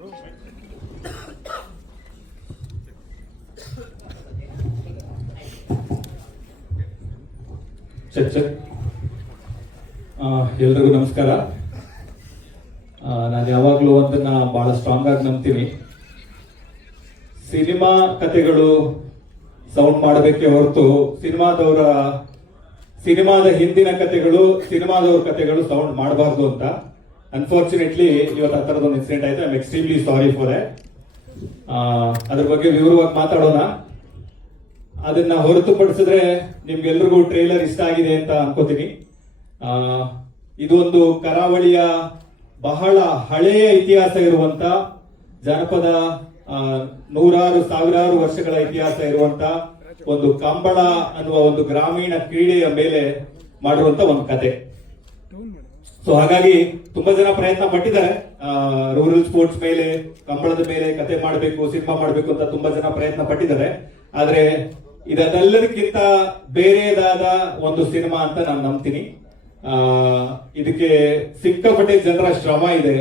ಎಲ್ರಿಗೂ ನಮಸ್ಕಾರ. ನಾನು ಯಾವಾಗಲೂ ಒಂದನ್ನ ಬಹಳ ಸ್ಟ್ರಾಂಗ್ ಆಗಿ ನಂಬ್ತೀನಿ. ಸಿನಿಮಾ ಕಥೆಗಳು ಸೌಂಡ್ ಮಾಡಬೇಕೆ ಹೊರತು ಸಿನಿಮಾದ ಹಿಂದಿನ ಕಥೆಗಳು ಸಿನಿಮಾದವ್ರ ಕಥೆಗಳು ಸೌಂಡ್ ಮಾಡಬಾರ್ದು ಅಂತ. ಅನ್ಫಾರ್ಚುನೇಟ್ಲಿ ಇವತ್ತು ಆ ಥರದೊಂದು ಇನ್ಸಿಡೆಂಟ್ ಆಯ್ತು. I am extremely sorry for it. ಅದ್ರ ಬಗ್ಗೆ ವಿವರವಾಗಿ ಮಾತಾಡೋಣ. ಅದನ್ನ ಹೊರತುಪಡಿಸಿದ್ರೆ ನಿಮ್ಗೆಲ್ರಿಗೂ ಟ್ರೈಲರ್ ಇಷ್ಟ ಆಗಿದೆ ಅಂತ ಅನ್ಕೋತೀನಿ. ಇದು ಒಂದು ಕರಾವಳಿಯ ಬಹಳ ಹಳೆಯ ಇತಿಹಾಸ ಇರುವಂತ ಜನಪದ, ನೂರಾರು ಸಾವಿರಾರು ವರ್ಷಗಳ ಇತಿಹಾಸ ಇರುವಂತ ಒಂದು ಕಂಬಳ ಅನ್ನುವ ಒಂದು ಗ್ರಾಮೀಣ ಕ್ರೀಡೆಯ ಮೇಲೆ ಮಾಡಿರುವಂತ ಒಂದು ಕತೆ. ಸೊ ಹಾಗಾಗಿ ತುಂಬಾ ಜನ ಪ್ರಯತ್ನ ಪಟ್ಟಿದ್ದಾರೆ. ರೂರಲ್ ಸ್ಪೋರ್ಟ್ಸ್ ಮೇಲೆ, ಕಂಬಳದ ಮೇಲೆ ಕತೆ ಮಾಡಬೇಕು, ಸಿನಿಮಾ ಮಾಡಬೇಕು ಅಂತ ತುಂಬಾ ಜನ ಪ್ರಯತ್ನ ಪಟ್ಟಿದ್ದಾರೆ. ಆದ್ರೆ ಇದೆಲ್ಲದಕ್ಕಿಂತ ಬೇರೆದಾದ ಒಂದು ಸಿನಿಮಾ ಅಂತ ನಾನು ನಂಬ್ತೀನಿ. ಇದಕ್ಕೆ ಸಿಕ್ಕಾಪಟ್ಟೆ ಜನರ ಶ್ರಮ ಇದೆ.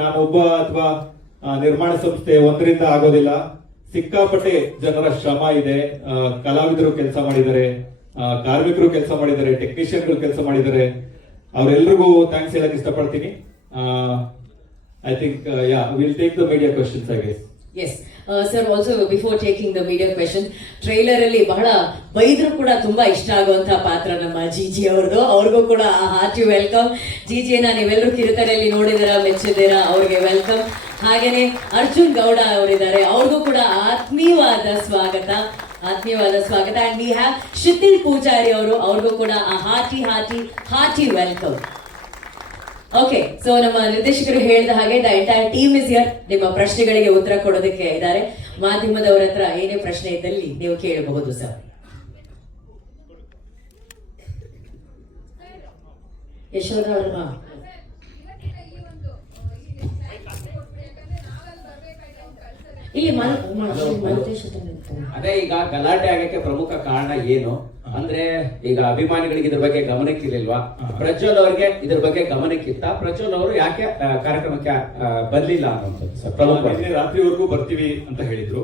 ನಾನೊಬ್ಬ ಅಥವಾ ನಿರ್ಮಾಣ ಸಂಸ್ಥೆ ಒಂದರಿಂದ ಆಗೋದಿಲ್ಲ. ಸಿಕ್ಕಾಪಟ್ಟೆ ಜನರ ಶ್ರಮ ಇದೆ. ಕಲಾವಿದರು ಕೆಲಸ ಮಾಡಿದ್ದಾರೆ, ಕಾರ್ಮಿಕರು ಕೆಲಸ ಮಾಡಿದ್ದಾರೆ, ಟೆಕ್ನಿಷಿಯನ್ಗಳು ಕೆಲಸ ಮಾಡಿದ್ದಾರೆ. ಅವರೆಲ್ಲರಿಗೂ ಥ್ಯಾಂಕ್ಸ್ ಹೇಳಕ್ ಇಷ್ಟಪಡ್ತೀನಿ. I think will take the media questions, I guess. Yes sir, also before taking the media question, trailer ಅಲ್ಲಿ ಬಹಳ ಬೈದ್ರು ಕೂಡ ತುಂಬಾ ಇಷ್ಟ ಆಗುವಂತಹ ಪಾತ್ರ ನಮ್ಮ ಜಿಜಿ ಅವ್ರದ್ದು. ಅವ್ರಿಗೂ ಕೂಡ ಹಾರ್ಟಿ ವೆಲ್ಕಮ್. ಜಿಜಿಯನ್ನ ನೀವೆಲ್ಲರೂ ಕಿರುತೆರೆಯಲ್ಲಿ ನೋಡಿದಿರಾ, ಮೆಚ್ಚಿದ್ದೀರಾ, ಅವ್ರಿಗೆ ವೆಲ್ಕಮ್. ಹಾಗೇನೆ ಅರ್ಜುನ್ ಗೌಡ ಅವರಿದ್ದಾರೆ, ಅವ್ರಿಗೂ ಕೂಡ ಆತ್ಮೀಯವಾದ ಸ್ವಾಗತ. ಅಂಡ್ ವಿ ಹ್ಯಾವ್ ಶಿಥಿಲ್ ಪೂಜಾರಿ ಅವರು, ಅವ್ರಿಗೂ ಕೂಡ ಹಾರ್ಟಿ ವೆಲ್ಕಮ್. ಓಕೆ, ಸೊ ನಮ್ಮ ನಿರ್ದೇಶಕರು ಹೇಳಿದ ಹಾಗೆ the entire team is here. ನಿಮ್ಮ ಪ್ರಶ್ನೆಗಳಿಗೆ ಉತ್ತರ ಕೊಡೋದಕ್ಕೆ ಇದ್ದಾರೆ. ಮಾಧ್ಯಮದವರ ಹತ್ರ ಏನೇ ಪ್ರಶ್ನೆ ಇದ್ದಲ್ಲಿ ನೀವು ಕೇಳಬಹುದು ಸರ್. ಯಶೋಧ ಅವರು ಅದೇ ಈಗ ಗಲಾಟೆ ಆಗಕ್ಕೆ ಪ್ರಮುಖ ಕಾರಣ ಏನು ಅಂದ್ರೆ, ಈಗ ಅಭಿಮಾನಿಗಳಿಗೆ ಇದ್ರ ಬಗ್ಗೆ ಗಮನಕ್ಕಿರ್ಲಿಲ್ವಾ? ಪ್ರಜ್ವಲ್ ಅವ್ರಿಗೆ ಇದ್ರ ಬಗ್ಗೆ ಗಮನಕ್ಕಿತ್ತ? ಪ್ರಜ್ವಲ್ ಅವರು ಯಾಕೆ ಕಾರ್ಯಕ್ರಮಕ್ಕೆ ಬರ್ಲಿಲ್ಲ ಅನ್ನೋದು? ರಾತ್ರಿವರೆಗೂ ಬರ್ತೀವಿ ಅಂತ ಹೇಳಿದ್ರು.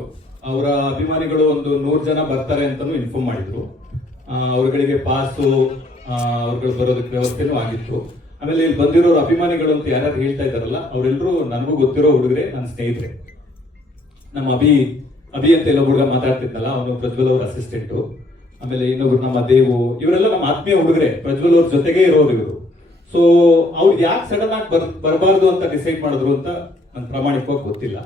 ಅವರ ಅಭಿಮಾನಿಗಳು ಒಂದು 100 ಜನ ಬರ್ತಾರೆ ಅಂತಾನು ಇನ್ಫಾರ್ಮ್ ಮಾಡಿದ್ರು. ಅವ್ರಗಳಿಗೆ ಪಾಸು, ಅವ್ರುಗಳು ಬರೋದಕ್ಕೆ ವ್ಯವಸ್ಥೆನೂ ಆಗಿತ್ತು. ಆಮೇಲೆ ಇಲ್ಲಿ ಬಂದಿರೋರು ಅಭಿಮಾನಿಗಳು ಅಂತ ಯಾರು ಹೇಳ್ತಾ ಇದಾರಲ್ಲ, ಅವರೆಲ್ಲರೂ ನನಗೂ ಗೊತ್ತಿರೋ ಹುಡುಗರೆ, ನನ್ನ ಸ್ನೇಹಿತರೆ. ನಮ್ಮ ಅಭಿ ಅಂತ ಎಲ್ಲೋ ಹುಡುಗ ಮಾತಾಡ್ತಿದ್ನಲ್ಲ, ಅವನು ಪ್ರಜ್ವಲ್ ಅವ್ರ ಅಸಿಸ್ಟೆಂಟು. ಆಮೇಲೆ ಇನ್ನೊಬ್ರು ನಮ್ಮ ದೇವು, ಇವರೆಲ್ಲ ನಮ್ಮ ಆತ್ಮೀಯ ಹುಡುಗರೆ, ಪ್ರಜ್ವಲ್ ಅವ್ರ ಜೊತೆಗೆ ಇರೋರು ಇವರು. ಸೊ ಅವ್ರು ಯಾಕೆ ಸಡನ್ ಆಗಿ ಬರಬಾರ್ದು ಅಂತ ಡಿಸೈಡ್ ಮಾಡಿದ್ರು ಅಂತ ನನ್ ಪ್ರಾಮಾಣಿಕವಾಗಿ ಗೊತ್ತಿಲ್ಲ.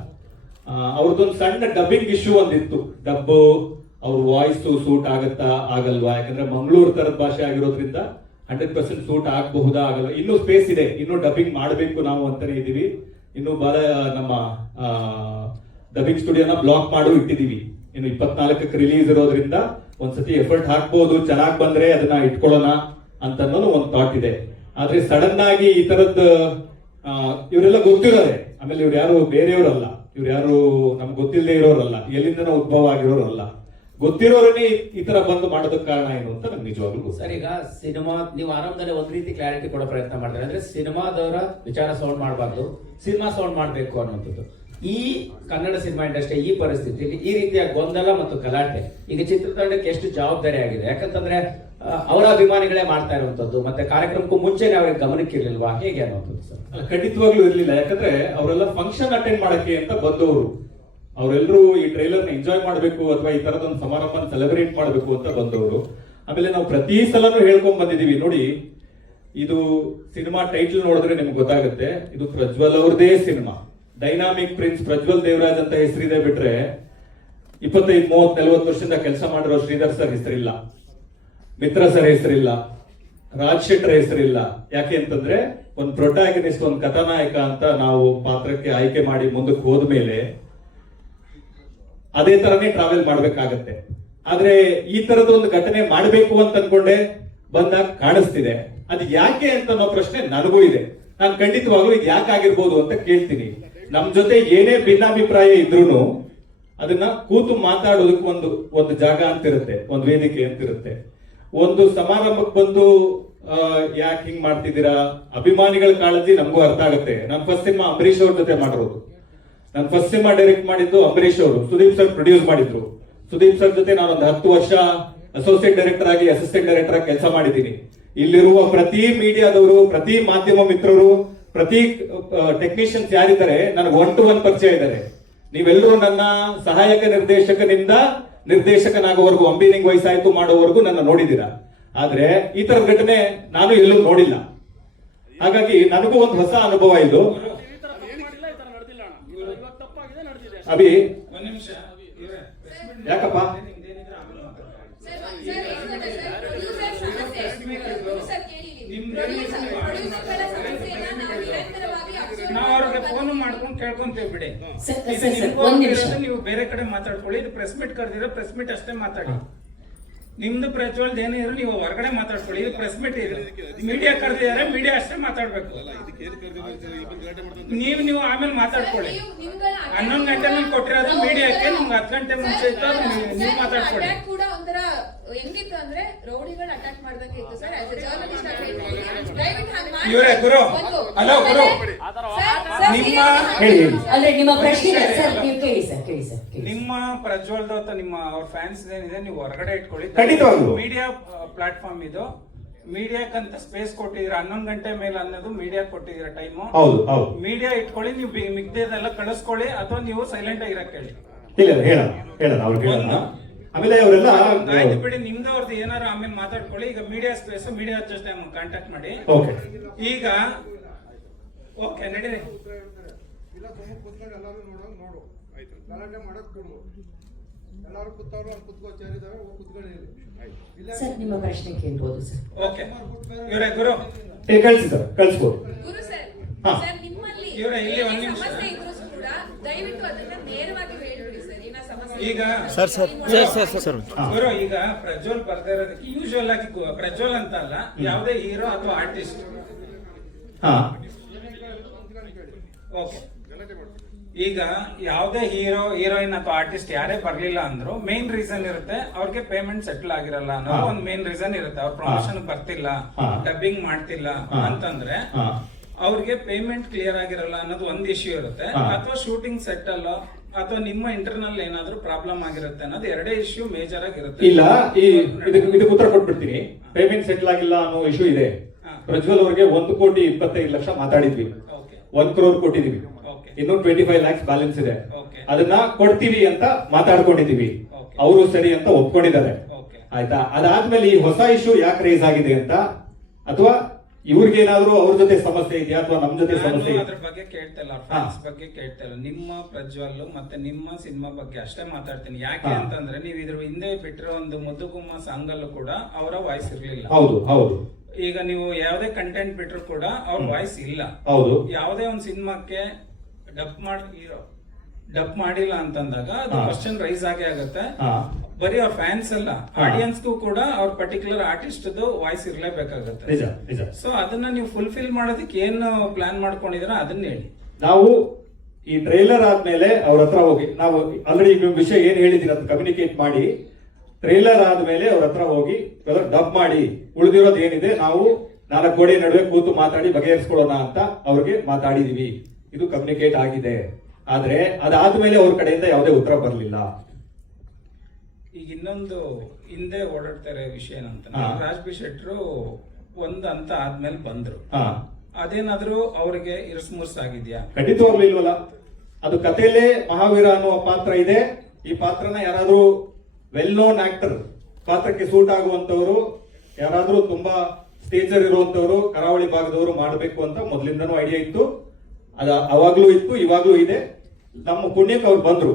ಅವ್ರದ್ದೊಂದು ಸಣ್ಣ ಡಬ್ಬಿಂಗ್ ಇಶ್ಯೂ ಒಂದಿತ್ತು. ಡಬ್ಬು ಅವ್ರ ವಾಯ್ಸ್ ಸೂಟ್ ಆಗತ್ತಾ ಆಗಲ್ವಾ? ಯಾಕಂದ್ರೆ ಮಂಗಳೂರು ತರದ ಭಾಷೆ ಆಗಿರೋದ್ರಿಂದ 100% ಸೂಟ್ ಆಗಬಹುದಾ ಆಗಲ್ಲ, ಇನ್ನೂ ಸ್ಪೇಸ್ ಇದೆ, ಇನ್ನೂ ಡಬ್ಬಿಂಗ್ ಮಾಡಬೇಕು ನಾವು ಅಂತಾನೆ ಇದೀವಿ. ಇನ್ನು ನಮ್ಮ ಡಬ್ಬಿಂಗ್ ಸ್ಟುಡಿಯೋನ ಬ್ಲಾಕ್ ಮಾಡಿ ಇಟ್ಟಿದೀವಿ. ಇನ್ನು 24ಕ್ಕೆ ರಿಲೀಸ್ ಇರೋದ್ರಿಂದ ಒಂದ್ಸತಿ ಎಫರ್ಟ್ ಹಾಕ್ಬಹುದು, ಚೆನ್ನಾಗಿ ಬಂದ್ರೆ ಅದನ್ನ ಇಟ್ಕೊಳ್ಳೋಣ ಅಂತ ಒಂದು ಥಾಟ್ ಇದೆ. ಆದ್ರೆ ಸಡನ್ ಆಗಿ ಈ ತರದ್ ಇವರೆಲ್ಲ ಗೊತ್ತಿರೋರೆ. ಆಮೇಲೆ ಇವ್ರು ಯಾರು ಬೇರೆಯವರಲ್ಲ, ಇವ್ರು ಯಾರು ನಮ್ಗೆ ಗೊತ್ತಿಲ್ಲದೆ ಇರೋರಲ್ಲ, ಎಲ್ಲಿಂದನೋ ಉದ್ಭವ ಆಗಿರೋರಲ್ಲ. ಗೊತ್ತಿರೋರನ್ನೇ ಈ ತರ ಬಂದು ಮಾಡೋದಕ್ಕೆ ಕಾರಣ ಏನು ಅಂತ ನಮ್ಗೆ ನಿಜವಾಗ್ಲೂ ಸರ್. ಈಗ ಸಿನಿಮಾ ನೀವು ಆರಂಭದಲ್ಲಿ ಒಂದ್ ರೀತಿ ಕ್ಲಾರಿಟಿ ಕೊಡೋ ಪ್ರಯತ್ನ ಮಾಡ್ತಾರೆ, ಅಂದ್ರೆ ಸಿನಿಮಾದವರ ವಿಚಾರ ಸೌಂಡ್ ಮಾಡಬಾರ್ದು, ಸಿನಿಮಾ ಸೌಂಡ್ ಮಾಡ್ಬೇಕು ಅನ್ನುವಂಥದ್ದು. ಈ ಕನ್ನಡ ಸಿನಿಮಾ ಇಂಡಸ್ಟ್ರಿ ಈ ಪರಿಸ್ಥಿತಿಯಲ್ಲಿ ಈ ರೀತಿಯ ಗೊಂದಲ ಮತ್ತು ಗಲಾಟೆ ಈಗ ಚಿತ್ರತಂಡಕ್ಕೆ ಎಷ್ಟು ಜವಾಬ್ದಾರಿ ಆಗಿದೆ? ಯಾಕಂತಂದ್ರೆ ಅವರ ಅಭಿಮಾನಿಗಳೇ ಮಾಡ್ತಾ ಇರುವಂತದ್ದು, ಮತ್ತೆ ಕಾರ್ಯಕ್ರಮಕ್ಕೂ ಮುಂಚೆನೆ ಅವ್ರಿಗೆ ಗಮನಕ್ಕೆ ಇರ್ಲಿಲ್ವಾ, ಹೇಗೆ ಅನ್ನುವಂಥದ್ದು ಸರ್? ಖಂಡಿತವಾಗ್ಲೂ ಇರ್ಲಿಲ್ಲ. ಯಾಕಂದ್ರೆ ಅವರೆಲ್ಲ ಫಂಕ್ಷನ್ ಅಟೆಂಡ್ ಮಾಡಕ್ಕೆ ಅಂತ ಬಂದವರು. ಅವರೆಲ್ಲರೂ ಈ ಟ್ರೈಲರ್ ನ ಎಂಜಾಯ್ ಮಾಡಬೇಕು ಅಥವಾ ಈ ತರದೊಂದು ಸಮಾರಂಭ ಸೆಲೆಬ್ರೇಟ್ ಮಾಡಬೇಕು ಅಂತ ಬಂದವರು. ಆಮೇಲೆ ನಾವು ಪ್ರತಿ ಸಲನೂ ಹೇಳ್ಕೊಂಡ್ ಬಂದಿದೀವಿ ನೋಡಿ, ಇದು ಸಿನಿಮಾ ಟೈಟಲ್ ನೋಡಿದ್ರೆ ನಿಮ್ಗೆ ಗೊತ್ತಾಗುತ್ತೆ, ಇದು ಪ್ರಜ್ವಲ್ ಅವ್ರದೇ cinema. Dynamic prince Prajwal Devaraj ಅಂತ ಹೆಸರಿದೆ ಬಿಟ್ರೆ 25, 30, 40 ವರ್ಷದಿಂದ ಕೆಲಸ ಮಾಡಿರೋ ಶ್ರೀಧರ್ ಸರ್ ಹೆಸರಿಲ್ಲ, ಮಿತ್ರ ಸರ್ ಹೆಸರಿಲ್ಲ, ರಾಜ್ ಶೆಟ್ಟರ್ ಹೆಸರಿಲ್ಲ. ಯಾಕೆ ಅಂತಂದ್ರೆ ಒಂದು ಪ್ರೊಟ್ಯಾಗನಿಸ್ಟ್, ಒಂದು ಕಥಾನಾಯಕ ಅಂತ ನಾವು ಪಾತ್ರಕ್ಕೆ ಆಯ್ಕೆ ಮಾಡಿ ಮುಂದಕ್ಕೆ ಹೋದ್ಮೇಲೆ ಅದೇ ತರನೇ ಟ್ರಾವೆಲ್ ಮಾಡ್ಬೇಕಾಗತ್ತೆ. ಆದ್ರೆ ಈ ತರದೊಂದು ಘಟನೆ ಮಾಡಬೇಕು ಅಂತ ಅನ್ಕೊಂಡೆ ಬಂದಾಗ ಕಾಣಿಸ್ತಿದೆ. ಅದು ಯಾಕೆ ಅಂತ ಅನ್ನೋ ಪ್ರಶ್ನೆ ನನಗೂ ಇದೆ. ನಾನು ಖಂಡಿತವಾಗ್ಲೂ ಇದು ಯಾಕೆ ಆಗಿರ್ಬೋದು ಅಂತ ಕೇಳ್ತೀನಿ. ನಮ್ ಜೊತೆ ಏನೇ ಭಿನ್ನಾಭಿಪ್ರಾಯ ಇದ್ರೂ ಅದನ್ನ ಕೂತು ಮಾತಾಡೋದಕ್ಕೆ ಒಂದು ಜಾಗ ಅಂತಿರುತ್ತೆ, ಒಂದು ವೇದಿಕೆ ಅಂತಿರುತ್ತೆ. ಒಂದು ಸಮಾರಂಭಕ್ಕೆ ಬಂದು ಯಾಕೆ ಹಿಂಗ್ ಮಾಡ್ತಿದ್ದೀರಾ, ಅಭಿಮಾನಿಗಳ ಕಾಳಜಿ ನಮಗೂ ಅರ್ಥ ಆಗುತ್ತೆ. ನಮ್ ಫಸ್ಟ್ ಸಿನಿಮಾ ಅಂಬರೀಶ್ ಅವ್ರ ಜೊತೆ ಮಾಡಿರೋದು, ನಾನು ಫಸ್ಟ್ ಸಿನಿಮಾ ಡೈರೆಕ್ಟ್ ಮಾಡಿದ್ದು ಅಂಬರೀಶ್ ಅವರು, ಸುದೀಪ್ ಸರ್ ಪ್ರೊಡ್ಯೂಸ್ ಮಾಡಿದ್ರು. ಸುದೀಪ್ ಸರ್ ಜೊತೆ ನಾನು ಒಂದು 10 ವರ್ಷ ಅಸೋಸಿಯೇಟ್ ಡೈರೆಕ್ಟರ್ ಆಗಿ, ಅಸಿಸ್ಟೆಂಟ್ ಡೈರೆಕ್ಟರ್ ಆಗಿ ಕೆಲಸ ಮಾಡಿದ್ದೀನಿ. ಇಲ್ಲಿರುವ ಪ್ರತಿ ಮೀಡಿಯಾದವರು, ಪ್ರತಿ ಮಾಧ್ಯಮ ಮಿತ್ರರು, ಪ್ರತಿ ಟೆಕ್ನಿಷಿಯನ್ಸ್ ಯಾರಿದ್ದಾರೆ ನನಗೆ 1 to 1 ಪರಿಚಯ ಇದ್ದಾರೆ. ನೀವೆಲ್ಲರೂ ನನ್ನ ಸಹಾಯಕ ನಿರ್ದೇಶಕನಿಂದ ನಿರ್ದೇಶಕನಾಗುವವರೆಗೂ, ಅಂಬಿನಿಂಗ್ ವಯಸ್ಸಾಯ್ತು ಮಾಡೋವರೆಗೂ ನನ್ನ ನೋಡಿದ್ದೀರಾ. ಆದ್ರೆ ಈ ತರದ ಘಟನೆ ನಾನು ಎಲ್ಲೂ ನೋಡಿಲ್ಲ. ಹಾಗಾಗಿ ನನಗೂ ಒಂದು ಹೊಸ ಅನುಭವ ಇದು. ಅಭಿ ಒಂದ್ ನಿಮಿಷ ಯಾಕಪ್ಪ ನಾವು ಅವ್ರಿಗೆ ಫೋನ್ ಮಾಡ್ಕೊಂಡು ಕೇಳ್ಕೊಂತೀವಿ ಬಿಡಿ. ಒಂದ್ ನಿಮಿಷ. ನೀವು ಬೇರೆ ಕಡೆ ಮಾತಾಡ್ಕೊಳ್ಳಿ. ಇದು ಪ್ರೆಸ್ ಮೀಟ್ ಕರೆದಿರೋ ಪ್ರೆಸ್ ಮೀಟ್ ಅಷ್ಟೇ ಮಾತಾಡಿ. ನಿಮ್ದು ಪ್ರಜ್ವಲ್ದ ಏನಿದ್ರು ನೀವು ಹೊರಗಡೆ ಮಾತಾಡ್ಕೊಳ್ಳಿ. ಇದು ಪ್ರೆಸ್ ಮೀಟ್ ಇದೆ. ಮೀಡಿಯಾ ಕರೆದಿದ್ದಾರೆ, ಮೀಡಿಯಾ ಅಷ್ಟೇ ಮಾತಾಡ್ಬೇಕು. ನೀವು ಆಮೇಲೆ ಮಾತಾಡ್ಕೊಳ್ಳಿ. 11 ಗಂಟೆ ಮೇಲೆ ಕೊಟ್ಟಿರೋದು ಮೀಡಿಯಾಕ್ಕೆ, ನಿಮ್ಗೆ 10 ಗಂಟೆ ಮುಂಚೆ ಇತ್ತು, ನೀವು ಮಾತಾಡ್ಕೊಳ್ಳಿ. ಕೂಡ ಒಂಥರ ಹೆಂಗಿತ್ತು ಅಂದ್ರೆ ರೌಡಿಗಳು ಅಟ್ಯಾಕ್ ಮಾಡ್ದಂಗೆ ಇತ್ತು ಸರ್. ಆಸ್ ಎ ಜರ್ನಲಿಸ್ಟ್ ಇವರೇ ಗುರು, ಹಲೋ ಗುರು, ನಿಮ್ಮ ಅಂದ್ರೆ ನಿಮ್ಮ ಪ್ರಶ್ನೆ ಸರ್, ನೀವು ಕೇಳಿ ಸರ್, ಕೇಳಿ ಸರ್. ನಿಮ್ಮ ಪ್ರಜ್ವಲ್ದ ಅಥವಾ ನಿಮ್ಮ ಅವ್ರ ಫ್ಯಾನ್ಸ್ ಏನಿದೆ ನೀವು ಹೊರಗಡೆ ಇಟ್ಕೊಳ್ಳಿ. ಖಂಡಿತವಾಗ್ಲೂ. ಮೀಡಿಯಾ ಪ್ಲಾಟ್ಫಾರ್ಮ್ ಇದು. ಮೀಡಿಯಾಕ್ಕಂತ ಸ್ಪೇಸ್ ಕೊಟ್ಟಿದ್ದೀರಾ, 11 ಗಂಟೆ ಮೇಲೆ ಅನ್ನೋದು ಮೀಡಿಯಾ ಕೊಟ್ಟಿದ್ದೀರಾ ಟೈಮು. ಹೌದು ಹೌದು. ಮೀಡಿಯಾ ಇಟ್ಕೊಳ್ಳಿ. ನೀವು ಮಿಗ್ದೇದೆಲ್ಲ ಕಳಿಸ್ಕೊಳ್ಳಿ, ಅಥವಾ ನೀವು ಸೈಲೆಂಟ್ ಆಗಿರಕ್ ಹೇಳಿ. ಹೇಳೋಣ ಅವ್ರಿಗೆ ಹೇಳೋಣ. ಆಮೇಲೆ ಅವರೆಲ್ಲ ಆಯ್ತು ಬಿಡಿ, ನಿಮ್ದು ಅವ್ರದ್ದು ಏನಾರು ಆಮೇಲೆ ಮಾತಾಡ್ಕೊಳ್ಳಿ. ಈಗ ಮೀಡಿಯಾ ಸ್ಪೇಸ್, ಮೀಡಿಯಾ ಜೊತೆ ಕಾಂಟ್ಯಾಕ್ಟ್ ಮಾಡಿ. ಓಕೆ. ಈಗ ಓಕೆ ನಡೀರಿ. ಇಲ್ಲ ತುಂಬ ಕೂತ್ಕೊಂಡು ಎಲ್ಲರೂ ನೋಡು ಆಯ್ತು. ಗಲಾಟೆ ಮಾಡೋದು ಕೊಡು. ಎಲ್ಲರೂ ಕೂತವ್ರು ಅಲ್ಲಿ ಕೂತ್ಕೋ, ಸೇರಿದಾವೆ ಕೂತ್ಕೊಳ್ಳಿ. ಸರ್ ನಿಮ್ಮ ಪ್ರಶ್ನೆ ಕೇಳ್ಬೋದು ಸರ್. ಓಕೆ ಇವರೇ ಗುರು, ಕಳಿಸಿ ಸರ್, ಕಳಿಸ್ಬೋದು. ಗುರು ಸರ್, ಹಾ. ಸರ್ ನಿಮ್ಮಲ್ಲಿ ಇವ್ರೆ ಇಲ್ಲಿ ಒಂದ್ ನಿಮಿಷ. ಸಮಸ್ಯೆ ಇದ್ರು ಕೂಡ ದಯವಿಟ್ಟು ಅದನ್ನ ನೇರವಾಗಿ ಹೇಳ್ಬಿಡಿ ಸರ್. ಏನ ಸಮಸ್ಯೆ ಈಗ ಗುರು, ಈಗ ಪ್ರಜ್ವಲ್ ಬರ್ತಾ ಇರೋದಕ್ಕೆ ಯೂಶುವಲ್ ಆಗಿ ಪ್ರಜ್ವಲ್ ಅಂತ ಅಲ್ಲ, ಯಾವುದೇ ಹೀರೋ ಅಥವಾ ಆರ್ಟಿಸ್ಟ್. ಹಾ. ಓಕೆ. ಈಗ ಯಾವುದೇ ಹೀರೋಯಿನ್ ಅಥವಾ ಆರ್ಟಿಸ್ಟ್ ಯಾರೇ ಬರ್ಲಿಲ್ಲ ಅಂದ್ರು ಮೇನ್ ರೀಸನ್ ಇರುತ್ತೆ, ಅವ್ರಿಗೆ ಪೇಮೆಂಟ್ ಸೆಟ್ಲ್ ಆಗಿರಲ್ಲ ಅನ್ನೋ ಒಂದು ಮೇನ್ ರೀಸನ್ ಇರುತ್ತೆ. ಅವ್ರ ಪ್ರಮೋಷನ್ ಬರ್ತಿಲ್ಲ, ಡಬ್ಬಿಂಗ್ ಮಾಡ್ತಿಲ್ಲ ಅಂತಂದ್ರೆ ಅವ್ರಿಗೆ ಪೇಮೆಂಟ್ ಕ್ಲಿಯರ್ ಆಗಿರಲ್ಲ ಅನ್ನೋದು ಒಂದು ಇಶ್ಯೂ ಇರುತ್ತೆ. ಅಥವಾ ಶೂಟಿಂಗ್ ಸೆಟ್ ಅಲ್ಲ, ಅಥವಾ ನಿಮ್ಮ ಇಂಟರ್ನಲ್ ಏನಾದ್ರೂ ಪ್ರಾಬ್ಲಮ್ ಆಗಿರುತ್ತೆ ಅನ್ನೋದು ಎರಡೇ ಇಶ್ಯೂ ಮೇಜರ್ ಆಗಿರುತ್ತೆ. ಇಲ್ಲ, ಇದಕ್ಕೆ ಉತ್ತರ ಕೊಟ್ಬಿಡ್ತೀನಿ. ಪೇಮೆಂಟ್ ಸೆಟ್ಲ್ ಆಗಿಲ್ಲ ಅನ್ನೋ ಇಶ್ಯೂ ಇದೆ. ಪ್ರಜ್ವಲ್ ಅವ್ರಿಗೆ 1,25,00,000 ಮಾತಾಡಿದ್ವಿ, 1 crore ಕೊಟ್ಟಿದೀವಿ. ಇನ್ನು 25 lakhs ಬ್ಯಾಲೆನ್ಸ್ ಇದೆ. ಅದನ್ನ ಕೊಡ್ತೀವಿ ಅಂತ ಮಾತಾಡ್ಕೊಂಡಿದೀವಿ. ಅವರು ಸರಿ ಅಂತ ಒಪ್ಕೊಂಡಿದ್ದಾರೆ. ಆಯ್ತಾ? ಅದಾದ್ಮೇಲೆ ಈ ಹೊಸ ಇಶ್ಯೂ ಯಾಕೆ ರೇಸ್ ಆಗಿದೆ ಅಂತ, ಅಥವಾ ಇವ್ರಿಗೇನಾದ್ರೂ ಅವ್ರ ಜೊತೆ ಸಮಸ್ಯೆ ಇದೆಯಾ ಅಥವಾ ನಮ್ ಜೊತೆ ಸಮಸ್ಯೆ ಅದ್ರ ಬಗ್ಗೆ ಕೇಳ್ತಾ ಇಲ್ಲ, ಫ್ಯಾನ್ಸ್ ಬಗ್ಗೆ ಕೇಳ್ತಾ ಇಲ್ಲ. ನಿಮ್ಮ ಪ್ರಜ್ವಲ್ ಮತ್ತೆ ನಿಮ್ಮ ಸಿನಿಮಾ ಬಗ್ಗೆ ಅಷ್ಟೇ ಮಾತಾಡ್ತೀನಿ. ಯಾಕೆ ಅಂತಂದ್ರೆ ನೀವು ಇದ್ರ ಹಿಂದೆ ಬಿಟ್ಟಿರೋ ಒಂದು ಮುದ್ದುಗುಮ್ಮ ಸಾಂಗ್ ಅಲ್ಲೂ ಕೂಡ ಅವರ ವಾಯ್ಸ್ ಇರ್ಲಿಲ್ಲ. ಹೌದು ಹೌದು. ಈಗ ನೀವು ಯಾವುದೇ ಕಂಟೆಂಟ್ ಬಿಟ್ರು ಕೂಡ ಅವ್ರ ವಾಯ್ಸ್ ಇಲ್ಲ. ಹೌದು. ಯಾವುದೇ ಒಂದು ಸಿನಿಮಾಕ್ಕೆ ಡಬ್ ಮಾಡಿಲ್ಲ ಅಂತಂದಾಗ ಅದು ಕ್ವಶನ್ ರೈಸ್ ಆಗೇ ಆಗುತ್ತೆ. ಬರೀ ಅವ್ರ ಫ್ಯಾನ್ಸ್ ಅಲ್ಲ, ಆಡಿಯನ್ಸ್ಗೂ ಕೂಡ ಅವ್ರ ಪರ್ಟಿಕ್ಯುಲರ್ ಆರ್ಟಿಸ್ಟ್ ವಾಯ್ಸ್ ಇರ್ಲೇಬೇಕಾಗುತ್ತೆ. ನಿಜ ನಿಜ. ಸೊ ಅದನ್ನ ನೀವು ಫುಲ್ಫಿಲ್ ಮಾಡೋದಕ್ಕೆ ಏನು ಪ್ಲಾನ್ ಮಾಡ್ಕೊಂಡಿದ್ದೀರಾ ಅದನ್ನ ಹೇಳಿ. ನಾವು ಈ ಟ್ರೈಲರ್ ಆದ್ಮೇಲೆ ಅವ್ರ ಹತ್ರ ಹೋಗಿ, ನಾವು ಆಲ್ರೆಡಿ ನಿಮ್ ವಿಷಯ ಏನ್ ಹೇಳಿದೀರ ಅಂತ ಕಮ್ಯುನಿಕೇಟ್ ಮಾಡಿ, ಟ್ರೈಲರ್ ಆದ್ಮೇಲೆ ಅವ್ರ ಹತ್ರ ಹೋಗಿ ಡಬ್ ಮಾಡಿ ಉಳಿದಿರೋದು ಏನಿದೆ ನಾವು 4 ಗೋಡೆ ನಡುವೆ ಕೂತು ಮಾತಾಡಿ ಬಗೆಹರಿಸ್ಕೊಳ್ಳೋಣ ಅಂತ ಅವ್ರಿಗೆ ಮಾತಾಡಿದೀವಿ. ಇದು ಕಮ್ಯುನಿಕೇಟ್ ಆಗಿದೆ. ಆದ್ರೆ ಅದಾದ್ಮೇಲೆ ಅವ್ರ ಕಡೆಯಿಂದ ಯಾವುದೇ ಉತ್ತರ ಬರಲಿಲ್ಲ. ಈಗ ಇನ್ನೊಂದು ಹಿಂದೆ ಓಡಾಡ್ತಾರೆ ವಿಷಯ ಏನಂತ, ರಾಜ್ ಬಿ ಶೆಟ್ರು ಒಂದ್ ಅಂತ ಆದ್ಮೇಲೆ ಬಂದ್ರು. ಅದೇನಾದ್ರೂ ಅವ್ರಿಗೆ ಇರಸ್ಮುರ್ಸ್ ಆಗಿದ್ಯಾ? ಖಂಡಿತವಾಗ್ಲೂ ಇಲ್ವಲ್ಲ. ಅದು ಕಥೆಯಲ್ಲೇ ಮಹಾವೀರ ಅನ್ನುವ ಪಾತ್ರ ಇದೆ. ಈ ಪಾತ್ರನ ಯಾರಾದ್ರೂ ವೆಲ್ ನೋನ್ ಆಕ್ಟರ್, ಪಾತ್ರಕ್ಕೆ ಸೂಟ್ ಆಗುವಂತವರು, ಯಾರಾದ್ರೂ ತುಂಬಾ ಸ್ಟೇಜರ್ ಇರುವಂತವರು, ಕರಾವಳಿ ಭಾಗದವರು ಮಾಡಬೇಕು ಅಂತ ಮೊದಲಿಂದನೂ ಐಡಿಯಾ ಇತ್ತು. ಅವಾಗ್ಲೂ ಇತ್ತು, ಇವಾಗ್ಲೂ ಇದೆ. ನಮ್ಮ ಪುಣ್ಯಕ್ಕೆ ಅವ್ರು ಬಂದ್ರು,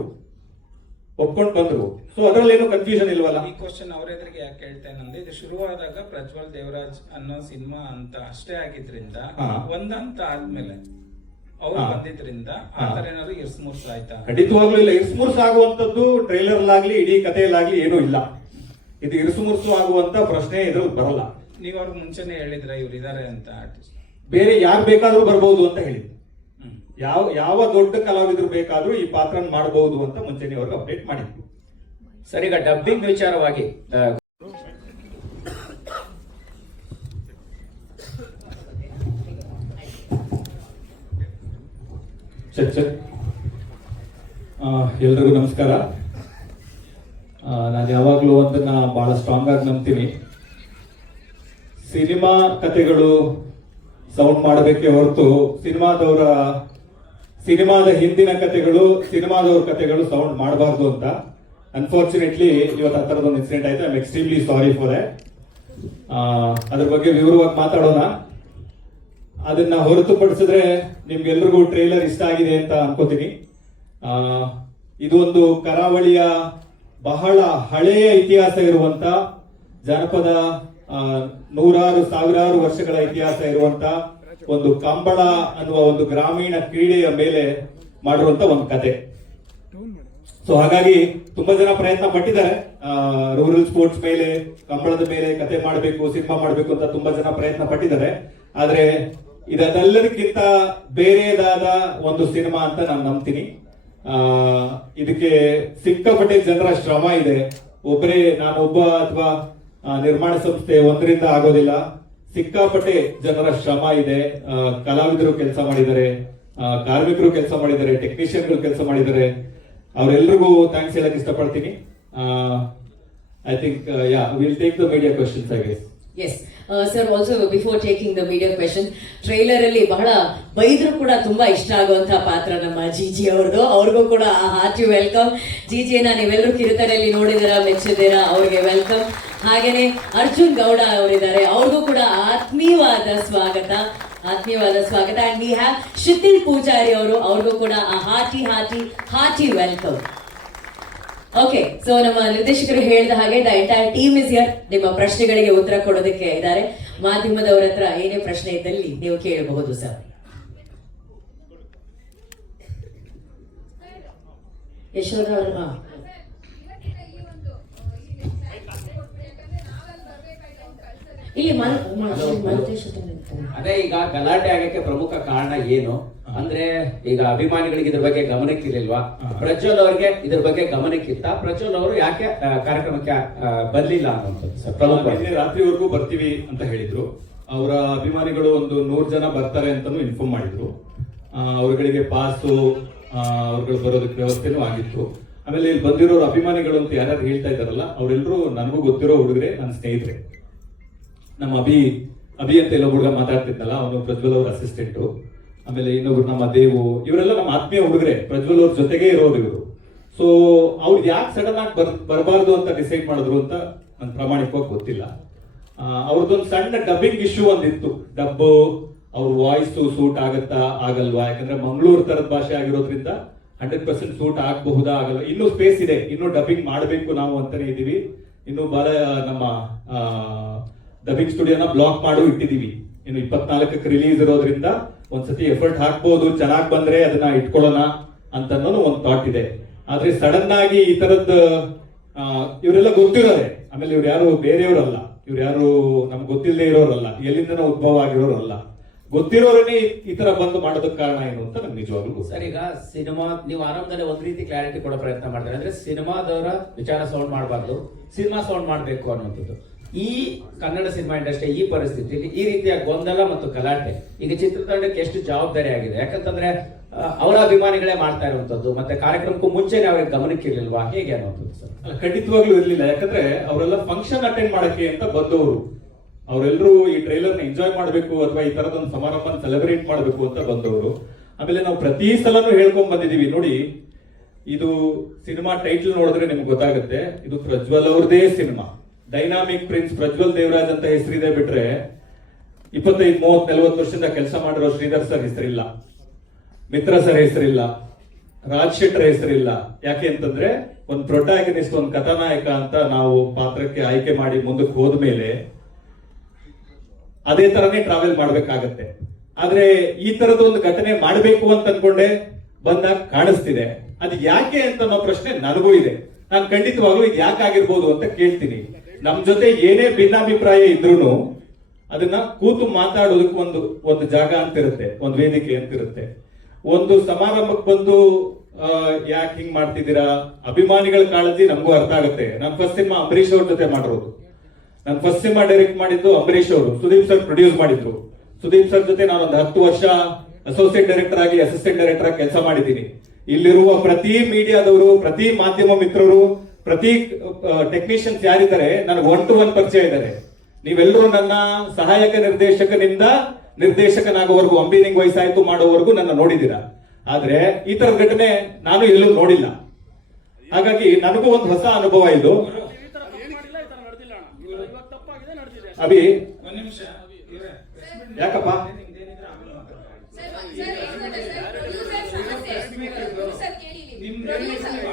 ಒಪ್ಕೊಂಡು ಬಂದ್ರು. ಸೊ ಅದ್ರಲ್ಲಿ ಏನು ಕನ್ಫ್ಯೂಷನ್ ಇಲ್ವಲ್ಲ. ಈ ಕ್ವಶನ್ ಅವ್ರ ಎದುರಿಗೆ ಯಾಕೆ ಕೇಳ್ತೇನೆ, ಇದು ಶುರುವಾದಾಗ ಪ್ರಜ್ವಲ್ ದೇವರಾಜ್ ಅನ್ನೋ ಸಿನಿಮಾ ಅಂತ ಅಷ್ಟೇ ಆಗಿದ್ರಿಂದ ಒಂದಂತ ಆದ್ಮೇಲೆ ಅವ್ರು ಬಂದಿದ್ರಿಂದ ಆತರ ಏನಾದ್ರು ಇರ್ಸ್ಮೂರ್ಸ್ ಆಯ್ತಾ? ಖಂಡಿತವಾಗ್ಲೂ ಇಲ್ಲ. ಇರ್ಸ್ಮೂರ್ಸ್ ಆಗುವಂತದ್ದು ಟ್ರೈಲರ್ ಆಗ್ಲಿ ಇಡೀ ಕಥೆಯಲ್ಲಾಗ್ಲಿ ಏನೂ ಇಲ್ಲ. ಇದು ಇರ್ಸ್ಮೂರ್ಸು ಆಗುವಂತ ಪ್ರಶ್ನೆ ಇದ್ರಲ್ಲಿ ಬರಲ್ಲ. ನೀವ್ ಅವ್ರಿಗೆ ಮುಂಚೆನೆ ಹೇಳಿದ್ರ ಇವ್ರು ಇದಾರೆ ಅಂತ ಆರ್ಟಿಸ್ಟ್? ಬೇರೆ ಯಾರು ಬೇಕಾದ್ರೂ ಬರ್ಬೋದು ಅಂತ ಹೇಳಿದ್ರು. ಯಾವ ದೊಡ್ಡ ಕಲಾವಿದ್ರು ಬೇಕಾದ್ರೂ ಈ ಪಾತ್ರ ಮಾಡಬಹುದು ಅಂತ ಮುಂಚೆನೆ ಅವ್ರಿಗೆ ಅಪ್ಡೇಟ್ ಮಾಡಿದ್ವಿ. ಸರ್, ಈಗ ಡಬ್ಬಿಂಗ್ ವಿಚಾರವಾಗಿ ಸರಿ ಸರಿ ಎಲ್ರಿಗೂ ನಮಸ್ಕಾರ. ನಾನು ಯಾವಾಗಲೂ ಒಂದನ್ನ ಬಹಳ ಸ್ಟ್ರಾಂಗ್ ಆಗಿ ನಂಬ್ತೀನಿ. ಸಿನಿಮಾ ಕಥೆಗಳು ಸೌಂಡ್ ಮಾಡಬೇಕೇ ಹೊರತು ಸಿನಿಮಾದ ಹಿಂದಿನ ಕಥೆಗಳು ಸಿನಿಮಾದವ್ರ ಕಥೆಗಳು ಸೌಂಡ್ ಮಾಡಬಾರ್ದು ಅಂತ. ಅನ್ಫಾರ್ಚುನೇಟ್ಲಿ ಇವತ್ತು ಆ ಥರದೊಂದು ಇನ್ಸಿಡೆಂಟ್ ಆಯ್ತು. I am extremely sorry for it. ಅದ್ರ ಬಗ್ಗೆ ವಿವರವಾಗಿ ಮಾತಾಡೋಣ. ಅದನ್ನ ಹೊರತುಪಡಿಸಿದ್ರೆ ನಿಮ್ಗೆಲ್ರಿಗೂ ಟ್ರೇಲರ್ ಇಷ್ಟ ಆಗಿದೆ ಅಂತ ಅನ್ಕೋತೀನಿ. ಇದು ಒಂದು ಕರಾವಳಿಯ ಬಹಳ ಹಳೆಯ ಇತಿಹಾಸ ಇರುವಂತ ಜನಪದ, ನೂರಾರು ಸಾವಿರಾರು ವರ್ಷಗಳ ಇತಿಹಾಸ ಇರುವಂತ ಒಂದು ಕಂಬಳ ಅನ್ನುವ ಒಂದು ಗ್ರಾಮೀಣ ಕ್ರೀಡೆಯ ಮೇಲೆ ಮಾಡಿರುವಂತ ಒಂದು ಕತೆ. ಸೊ ಹಾಗಾಗಿ ತುಂಬಾ ಜನ ಪ್ರಯತ್ನ ಪಟ್ಟಿದ್ದಾರೆ. ರೂರಲ್ ಸ್ಪೋರ್ಟ್ಸ್ ಮೇಲೆ, ಕಂಬಳದ ಮೇಲೆ ಕತೆ ಮಾಡಬೇಕು, ಸಿನಿಮಾ ಮಾಡಬೇಕು ಅಂತ ತುಂಬಾ ಜನ ಪ್ರಯತ್ನ ಪಟ್ಟಿದ್ದಾರೆ. ಆದ್ರೆ ಇದೆಲ್ಲದಕ್ಕಿಂತ ಬೇರೆದಾದ ಒಂದು ಸಿನಿಮಾ ಅಂತ ನಾನು ನಂಬ್ತೀನಿ. ಇದಕ್ಕೆ ಸಿಕ್ಕಾಪಟ್ಟೆ ಜನರ ಶ್ರಮ ಇದೆ. ನಾನೊಬ್ಬ ಅಥವಾ ನಿರ್ಮಾಣ ಸಂಸ್ಥೆ ಒಂದರಿಂದ ಆಗೋದಿಲ್ಲ. ಸಿಕ್ಕಾಪಟ್ಟೆ ಜನರ ಶ್ರಮ ಇದೆ. ಕಲಾವಿದರು ಕೆಲಸ ಮಾಡಿದ್ದಾರೆ, ಕಾರ್ಮಿಕರು ಕೆಲಸ ಮಾಡಿದ್ದಾರೆ, ಟೆಕ್ನಿಷಿಯನ್ಗಳು ಕೆಲಸ ಮಾಡಿದ್ದಾರೆ. ಅವರೆಲ್ಲರಿಗೂ ಥ್ಯಾಂಕ್ಸ್ ಹೇಳಕ್ ಇಷ್ಟಪಡ್ತೀನಿ. I think will take the media questions I guess. Yes sir, also before taking the media question, trailer ಅಲ್ಲಿ ಬಹಳ ಬೈದ್ರು ಕೂಡ ತುಂಬಾ ಇಷ್ಟ ಆಗುವಂತಹ ಪಾತ್ರ ನಮ್ಮ ಜಿಜಿ ಅವ್ರದ್ದು. ಅವ್ರಿಗೂ ಕೂಡ ಹಾರ್ಟಿ ವೆಲ್ಕಮ್. ಜಿಜಿಯನ್ನ ನೀವೆಲ್ಲರೂ ಕಿರುತೆರೆಯಲ್ಲಿ ನೋಡಿದಿರಾ, ಮೆಚ್ಚಿದ್ದೀರಾ, ಅವ್ರಿಗೆ ವೆಲ್ಕಮ್. ಹಾಗೇನೆ ಅರ್ಜುನ್ ಗೌಡ ಅವರಿದ್ದಾರೆ, ಅವ್ರಿಗೂ ಕೂಡ ಆತ್ಮೀಯವಾದ ಸ್ವಾಗತ. ಅಂಡ್ ವಿ ಹ್ಯಾವ್ ಶಿಥಿಲ್ ಪೂಜಾರಿ ಅವರು, ಅವ್ರಿಗೂ ಕೂಡ ಹಾರ್ಟಿ ವೆಲ್ಕಮ್. ಓಕೆ, ಸೊ ನಮ್ಮ ನಿರ್ದೇಶಕರು ಹೇಳಿದ ಹಾಗೆ the entire team is here. ನಿಮ್ಮ ಪ್ರಶ್ನೆಗಳಿಗೆ ಉತ್ತರ ಕೊಡೋದಕ್ಕೆ ಇದ್ದಾರೆ. ಮಾಧ್ಯಮದವರ ಹತ್ರ ಏನೇ ಪ್ರಶ್ನೆ ಇದ್ದಲ್ಲಿ ನೀವು ಕೇಳಬಹುದು ಸರ್. ಯಶೋಧ ಅವರು, ಇಲ್ಲಿ ಅದೇ ಈಗ ಗಲಾಟೆ ಆಗಕ್ಕೆ ಪ್ರಮುಖ ಕಾರಣ ಏನು ಅಂದ್ರೆ, ಈಗ ಅಭಿಮಾನಿಗಳಿಗೆ ಇದ್ರ ಬಗ್ಗೆ ಗಮನಕ್ಕಿರ್ಲಿಲ್ವಾ? ಪ್ರಜ್ವಲ್ ಅವ್ರಿಗೆ ಇದ್ರ ಬಗ್ಗೆ ಗಮನಕ್ಕಿತ್ತ? ಪ್ರಜ್ವಲ್ ಅವರು ಯಾಕೆ ಕಾರ್ಯಕ್ರಮಕ್ಕೆ ಬರ್ಲಿಲ್ಲ ಅನ್ನೋದು ರಾತ್ರಿವರೆಗೂ ಬರ್ತೀವಿ ಅಂತ ಹೇಳಿದ್ರು. ಅವರ ಅಭಿಮಾನಿಗಳು ಒಂದು 100 ಜನ ಬರ್ತಾರೆ ಅಂತಾನು ಇನ್ಫಾರ್ಮ್ ಮಾಡಿದ್ರು. ಅವ್ರಗಳಿಗೆ ಪಾಸು, ಅವ್ರುಗಳು ಬರೋದಕ್ಕೆ ವ್ಯವಸ್ಥೆನೂ ಆಗಿತ್ತು. ಆಮೇಲೆ ಇಲ್ಲಿ ಬಂದಿರೋ ಅಭಿಮಾನಿಗಳು ಅಂತ ಯಾರು ಹೇಳ್ತಾ ಇದಾರಲ್ಲ, ಅವರೆಲ್ಲರೂ ನನಗೂ ಗೊತ್ತಿರೋ ಹುಡುಗರೆ, ನನ್ನ ಸ್ನೇಹಿತರೆ. ನಮ್ಮ ಅಭಿ ಅಂತ ಎಲ್ಲೋ ಹುಡುಗ ಮಾತಾಡ್ತಿದ್ನಲ್ಲ, ಅವನು ಪ್ರಜ್ವಲ್ ಅವ್ರ ಅಸಿಸ್ಟೆಂಟ್. ಆಮೇಲೆ ಇನ್ನೊಬ್ರು ನಮ್ಮ ದೇವು, ಇವರೆಲ್ಲ ನಮ್ಮ ಆತ್ಮೀಯ ಹುಡುಗರೆ, ಪ್ರಜ್ವಲ್ ಅವ್ರ ಜೊತೆಗೆ ಇರೋರು ಇವರು. ಸೊ ಅವ್ರು ಯಾಕೆ ಸಡನ್ ಆಗಿ ಬರಬಾರ್ದು ಅಂತ ಡಿಸೈಡ್ ಮಾಡಿದ್ರು ಅಂತ ನನ್ ಪ್ರಾಮಾಣಿಕವಾಗಿ ಗೊತ್ತಿಲ್ಲ. ಅವ್ರದ್ದೊಂದು ಸಣ್ಣ ಡಬ್ಬಿಂಗ್ ಇಶ್ಯೂ ಒಂದಿತ್ತು. ಡಬ್ಬು ಅವ್ರ ವಾಯ್ಸ್ ಸೂಟ್ ಆಗತ್ತಾ ಆಗಲ್ವಾ? ಯಾಕಂದ್ರೆ ಮಂಗಳೂರು ತರದ ಭಾಷೆ ಆಗಿರೋದ್ರಿಂದ 100% ಸೂಟ್ ಆಗಬಹುದಾ ಆಗಲ್ಲ, ಇನ್ನೂ ಸ್ಪೇಸ್ ಇದೆ, ಇನ್ನೂ ಡಬ್ಬಿಂಗ್ ಮಾಡಬೇಕು ನಾವು ಅಂತಾನೆ ಇದೀವಿ. ಇನ್ನು ಬಹಳ ನಮ್ಮ ಡಬ್ಬಿಂಗ್ ಸ್ಟುಡಿಯೋನ ಬ್ಲಾಕ್ ಮಾಡಿ ಇಟ್ಟಿದೀವಿ. ಇನ್ನು 24ಕ್ಕೆ ರಿಲೀಸ್ ಇರೋದ್ರಿಂದ ಒಂದ್ಸತಿ ಎಫರ್ಟ್ ಹಾಕ್ಬಹುದು, ಚೆನ್ನಾಗಿ ಬಂದ್ರೆ ಅದನ್ನ ಇಟ್ಕೊಳ್ಳೋಣ ಅಂತ ಅನ್ನೋದು ಒಂದು ಥಾಟ್ ಇದೆ. ಆದ್ರೆ ಸಡನ್ ಆಗಿ ಈ ತರದ್ ಇವರೆಲ್ಲ ಗೊತ್ತಿರೋರೆ. ಆಮೇಲೆ ಇವ್ರು ಯಾರು ಬೇರೆಯವರಲ್ಲ, ಇವ್ರು ಯಾರು ನಮ್ಗೆ ಗೊತ್ತಿಲ್ಲದೆ ಇರೋರಲ್ಲ, ಎಲ್ಲಿಂದನೋ ಉದ್ಭವ ಆಗಿರೋರಲ್ಲ, ಗೊತ್ತಿರೋರನ್ನೇ ಈ ತರ ಬಂದು ಮಾಡೋದಕ್ಕೆ ಕಾರಣ ಏನು ಅಂತ ನಮ್ಗೆ ನಿಜವಾಗ್ಲೂ. ಸರ್, ಈಗ ಸಿನಿಮಾ ನೀವು ಆರಂಭದಲ್ಲಿ ಒಂದ್ ರೀತಿ ಕ್ಲಾರಿಟಿ ಕೊಡೋ ಪ್ರಯತ್ನ ಮಾಡ್ತಾರೆ, ಅಂದ್ರೆ ಸಿನಿಮಾದವರ ವಿಚಾರ ಸೌಂಡ್ ಮಾಡಬಾರ್ದು, ಸಿನಿಮಾ ಸೌಂಡ್ ಮಾಡ್ಬೇಕು ಅನ್ನುವಂಥದ್ದು. ಈ ಕನ್ನಡ ಸಿನಿಮಾ ಇಂಡಸ್ಟ್ರಿ ಈ ಪರಿಸ್ಥಿತಿಯಲ್ಲಿ ಈ ರೀತಿಯ ಗೊಂದಲ ಮತ್ತು ಗಲಾಟೆ ಈಗ ಚಿತ್ರತಂಡಕ್ಕೆ ಎಷ್ಟು ಜವಾಬ್ದಾರಿ ಆಗಿದೆ? ಯಾಕಂತಂದ್ರೆ ಅವರ ಅಭಿಮಾನಿಗಳೇ ಮಾಡ್ತಾ ಇರುವಂತದ್ದು, ಮತ್ತೆ ಕಾರ್ಯಕ್ರಮಕ್ಕೂ ಮುಂಚೆನೆ ಅವ್ರಿಗೆ ಗಮನಕ್ಕಿರ್ಲಿಲ್ವಾ, ಹೇಗೆ ಅನ್ನುವಂಥದ್ದು ಸರ್? ಖಂಡಿತವಾಗ್ಲೂ ಇರ್ಲಿಲ್ಲ. ಯಾಕಂದ್ರೆ ಅವರೆಲ್ಲ ಫಂಕ್ಷನ್ ಅಟೆಂಡ್ ಮಾಡಕ್ಕೆ ಅಂತ ಬಂದವರು. ಅವರೆಲ್ಲರೂ ಈ ಟ್ರೈಲರ್ ನ ಎಂಜಾಯ್ ಮಾಡಬೇಕು ಅಥವಾ ಈ ತರದೊಂದು ಸಮಾರಂಭ ಸೆಲೆಬ್ರೇಟ್ ಮಾಡಬೇಕು ಅಂತ ಬಂದವರು. ಆಮೇಲೆ ನಾವು ಪ್ರತಿ ಸಲನೂ ಹೇಳ್ಕೊಂಡ್ ಬಂದಿದೀವಿ, ನೋಡಿ ಇದು ಸಿನಿಮಾ ಟೈಟಲ್ ನೋಡಿದ್ರೆ ನಿಮ್ಗೆ ಗೊತ್ತಾಗುತ್ತೆ, ಇದು ಪ್ರಜ್ವಲ್ ಅವ್ರದೇ cinema. Dynamic prince Prajwal Devaraj ಅಂತ ಹೆಸರಿದೆ ಬಿಟ್ರೆ 25, 30, 40 ವರ್ಷದಿಂದ ಕೆಲಸ ಮಾಡಿರೋ ಶ್ರೀಧರ್ ಸರ್ ಹೆಸರಿಲ್ಲ, ಮಿತ್ರ ಸರ್ ಹೆಸರಿಲ್ಲ, ರಾಜ್ ಶೆಟ್ಟರ್ ಹೆಸರಿಲ್ಲ. ಯಾಕೆ ಅಂತಂದ್ರೆ ಒಂದು ಪ್ರೊಟ್ಯಾಗನಿಸ್ಟ್, ಒಂದು ಕಥಾನಾಯಕ ಅಂತ ನಾವು ಪಾತ್ರಕ್ಕೆ ಆಯ್ಕೆ ಮಾಡಿ ಮುಂದಕ್ಕೆ ಹೋದ್ಮೇಲೆ ಅದೇ ತರನೇ ಟ್ರಾವೆಲ್ ಮಾಡ್ಬೇಕಾಗತ್ತೆ. ಆದ್ರೆ ಈ ತರದ ಒಂದು ಘಟನೆ ಮಾಡಬೇಕು ಅಂತ ಅನ್ಕೊಂಡೆ ಬಂದಾಗ ಕಾಣಿಸ್ತಿದೆ. ಅದು ಯಾಕೆ ಅಂತ ಅನ್ನೋ ಪ್ರಶ್ನೆ ನನಗೂ ಇದೆ. ನಾನು ಖಂಡಿತವಾಗ್ಲೂ ಇದು ಯಾಕೆ ಆಗಿರ್ಬೋದು ಅಂತ ಕೇಳ್ತೀನಿ. ನಮ್ ಜೊತೆ ಏನೇ ಭಿನ್ನಾಭಿಪ್ರಾಯ ಇದ್ರೂ ಅದನ್ನ ಕೂತು ಮಾತಾಡೋದಕ್ಕೆ ಒಂದು ಜಾಗ ಅಂತಿರುತ್ತೆ, ಒಂದು ವೇದಿಕೆ ಅಂತಿರುತ್ತೆ. ಒಂದು ಸಮಾರಂಭಕ್ಕೆ ಬಂದು ಯಾಕೆ ಹಿಂಗ್ ಮಾಡ್ತಿದ್ದೀರಾ, ಅಭಿಮಾನಿಗಳ ಕಾಳಜಿ ನಮಗೂ ಅರ್ಥ ಆಗುತ್ತೆ. ನಾನು ಫಸ್ಟ್ ಸಿನಿಮಾ ಅಂಬರೀಶ್ ಅವ್ರ ಜೊತೆ ಮಾಡಿರೋದು. ನಾನು ಫಸ್ಟ್ ಸಿನಿಮಾ ಡೈರೆಕ್ಟ್ ಮಾಡಿದ್ದು ಅಂಬರೀಶ್ ಅವರು, ಸುದೀಪ್ ಸರ್ ಪ್ರೊಡ್ಯೂಸ್ ಮಾಡಿದ್ರು. ಸುದೀಪ್ ಸರ್ ಜೊತೆ ನಾನು ಒಂದು 10 ವರ್ಷ ಅಸೋಸಿಯೇಟ್ ಡೈರೆಕ್ಟರ್ ಆಗಿ, ಅಸಿಸ್ಟೆಂಟ್ ಡೈರೆಕ್ಟರ್ ಆಗಿ ಕೆಲಸ ಮಾಡಿದ್ದೀನಿ. ಇಲ್ಲಿರುವ ಪ್ರತಿ ಮೀಡಿಯಾದವರು, ಪ್ರತಿ ಮಾಧ್ಯಮ ಮಿತ್ರರು, ಪ್ರತಿ ಟೆಕ್ನಿಷಿಯನ್ಸ್ ಯಾರಿದ್ದಾರೆ ನನಗೆ 1 to 1 ಪರಿಚಯ ಇದ್ದಾರೆ. ನೀವೆಲ್ಲರೂ ನನ್ನ ಸಹಾಯಕ ನಿರ್ದೇಶಕನಿಂದ ನಿರ್ದೇಶಕನಾಗುವವರೆಗೂ, ಅಂಬಿನಿಂಗ್ ವಯಸ್ಸಾಯ್ತು ಮಾಡೋವರೆಗೂ ನನ್ನ ನೋಡಿದ್ದೀರಾ. ಆದ್ರೆ ಈ ತರದ ಘಟನೆ ನಾನು ಎಲ್ಲೂ ನೋಡಿಲ್ಲ. ಹಾಗಾಗಿ ನನಗೂ ಒಂದು ಹೊಸ ಅನುಭವ ಇದು. ಅಭಿ ಒಂದ್ ನಿಮಿಷ ಇವ್ರೆ, ಯಾಕಪ್ಪ ಸರ್ ಏನ್ ಗೊತ್ತಾ ಸರ್, ಪ್ರೊಡ್ಯೂಸರ್ ಸಮಸ್ಯೆ ಸರ್ ಕೇಳಿ ಪ್ರೊಡ್ಯೂಸರ್ಗಳ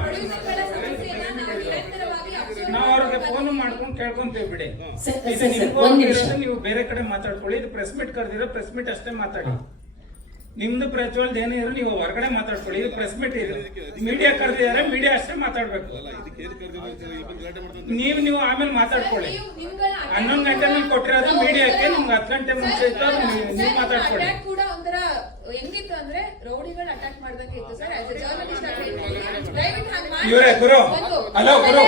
ಸಮಸ್ಯೆನ ನಾವು ನಿರಂತರವಾಗಿ ನಾವ್ ಅವ್ರಿಗೆ ಫೋನ್ ಮಾಡ್ಕೊಂಡು ಕೇಳ್ಕೊಂತೀವಿ ಬಿಡಿ. ಸರ್, ಇದು ಸರ್, ನಿಮ್ಗೂ ಒಂದ್ ನಿಮಿಷ. ಇರೋದು, ನೀವು ಬೇರೆ ಕಡೆ ಮಾತಾಡ್ಕೊಳ್ಳಿ. ಇದು ಪ್ರೆಸ್ ಮೀಟ್ ಕರೆದಿರೋ ಪ್ರೆಸ್ ಮೀಟ್ ಅಷ್ಟೇ ಮಾತಾಡಿ. ನಿಮ್ದು ಪ್ರಜ್ವಲ್ದ ಏನಿದ್ರು ನೀವು ಹೊರಗಡೆ ಮಾತಾಡ್ಕೊಳ್ಳಿ. ಇದು ಪ್ರೆಸ್ ಮೀಟ್ ಇದೆ, ಮೀಡಿಯಾ ಕರೆದಿದ್ದಾರೆ, ಮೀಡಿಯಾ ಅಷ್ಟೇ ಮಾತಾಡ್ಬೇಕು. ನೀವು ಆಮೇಲೆ ಮಾತಾಡ್ಕೊಳ್ಳಿ. 11 ಗಂಟೆ ಮೇಲೆ ಕೊಟ್ಟಿರೋದು ಮೀಡಿಯಾಕ್ಕೆ, ನಿಮ್ಗೆ 10 ಗಂಟೆ ಮುಂಚೆ ಇತ್ತು, ನೀವು ಮಾತಾಡ್ಕೊಳ್ಳಿ. ಅಟ್ಯಾಕ್ ಕೂಡ ಒಂಥರ ಹೆಂಗಿತ್ತು ಅಂದ್ರೆ ರೌಡಿಗಳು ಅಟ್ಯಾಕ್ ಮಾಡ್ದಂಗೆ ಇತ್ತು ಸರ್. ಆಸ್ ಎ ಜರ್ನಲಿಸ್ಟ್ ಆಗಿ ದಯವಿಟ್ಟು ಹಾಗೆ ಮಾಡಿ. ಇವರೇ ಗುರು, ಹಲೋ ಗುರು,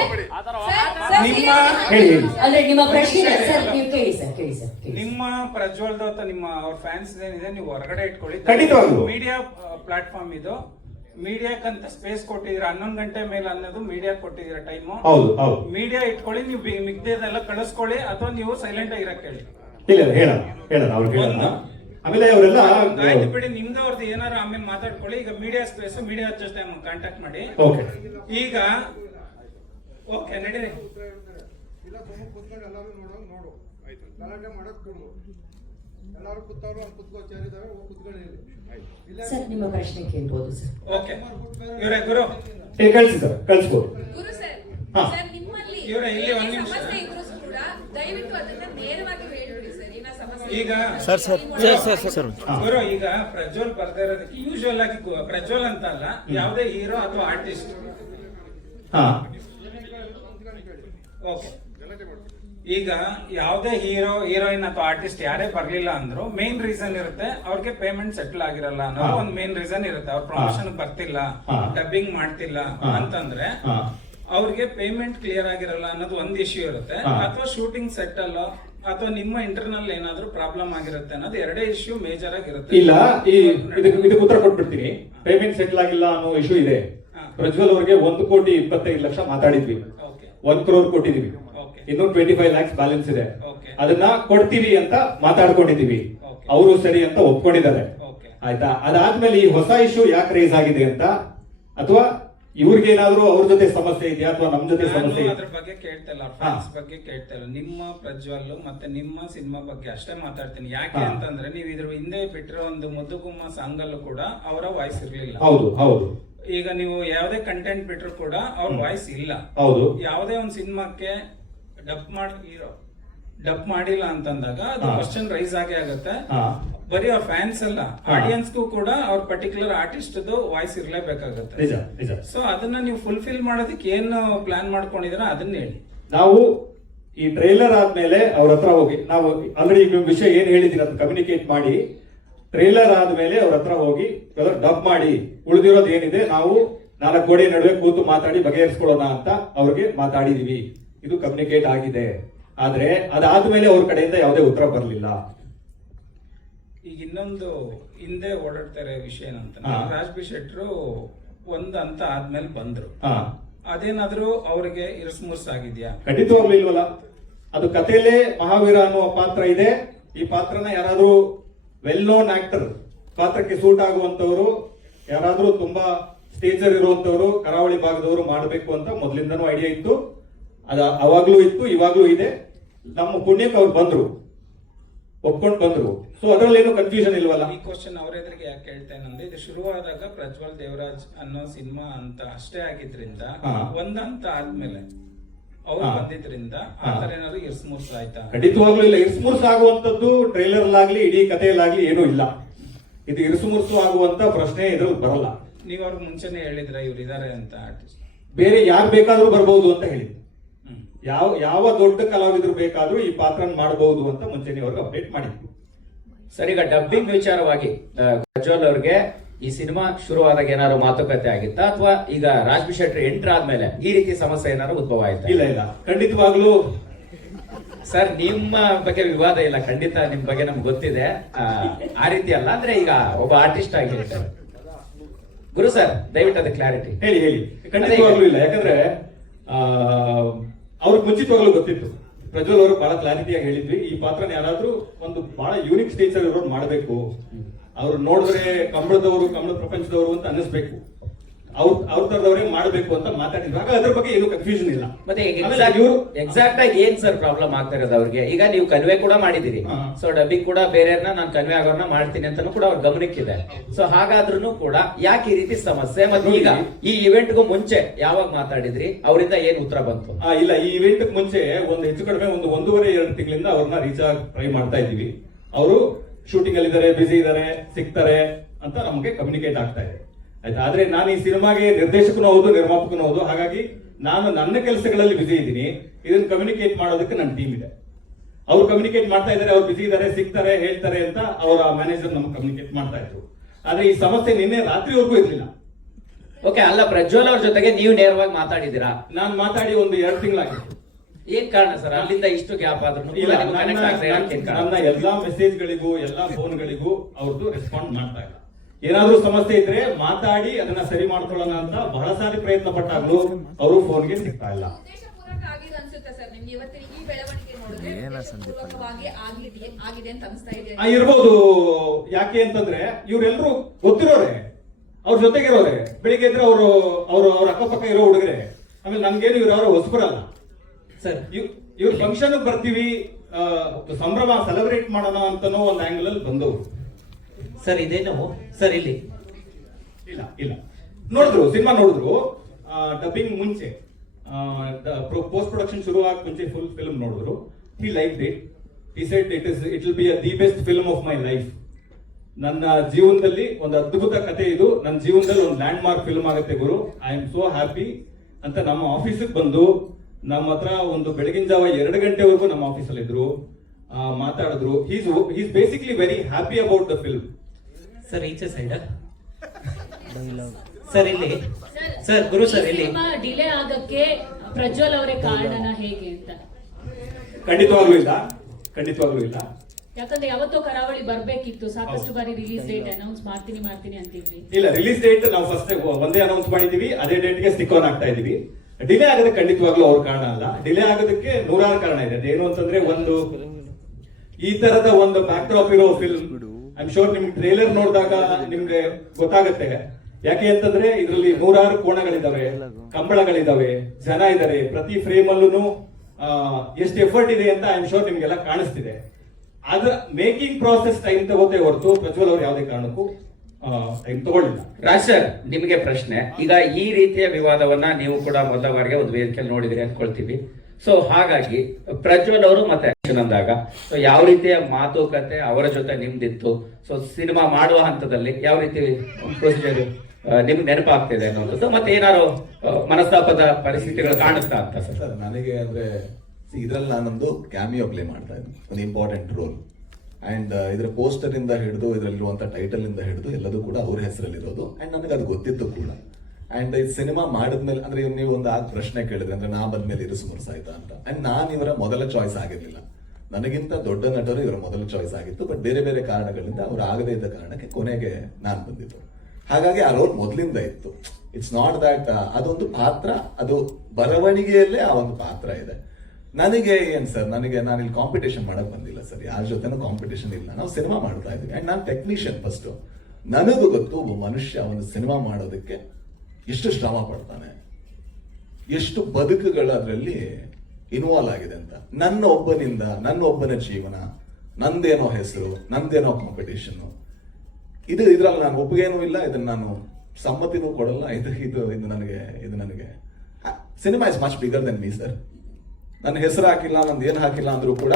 ನಿಮ್ಮ ಹೇಳಿ. ಅಂದ್ರೆ ನಿಮ್ಮ ಪ್ರಶ್ನೆ ಸರ್, ನೀವು ಕೇಳಿ ಸರ್, ಕೇಳಿ ಸರ್, ಕೇಳಿ. ನಿಮ್ಮ ಪ್ರಜ್ವಲ್ದ ಅಥವಾ ನಿಮ್ಮ ಅವ್ರ ಫ್ಯಾನ್ಸ್ ಏನಿದೆ ನೀವು ಹೊರಗಡೆ ಇಟ್ಕೊಳ್ಳಿ. ಖಂಡಿತವಾಗ್ಲೂ. ಮೀಡಿಯಾ ಪ್ಲಾಟ್ಫಾರ್ಮ್ ಇದು, ಮೀಡಿಯಾಕ್ಕಂತ ಸ್ಪೇಸ್ ಕೊಟ್ಟಿದ್ದೀರಾ. 11 ಗಂಟೆ ಮೇಲೆ ಅನ್ನೋದು ಮೀಡಿಯಾ ಕೊಟ್ಟಿದ್ದೀರಾ ಟೈಮು. ಹೌದು ಹೌದು. ಮೀಡಿಯಾ ಇಟ್ಕೊಳ್ಳಿ, ನೀವು ಮಿಗ್ದೇದೆಲ್ಲ ಕಳಿಸ್ಕೊಳ್ಳಿ, ಅಥವಾ ನೀವು ಸೈಲೆಂಟ್ ಆಗಿರಕ್ಕೆ ಹೇಳಿ. ಇಲ್ಲ ಹೇಳೋಣ ಅವ್ರಿಗೆ ಹೇಳೋಣ. ಆಮೇಲೆ ಅವರೆಲ್ಲ ಆಯ್ತು ಬಿಡಿ, ನಿಮ್ದು ಅವ್ರದ್ದು ಏನಾರು ಆಮೇಲೆ ಮಾತಾಡ್ಕೊಳ್ಳಿ. ಈಗ ಮೀಡಿಯಾ ಸ್ಪೇಸ್, ಮೀಡಿಯಾ ಜೊತೆ ಕಾಂಟ್ಯಾಕ್ಟ್ ಮಾಡಿ. ಓಕೆ. ಈಗ ಓಕೆ ನಡೀರಿ. ಇಲ್ಲ ಸುಮ್ಮನೆ ಕೂತ್ಕೊಂಡು ಎಲ್ಲಾರು ನೋಡು, ಆಯ್ತು ಗಲಾಟೆ ಮಾಡಕ್ ಕೊಡು. ಎಲ್ಲಾರು ಕೂತವ್ರು ಅಲ್ಲಿ ಕೂತ್ಕೋ, ಚೇರಿದಾವೆ ಕೂತ್ಕೊಳ್ಳಿ. ಇಲ್ಲ ಸರ್, ನಿಮ್ಮ ಪ್ರಶ್ನೆ ಕೇಳ್ಬೋದು ಸರ್. ಓಕೆ ಇವರೇ ಗುರು, ಕಳಿಸಿ ಸರ್, ಕಳಿಸ್ಬೋದು. ಗುರು ಸರ್, ಹಾ. ಸರ್ ನಿಮ್ಮಲ್ಲಿ ಇವ್ರೆ, ಇಲ್ಲಿ ಒಂದ್ ಏನೇ ನಿಮಿಷ. ಸಮಸ್ಯೆ ಇದ್ರೂ ಕೂಡ ದಯವಿಟ್ಟು ಅದನ್ನ ನೇರವಾಗಿ ಹೇಳ್ಬಿಡಿ ಸರ್. ಏನ ಸಮಸ್ಯೆ ಈಗ ಹಾ. ಗುರು, ಈಗ ಪ್ರಜ್ವಲ್ ಬರ್ದೇ ಇರೋದಕ್ಕೆ ಯೂಶುವಲ್ ಆಗಿ ಪ್ರಜ್ವಲ್ ಅಂತ ಅಲ್ಲ, ಯಾವುದೇ ಹೀರೋ ಅಥವಾ ಆರ್ಟಿಸ್ಟ್. ಹಾ. ಓಕೆ, ಈಗ ಯಾವುದೇ ಹೀರೋಯಿನ್ ಅಥವಾ ಆರ್ಟಿಸ್ಟ್ ಯಾರೇ ಬರ್ಲಿಲ್ಲ ಅಂದ್ರು ಮೇನ್ ರೀಸನ್ ಇರುತ್ತೆ, ಅವ್ರಿಗೆ ಪೇಮೆಂಟ್ ಸೆಟ್ಲ್ ಆಗಿರಲ್ಲ ಅನ್ನೋ ಒಂದು ಮೇನ್ ರೀಸನ್ ಇರುತ್ತೆ. ಅವ್ರ ಪ್ರಮೋಷನ್ ಬರ್ತಿಲ್ಲ, ಡಬ್ಬಿಂಗ್ ಮಾಡ್ತಿಲ್ಲ ಅಂತಂದ್ರೆ ಅವ್ರಿಗೆ ಪೇಮೆಂಟ್ ಕ್ಲಿಯರ್ ಆಗಿರಲ್ಲ ಅನ್ನೋದು ಒಂದು ಇಶ್ಯೂ ಇರುತ್ತೆ. ಅಥವಾ ಶೂಟಿಂಗ್ ಸೆಟ್ ಅಲ್ಲ, ಅಥವಾ ನಿಮ್ಮ ಇಂಟರ್ನಲ್ ಏನಾದ್ರೂ ಪ್ರಾಬ್ಲಮ್ ಆಗಿರುತ್ತೆ ಅನ್ನೋದು ಎರಡೇ ಇಶ್ಯೂ ಮೇಜರ್ ಆಗಿರುತ್ತೆ. ಇಲ್ಲ, ಇದಕ್ಕೆ ಉತ್ತರ ಕೊಟ್ಬಿಡ್ತೀನಿ. ಪೇಮೆಂಟ್ ಸೆಟ್ಲ್ ಆಗಿಲ್ಲ ಅನ್ನೋ ಇಶ್ಯೂ ಇದೆ. ಪ್ರಜ್ವಲ್ ಅವ್ರಿಗೆ 1,25,00,000 ಮಾತಾಡಿದ್ವಿ, 1 crore ಕೊಟ್ಟಿದೀವಿ. ಇನ್ನು 25 lakhs ಬ್ಯಾಲೆನ್ಸ್ ಇದೆ. ಅದನ್ನ ಕೊಡ್ತೀವಿ ಅಂತ ಮಾತಾಡ್ಕೊಂಡಿದೀವಿ. ಅವರು ಸರಿ ಅಂತ ಒಪ್ಕೊಂಡಿದ್ದಾರೆ. ಆಯ್ತಾ? ಅದಾದ್ಮೇಲೆ ಈ ಹೊಸ ಇಶ್ಯೂ ಯಾಕೆ ರೈಸ್ ಆಗಿದೆ ಅಂತ, ಅಥವಾ ಇವ್ರಿಗೆ ಏನಾದ್ರು ಅವ್ರ ಜೊತೆ ಸಮಸ್ಯೆ ಇದೆಯಾ ಅಥವಾ ನಮ್ ಜೊತೆ ಸಮಸ್ಯೆ ಇದೆಯಾ? ಅದ್ರ ಬಗ್ಗೆ ಕೇಳ್ತಾ ಇಲ್ಲ, ಫ್ಯಾನ್ಸ್ ಬಗ್ಗೆ ಕೇಳ್ತಾ ಇಲ್ಲ. ನಿಮ್ಮ ಪ್ರಜ್ವಲ್ ಮತ್ತೆ ನಿಮ್ಮ ಸಿನಿಮಾ ಬಗ್ಗೆ ಅಷ್ಟೇ ಮಾತಾಡ್ತೀನಿ. ಯಾಕೆ ಅಂತಂದ್ರೆ ನೀವು ಇದ್ರ ಹಿಂದೆ ಬಿಟ್ಟಿರೋ ಒಂದು ಮುದ್ದುಗುಮ್ಮ ಸಾಂಗ್ ಅಲ್ಲೂ ಕೂಡ ಅವರ ವಾಯ್ಸ್ ಇರ್ಲಿಲ್ಲ. ಹೌದು ಹೌದು. ಈಗ ನೀವು ಯಾವುದೇ ಕಂಟೆಂಟ್ ಬಿಟ್ರು ಕೂಡ ಅವ್ರ ವಾಯ್ಸ್ ಇಲ್ಲ. ಹೌದು. ಯಾವುದೇ ಒಂದು ಸಿನಿಮಾಕ್ಕೆ ಡಬ್ ಮಾಡಿಲ್ಲ ಅಂತಂದಾಗ ಅದು ಕ್ವಶನ್ ರೈಸ್ ಆಗೇ ಆಗುತ್ತೆ. ಬರೀ ಅವ್ರ ಫ್ಯಾನ್ಸ್ ಅಲ್ಲ, ಆಡಿಯನ್ಸ್ಗೂ ಕೂಡ ಅವ್ರ ಪರ್ಟಿಕ್ಯುಲರ್ ಆರ್ಟಿಸ್ಟ್ ವಾಯ್ಸ್ ಇರ್ಲೇಬೇಕಾಗುತ್ತೆ. ನಿಜ ನಿಜ. ಸೊ ಅದನ್ನ ನೀವು ಫುಲ್ಫಿಲ್ ಮಾಡೋದಕ್ಕೆ ಏನು ಪ್ಲಾನ್ ಮಾಡ್ಕೊಂಡಿದ್ದೀರಾ ಅದನ್ನ ಹೇಳಿ. ನಾವು ಈ ಟ್ರೈಲರ್ ಆದ್ಮೇಲೆ ಅವ್ರ ಹತ್ರ ಹೋಗಿ, ನಾವು ಆಲ್ರೆಡಿ ವಿಷಯ ಏನ್ ಹೇಳಿದೀನಿ ಅದನ್ನ ಕಮ್ಯುನಿಕೇಟ್ ಮಾಡಿ, ಟ್ರೈಲರ್ ಆದ್ಮೇಲೆ ಅವ್ರ ಹತ್ರ ಹೋಗಿ ಡಬ್ ಮಾಡಿ ಉಳಿದಿರೋದು ಏನಿದೆ ನಾವು 4 ಗೋಡೆ ನಡುವೆ ಕೂತು ಮಾತಾಡಿ ಬಗೆಹರಿಸ್ಕೊಳ್ಳೋಣ ಅಂತ ಅವ್ರಿಗೆ ಮಾತಾಡಿದೀವಿ. ಇದು ಕಮ್ಯುನಿಕೇಟ್ ಆಗಿದೆ. ಆದ್ರೆ ಅದಾದ್ಮೇಲೆ ಅವ್ರ ಕಡೆಯಿಂದ ಯಾವುದೇ ಉತ್ತರ ಬರಲಿಲ್ಲ. ಈಗ ಇನ್ನೊಂದು ಹಿಂದೆ ಓಡಾಡ್ತಾರೆ ವಿಷಯ ಏನಂತ, ರಾಜ್ ಬಿ ಶೆಟ್ರು ಒಂದ್ ಅಂತ ಆದ್ಮೇಲೆ ಬಂದ್ರು. ಅದೇನಾದ್ರೂ ಅವ್ರಿಗೆ ಇರಸ್ಮುರ್ಸ್ ಆಗಿದ್ಯಾ? ಖಂಡಿತವಾಗ್ಲೂ ಇಲ್ವಲ್ಲ. ಅದು ಕಥೆಯಲ್ಲೇ ಮಹಾವೀರ ಅನ್ನುವ ಪಾತ್ರ ಇದೆ. ಈ ಪಾತ್ರನ ಯಾರಾದ್ರೂ ವೆಲ್ ನೋನ್ ಆಕ್ಟರ್, ಪಾತ್ರಕ್ಕೆ ಸೂಟ್ ಆಗುವಂತವ್ರು, ಯಾರಾದ್ರೂ ತುಂಬಾ ಸ್ಟೇಜರ್ ಇರುವಂತವ್ರು, ಕರಾವಳಿ ಭಾಗದವರು ಮಾಡಬೇಕು ಅಂತ ಮೊದಲಿಂದನೂ ಐಡಿಯಾ ಇತ್ತು. ಅವಾಗ್ಲೂ ಇತ್ತು, ಇವಾಗ್ಲೂ ಇದೆ. ನಮ್ಮ ಪುಣ್ಯಕ್ಕೆ ಅವ್ರು ಬಂದ್ರು, ಒಪ್ಕೊಂಡು ಬಂದ್ರು. ಸೊ ಅದ್ರಲ್ಲಿ ಏನು ಕನ್ಫ್ಯೂಷನ್ ಇಲ್ವಲ್ಲ. ಈ ಕ್ವಶನ್ ಅವ್ರ ಎದುರಿಗೆ ಯಾಕೆ ಕೇಳ್ತೇನೆ ಅಂದ್ರೆ, ಇದು ಶುರುವಾದಾಗ ಪ್ರಜ್ವಲ್ ದೇವರಾಜ್ ಅನ್ನೋ ಸಿನಿಮಾ ಅಂತ ಅಷ್ಟೇ ಆಗಿದ್ರಿಂದ, ಒಂದಂತ ಆದ್ಮೇಲೆ ಅವ್ರು ಬಂದಿದ್ರಿಂದ ಆತರ ಏನಾದ್ರು ಇರ್ಸ್ಮೂರ್ಸ್ ಆಯ್ತಾ? ಖಂಡಿತವಾಗ್ಲೂ ಇಲ್ಲ. ಇರ್ಸ್ಮೂರ್ಸ್ ಆಗುವಂತದ್ದು ಟ್ರೈಲರ್ ಆಗ್ಲಿ ಇಡೀ ಕಥೆಯಲ್ಲಾಗ್ಲಿ ಏನೂ ಇಲ್ಲ. ಇದು ಇರ್ಸ್ಮೂರ್ಸು ಆಗುವಂತ ಪ್ರಶ್ನೆ ಇದ್ರಲ್ಲಿ ಬರಲ್ಲ. ನೀವ್ ಅವ್ರಿಗೆ ಮುಂಚೆನೆ ಹೇಳಿದ್ರ ಇವ್ರು ಇದಾರೆ ಅಂತ ಆರ್ಟಿಸ್ಟ್? ಬೇರೆ ಯಾರು ಬೇಕಾದ್ರೂ ಬರ್ಬಹುದು ಅಂತ ಹೇಳಿದ್ರು. ಯಾವ ದೊಡ್ಡ ಕಲಾವಿದ್ರು ಬೇಕಾದ್ರೂ ಈ ಪಾತ್ರ ಮಾಡಬಹುದು ಅಂತ ಮುಂಚೆನೆ ಅವ್ರಿಗೆ ಅಪ್ಡೇಟ್ ಮಾಡಿದ್ವಿ. ಸರ್, ಈಗ ಡಬ್ಬಿಂಗ್ ವಿಚಾರವಾಗಿ ಪ್ರಜ್ವಲ್ ಅವ್ರಿಗೆ ಈ ಸಿನಿಮಾ ಶುರುವಾದಾಗ ಏನಾದ್ರು ಮಾತುಕತೆ ಆಗಿತ್ತಾ, ಅಥವಾ ಈಗ ರಾಜ್ ಬಿ ಶೆಟ್ಟಿ ಎಂಟರ್ ಆದ್ಮೇಲೆ ಈ ರೀತಿ ಸಮಸ್ಯೆ ಏನಾದ್ರು ಉದ್ಭವ ಆಯ್ತಾ? ಇಲ್ಲ ಇಲ್ಲ, ಖಂಡಿತವಾಗ್ಲೂ ಸರ್ ನಿಮ್ಮ ಬಗ್ಗೆ ವಿವಾದ ಇಲ್ಲ, ಖಂಡಿತ ನಿಮ್ ಬಗ್ಗೆ ನಮ್ಗೆ ಗೊತ್ತಿದೆ. ಆ ರೀತಿ ಅಲ್ಲ, ಅಂದ್ರೆ ಈಗ ಒಬ್ಬ ಆರ್ಟಿಸ್ಟ್ ಆಗಿ ಹೇಳ್ತಾರೆ. ಗುರು ಸರ್ ದಯವಿಟ್ಟು ಅದು ಕ್ಲಾರಿಟಿ ಹೇಳಿ ಖಂಡಿತವಾಗ್ಲೂ ಇಲ್ಲ. ಯಾಕಂದ್ರೆ ಅವ್ರಿಗೆ ಮುಂಚಿತವಾಗ್ಲೂ ಗೊತ್ತಿತ್ತು. ಪ್ರಜ್ವಲ್ ಅವರು ಬಹಳ ಕ್ಲಾರಿಟಿಯಾಗಿ ಹೇಳಿದ್ವಿ, ಈ ಪಾತ್ರನ ಯಾರಾದ್ರೂ ಒಂದು ಬಹಳ ಯೂನಿಕ್ ಸ್ಟೇಜ್ ಅಲ್ಲಿ ಇರೋರು ಮಾಡಬೇಕು, ಅವ್ರು ನೋಡಿದ್ರೆ ಕನ್ನಡ ಪ್ರಪಂಚದವರು ಅಂತ ಅನ್ನಿಸ್ಬೇಕು, ಅವ್ರ ತರದವರೇ ಮಾಡಬೇಕು ಅಂತ ಮಾತಾಡಿದ್ರು. ಆಗ ಅದ್ರ ಬಗ್ಗೆ ಏನು ಕನ್ಫ್ಯೂಷನ್ ಇಲ್ಲ. ಮತ್ತೆ ಇವರು ಎಕ್ಸಾಕ್ಟ್ ಆಗಿ ಏನ್ ಸರ್ ಪ್ರಾಬ್ಲಮ್ ಆಗ್ತಾ ಇರೋದು ಅವ್ರಿಗೆ? ಈಗ ನೀವು ಕನ್ವೆ ಕೂಡ ಮಾಡಿದಿರಿ, ಸೊ ಡಬ್ಬಿಂಗ್ ಕೂಡ ಬೇರೆಯವ್ರನ್ನ ನಾನು ಕನ್ವೆ ಆಗೋರ್ನ ಮಾಡ್ತೀನಿ ಅಂತಾನು ಕೂಡ ಅವ್ರ ಗಮನಕ್ಕಿದೆ. ಸೊ ಹಾಗಾದ್ರೂ ಕೂಡ ಯಾಕೆ ಈ ರೀತಿ ಸಮಸ್ಯೆ? ಮತ್ತೆ ಈಗ ಈ ಇವೆಂಟ್ಗೂ ಮುಂಚೆ ಯಾವಾಗ ಮಾತಾಡಿದ್ರಿ, ಅವರಿಂದ ಏನ್ ಉತ್ತರ ಬಂತು? ಇಲ್ಲ, ಈ ಇವೆಂಟ್ ಮುಂಚೆ ಒಂದು ಹೆಚ್ಚು ಕಡಿಮೆ 1.5-2 ತಿಂಗಳಿಂದ ಅವ್ರನ್ನ ರೀಚ್ ಆಗಿ ಟ್ರೈ ಮಾಡ್ತಾ ಇದ್ದೀವಿ. ಅವರು ಶೂಟಿಂಗ್ ಅಲ್ಲಿ ಇದಾರೆ, ಬಿಸಿ ಇದಾರೆ, ಸಿಗ್ತಾರೆ ಅಂತ ನಮಗೆ ಕಮ್ಯುನಿಕೇಟ್ ಆಗ್ತಾ ಇದೆ. ಆಯ್ತಾ? ಆದ್ರೆ ನಾನು ಈ ಸಿನಿಮಾಗೆ ನಿರ್ದೇಶಕನೂ ಹೌದು, ನಿರ್ಮಾಪಕನೂ ಹೌದು. ಹಾಗಾಗಿ ನಾನು ನನ್ನ ಕೆಲಸಗಳಲ್ಲಿ ಬಿಸಿ ಇದ್ದೀನಿ. ಇದನ್ನ ಕಮ್ಯುನಿಕೇಟ್ ಮಾಡೋದಕ್ಕೆ ನನ್ನ ಟೀಮ್ ಇದೆ. ಅವ್ರು ಕಮ್ಯುನಿಕೇಟ್ ಮಾಡ್ತಾ ಇದ್ದಾರೆ, ಅವ್ರು ಬಿಸಿ ಇದ್ದಾರೆ, ಸಿಗ್ತಾರೆ, ಹೇಳ್ತಾರೆ ಅಂತ ಅವರ ಮ್ಯಾನೇಜರ್ ನಮ್ಗೆ ಕಮ್ಯುನಿಕೇಟ್ ಮಾಡ್ತಾ ಇದ್ರು. ಆದ್ರೆ ಈ ಸಮಸ್ಯೆ ನಿನ್ನೆ ರಾತ್ರಿವರೆಗೂ ಇರ್ಲಿಲ್ಲ. ಓಕೆ, ಅಲ್ಲ ಪ್ರಜ್ವಲ್ ಅವ್ರ ಜೊತೆಗೆ ನೀವು ನೇರವಾಗಿ ಮಾತಾಡಿದಿರಾ? ನಾನು ಮಾತಾಡಿ 1-2 ತಿಂಗಳಾಗಿತ್ತು. ಏನ್ ಕಾರಣ ಸರ್ ಅಲ್ಲಿಂದ ಇಷ್ಟು ಗ್ಯಾಪ್ ಆದ್ರೂ? ನನ್ನ ಎಲ್ಲಾ ಮೆಸೇಜ್ಗಳಿಗೂ ಎಲ್ಲಾ ಫೋನ್ಗಳಿಗೂ ಅವ್ರದ್ದು ರೆಸ್ಪಾಂಡ್ ಮಾಡ್ತಾ ಇಲ್ಲ. ಏನಾದ್ರೂ ಸಮಸ್ಯೆ ಇದ್ರೆ ಮಾತಾಡಿ ಅದನ್ನ ಸರಿ ಮಾಡ್ಕೊಳ್ಳೋಣ ಅಂತ ಬಹಳ ಸಾರಿ ಪ್ರಯತ್ನ ಪಟ್ಟಾಗ್ಲೂ ಅವರು ಫೋನ್ಗೆ ಸಿಗ್ತಾ ಇಲ್ಲ. ಉದ್ದೇಶಪೂರ್ವಕ ಆಗಿದೆ ಅನ್ಸುತ್ತೆ ಸರ್ ನಿಮ್ಗೆ ಇವತ್ತಿನ ಈ ಬೆಳವಣಿಗೆ ನೋಡಿದ್ರೆ ಉದ್ದೇಶಪೂರ್ವಕವಾಗಿ ಆಗಿದೆ ಅಂತ ಅನಿಸ್ತಾ ಇದೆ. ಇರ್ಬೋದು. ಯಾಕೆ ಅಂತಂದ್ರೆ ಇವರೆಲ್ಲರೂ ಗೊತ್ತಿರೋರೆ, ಅವ್ರ ಜೊತೆಗಿರೋರೆ. ಬೆಳಿಗ್ಗೆ ಇದ್ರೆ ಅವ್ರ ಅಕ್ಕಪಕ್ಕ ಇರೋ ಹುಡುಗರೆ. ಆಮೇಲೆ ನಮ್ಗೇನು ಇವ್ರು ಯಾರು ಹೊಸಬರಲ್ಲ ಸರ್. ಇವ್ರ ಫಂಕ್ಷನ್ ಬರ್ತೀವಿ, ಸಂಭ್ರಮ ಸೆಲೆಬ್ರೇಟ್ ಮಾಡೋಣ ಅಂತನೋ ಒಂದು ಆಂಗಲ್ ಅಲ್ಲಿ ಬಂದವರು. ಸರ್ ಇದೇನು ಸರ್ ಇಲ್ಲಿ ಇಲ್ಲ ನೋಡಿದ್ರು, ಸಿನಿಮಾ ನೋಡಿದ್ರು. ಡಬ್ಬಿಂಗ್ ಮುಂಚೆ, ಪೋಸ್ಟ್ ಪ್ರೊಡಕ್ಷನ್ ಶುರು ಆಗ ಮುಂಚೆ ಫುಲ್ ಫಿಲ್ಮ್ ನೋಡಿದ್ರು. ಹಿ like it. He said it will be the best film of my life. ನನ್ನ ಜೀವನದಲ್ಲಿ ಒಂದು ಅದ್ಭುತ ಕಥೆ ಇದು, ನನ್ನ ಜೀವನದಲ್ಲಿ ಒಂದು ಲ್ಯಾಂಡ್ ಮಾರ್ಕ್ ಫಿಲ್ಮ್ ಆಗುತ್ತೆ ಗುರು, ಐ ಆಮ್ ಸೋ ಹ್ಯಾಪಿ ಅಂತ ನಮ್ಮ ಆಫೀಸಿಗೆ ಬಂದು ನಮ್ಮ ಹತ್ರ ಒಂದು ಬೆಳಗಿನ ಜಾವ 2 ಗಂಟೆವರೆಗೂ ನಮ್ಮ ಆಫೀಸಲ್ಲಿ ಇದ್ರು, ಮಾತಾಡಿದ್ರು. Is basically very happy about the film. Sir ಈಚೆ ಸೈಡ್ ಸರ್ ಇಲ್ಲಿ ಸರ್ ಗುರು ಸರ್ ಇಲ್ಲಿ ಡಿಲೇ ಆಗಕ್ಕೆ ಪ್ರಜ್ವಲ್ ಅವರೇ ಕಾರಣನ ಹೇಗೆ ಅಂತ? ಖಂಡಿತವಾಗ್ಲೂ ಇಲ್ಲ. ಯಾಕಂದ್ರೆ ಯಾವತ್ತೋ ಕರಾವಳಿ ಬರ್ಬೇಕಿತ್ತು, ಸಾಕಷ್ಟು ಬಾರಿ ರಿಲೀಸ್ ಡೇಟ್ ಅನೌನ್ಸ್ ಮಾಡ್ತೀನಿ ಅಂತಿದ್ವಿ. ಇಲ್ಲ, ರಿಲೀಸ್ ಡೇಟ್ ನಾವು ಫಸ್ಟ್ ಒಂದೇ ಅನೌನ್ಸ್ ಮಾಡಿದೀವಿ, ಅದೇ ಡೇಟ್ಗೆ ಸ್ಟಿಕ್ ಆನ್ ಆಗ್ತಾ ಇದೀವಿ. ಡಿಲೇ ಆಗೋದಕ್ಕೆ ಖಂಡಿತವಾಗ್ಲೂ ಅವ್ರ ಕಾರಣ ಅಲ್ಲ. ಡಿಲೇ ಆಗೋದಕ್ಕೆ 100 ಕಾರಣ ಇದೆ. ಅದೇನು ಅಂತಂದ್ರೆ, ಒಂದು ಈ ತರದ ಒಂದು ಬ್ಯಾಕ್ ಡ್ರಾಪ್ ಇರೋ ಫಿಲ್ಮ್, ಐ ಆಮ್ ಶೋರ್ ನಿಮ್ಗೆ ಟ್ರೇಲರ್ ನೋಡಿದಾಗ ನಿಮ್ಗೆ ಗೊತ್ತಾಗುತ್ತೆ. ಯಾಕೆ ಅಂತಂದ್ರೆ ಇದರಲ್ಲಿ 100 ಕೋಣಗಳಿದಾವೆ, ಕಂಬಳಗಳಿದಾವೆ, ಜನ ಇದಾರೆ. ಪ್ರತಿ ಫ್ರೇಮ್ ಅಲ್ಲೂ ಎಷ್ಟು ಎಫರ್ಟ್ ಇದೆ ಅಂತ ಐ ಆಮ್ ಶೋರ್ ನಿಮ್ಗೆಲ್ಲ ಕಾಣಿಸ್ತಿದೆ. ಆದ್ರ ಮೇಕಿಂಗ್ ಪ್ರಾಸೆಸ್ ಟೈಮ್ ತಗೋತೆ ಹೊರತು ಪ್ರಜ್ವಲ್ ಅವ್ರು ಯಾವುದೇ ಕಾರಣಕ್ಕೂ ಟೈಮ್ ತಗೊಳ್ಳಿಲ್ಲ. ರಾಜ್ ಸರ್, ನಿಮಗೆ ಪ್ರಶ್ನೆ. ಈಗ ಈ ರೀತಿಯ ವಿವಾದವನ್ನ ನೀವು ಕೂಡ ಮೊದಲ ಬಾರಿಗೆ ಒಂದು ವೇದಿಕೆಯಲ್ಲಿ ನೋಡಿದಿರಿ ಅನ್ಕೊಳ್ತೀವಿ. ಸೊ ಹಾಗಾಗಿ ಪ್ರಜ್ವಲ್ ಅವರು ಮತ್ತೆ ಆಕ್ಷನ್ ಅಂದಾಗ ಸೊ ಯಾವ ರೀತಿಯ ಮಾತುಕತೆ ಅವರ ಜೊತೆ ನಿಮ್ದಿತ್ತು? ಸೊ ಸಿನಿಮಾ ಮಾಡುವ ಹಂತದಲ್ಲಿ ಯಾವ ರೀತಿ ಪ್ರೊಸೀಜರ್ ನಿಮ್ಗೆ ನೆನಪಾಗ್ತಿದೆ ಅನ್ನೋದು, ಮತ್ತೆ ಏನಾದ್ರು ಮನಸ್ತಾಪದ ಪರಿಸ್ಥಿತಿಗಳು ಕಾಣಿಸ್ತಾ ಅಂತ? ಸರ್ ನನಗೆ ಅಂದ್ರೆ ಇದ್ರಲ್ಲಿ ನಾನೊಂದು ಕ್ಯಾಮಿಯೋ ಪ್ಲೇ ಮಾಡ್ತಾ ಇದ್ದೀನಿ, ಒಂದು ಇಂಪಾರ್ಟೆಂಟ್ ರೋಲ್. ಅಂಡ್ ಇದರ ಪೋಸ್ಟರ್ ಇಂದ ಹಿಡಿದು ಇದರಲ್ಲಿರುವಂತ ಟೈಟಲ್ ಇಂದ ಹಿಡಿದು ಎಲ್ಲದೂ ಕೂಡ ಅವ್ರ ಹೆಸರಲ್ಲಿರೋದು. ಅಂಡ್ ನನಗೆ ಅದು ಗೊತ್ತಿತ್ತು ಕೂಡ. ಅಂಡ್ ಈ ಸಿನಿಮಾ ಮಾಡಿದ್ಮೇಲೆ ಅಂದ್ರೆ ನೀವು ಒಂದು ಪ್ರಶ್ನೆ ಕೇಳಿದ್ರೆ, ಅಂದ್ರೆ ನಾ ಬಂದ್ಮೇಲೆ ಇದು ಸುಮರ್ಸ್ ಆಯ್ತಾ ಅಂತ. ಅಂಡ್ ನಾನು ಇವರ ಮೊದಲ ಚಾಯ್ಸ್ ಆಗಿರ್ಲಿಲ್ಲ. ನನಗಿಂತ ದೊಡ್ಡ ನಟರು ಇವರ ಮೊದಲ ಚಾಯ್ಸ್ ಆಗಿತ್ತು. ಬಟ್ ಬೇರೆ ಬೇರೆ ಕಾರಣಗಳಿಂದ ಅವ್ರು ಆಗದೇ ಇದ್ದ ಕಾರಣಕ್ಕೆ ಕೊನೆಗೆ ನಾನು ಬಂದಿದ್ದು. ಹಾಗಾಗಿ ಆ ರೋಲ್ ಮೊದಲಿಂದ ಇತ್ತು. ಇಟ್ಸ್ ನಾಟ್ ದಟ್ ಅದೊಂದು ಪಾತ್ರ, ಅದು ಬರವಣಿಗೆಯಲ್ಲೇ ಆ ಒಂದು ಪಾತ್ರ ಇದೆ. ನನಗೆ ಏನ್ ಸರ್, ನಾನು ಇಲ್ಲಿ ಕಾಂಪಿಟೇಷನ್ ಮಾಡಕ್ ಬಂದಿಲ್ಲ ಸರ್, ಯಾರ ಜೊತೆನೂ ಕಾಂಪಿಟೇಷನ್ ಇಲ್ಲ. ನಾವು ಸಿನಿಮಾ ಮಾಡ್ತಾ ಇದೀವಿ. ಅಂಡ್ ನಾನು ಟೆಕ್ನಿಷಿಯನ್ ಫಸ್ಟ್. ನನಗೂ ಗೊತ್ತು ಒಬ್ಬ ಮನುಷ್ಯ ಒಂದು ಸಿನಿಮಾ ಮಾಡೋದಕ್ಕೆ ಎಷ್ಟು ಶ್ರಮ ಪಡ್ತಾನೆ, ಎಷ್ಟು ಬದುಕುಗಳು ಅದರಲ್ಲಿ ಇನ್ವಾಲ್ವ್ ಆಗಿದೆ ಅಂತ. ನನ್ನ ಒಬ್ಬನ ಜೀವನ, ನಂದೇನೋ ಹೆಸರು, ನಂದೇನೋ ಕಾಂಪಿಟೇಷನ್, ಇದ್ರಲ್ಲಿ ನಾನು ಒಪ್ಪಿಗೇನೂ ಇಲ್ಲ, ಇದನ್ನ ನಾನು ಸಮ್ಮತಿನೂ ಕೊಡಲ್ಲ. ಇದು ನನಗೆ cinema is much bigger then me sir. ನನ್ನ ಹೆಸರು ಹಾಕಿಲ್ಲ, ನಂದು ಏನು ಹಾಕಿಲ್ಲ ಅಂದ್ರೂ ಕೂಡ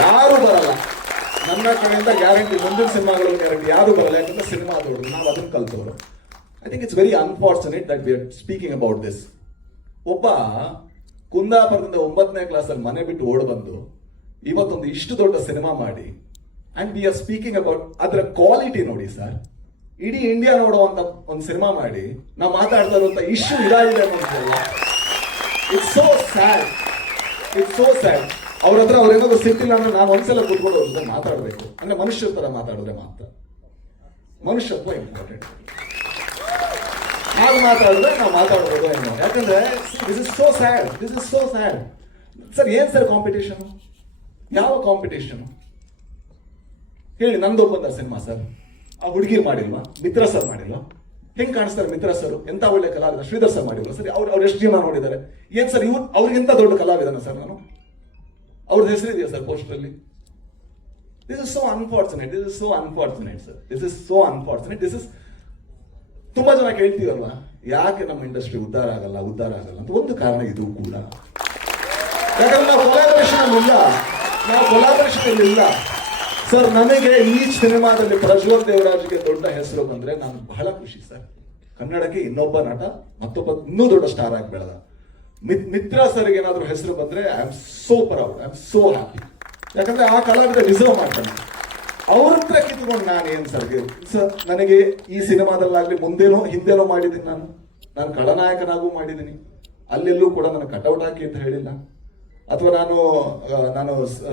ಯಾರು ಬರಲ್ಲ ನನ್ನ ಕಡೆಯಿಂದ. ಗ್ಯಾರಂಟಿ ಮುಂದಿನ ಸಿನಿಮಾಗಳು ಗ್ಯಾರಂಟಿ ಯಾರು ಬರಲ್ಲ. ಯಾಕಂದ್ರೆ ಸಿನಿಮಾ ದೊಡ್ಡದು, ನಾವು ಅದನ್ನ ಕಲ್ತವರು. I think it's very unfortunate that we are speaking about this. ಒಬ್ಬ ಕುಂದಾಪುರದಿಂದ 9ನೇ ಕ್ಲಾಸಲ್ಲಿ ಮನೆ ಬಿಟ್ಟು ಓಡ್ ಬಂದು ಇವತ್ತೊಂದು ಇಷ್ಟು ದೊಡ್ಡ ಸಿನಿಮಾ ಮಾಡಿ, and we are speaking about ಅದರ ಕ್ವಾಲಿಟಿ ನೋಡಿ ಸರ್. ಇಡೀ ಇಂಡಿಯಾ ನೋಡುವಂತ ಒಂದು ಸಿನಿಮಾ ಮಾಡಿ ನಾವು ಮಾತಾಡ್ತಾ ಇರುವಂತ ಇಶ್ಯೂ ಇದಾಗಿದೆ ಅನ್ನೋದಿಲ್ಲ. It's so sad. ಅವ್ರ ಹತ್ರ ಅವ್ರೇನಾದ್ರು ಸಿಟ್ಟಿಲ್ಲ ಅಂದ್ರೆ ನಾನು ಒಂದ್ಸಲ ಕೂತ್ಕೊಂಡು ಅವ್ರ ಜೊತೆ ಮಾತಾಡ್ಬೇಕು. ಅಂದ್ರೆ ಮನುಷ್ಯರ ತರ ಮಾತಾಡಿದ್ರೆ ಮಾತ್ರ. ಮನುಷ್ಯತ್ವ ಇಂಪಾರ್ಟೆಂಟ್. ಹಾಗೆ ಮಾತಾಡಿದ್ರೆ ನಾವು ಮಾತಾಡ್ಬೋದು ಏನೋ. ಯಾಕಂದ್ರೆ this is so sad. Sir ಏನ್ ಸರ್ ಕಾಂಪಿಟೇಷನ್? ಯಾವ ಕಾಂಪಿಟೇಷನ್ ಹೇಳಿ? ನಂದು ಒಪ್ಪಂದ ಸಿನಿಮಾ ಸರ್, ಆ ಹುಡುಗಿ ಮಾಡಿಲ್ವಾ? ಮಿತ್ರ ಸರ್ ಮಾಡಿಲ್ವಾ? ಹೆಂಗ್ ಕಾಣಿಸ್ತಾರೆ ಮಿತ್ರ ಸರ್? ಎಂತ ಒಳ್ಳೆ ಕಲಾವಿದ. ಶ್ರೀಧರ್ ಸರ್ ಮಾಡಿಲ್ವಾ ಸರ್? ಅವ್ರು ಎಷ್ಟು ಜೀವನ ನೋಡಿದ್ದಾರೆ? ಏನ್ ಸರ್ ಇವ್ರು ಅವ್ರಿಗಿಂತ ದೊಡ್ಡ ಕಲಾವಿದನ ಸರ್ ನಾನು? ಅವ್ರದ್ದು ಹೆಸರಿದೆಯಾ ಸರ್ ಪೋಸ್ಟರ್ ಅಲ್ಲಿ? This is so unfortunate sir. This is ತುಂಬಾ ಜನ ಕೇಳ್ತೀವಲ್ವಾ, ಯಾಕೆ ನಮ್ಮ ಇಂಡಸ್ಟ್ರಿ ಉದ್ಧಾರ ಆಗಲ್ಲ ಅಂತ. ಒಂದು ಕಾರಣ ಇದು ಕೂಡ. ಯಾಕಂದ್ರೆ ನಾವು ಕೊಲಾಬರೇಷನ್ ಇಲ್ಲ ಸರ್. ನನಗೆ ಈ ಸಿನಿಮಾದಲ್ಲಿ ಪ್ರಜ್ವಲ್ ದೇವರಾಜ್ಗೆ ದೊಡ್ಡ ಹೆಸರು ಬಂದ್ರೆ ನಾನು ಬಹಳ ಖುಷಿ ಸರ್. ಕನ್ನಡಕ್ಕೆ ಇನ್ನೊಬ್ಬ ನಟ ಮತ್ತೊಬ್ಬ ಇನ್ನೂ ದೊಡ್ಡ ಸ್ಟಾರ್ ಆಗಿ ಬೆಳೆದ. ಮಿತ್ರ ಸರ್ಗೆ ಏನಾದ್ರು ಹೆಸರು ಬಂದ್ರೆ I am so proud, I am so happy. ಯಾಕಂದ್ರೆ ಆ ಕಲಾವಿದ ಡಿಸರ್ವ್ ಮಾಡ್ತಾನೆ. ಅವ್ರ ಹತ್ರ ಕಿತ್ಕೊಂಡು ನಾನು ಏನ್ ಸರ್ ನನಗೆ ಈ ಸಿನಿಮಾದಲ್ಲಾಗ್ಲಿ ಮುಂದೇನೋ ಹಿಂದೇನೋ ಮಾಡಿದ್ದೀನಿ. ನಾನು ಖಳನಾಯಕನಾಗೂ ಮಾಡಿದ್ದೀನಿ. ಅಲ್ಲೆಲ್ಲೂ ಕೂಡ ನಾನು ಕಟೌಟ್ ಹಾಕಿ ಅಂತ ಹೇಳಿಲ್ಲ. ಅಥವಾ ನಾನು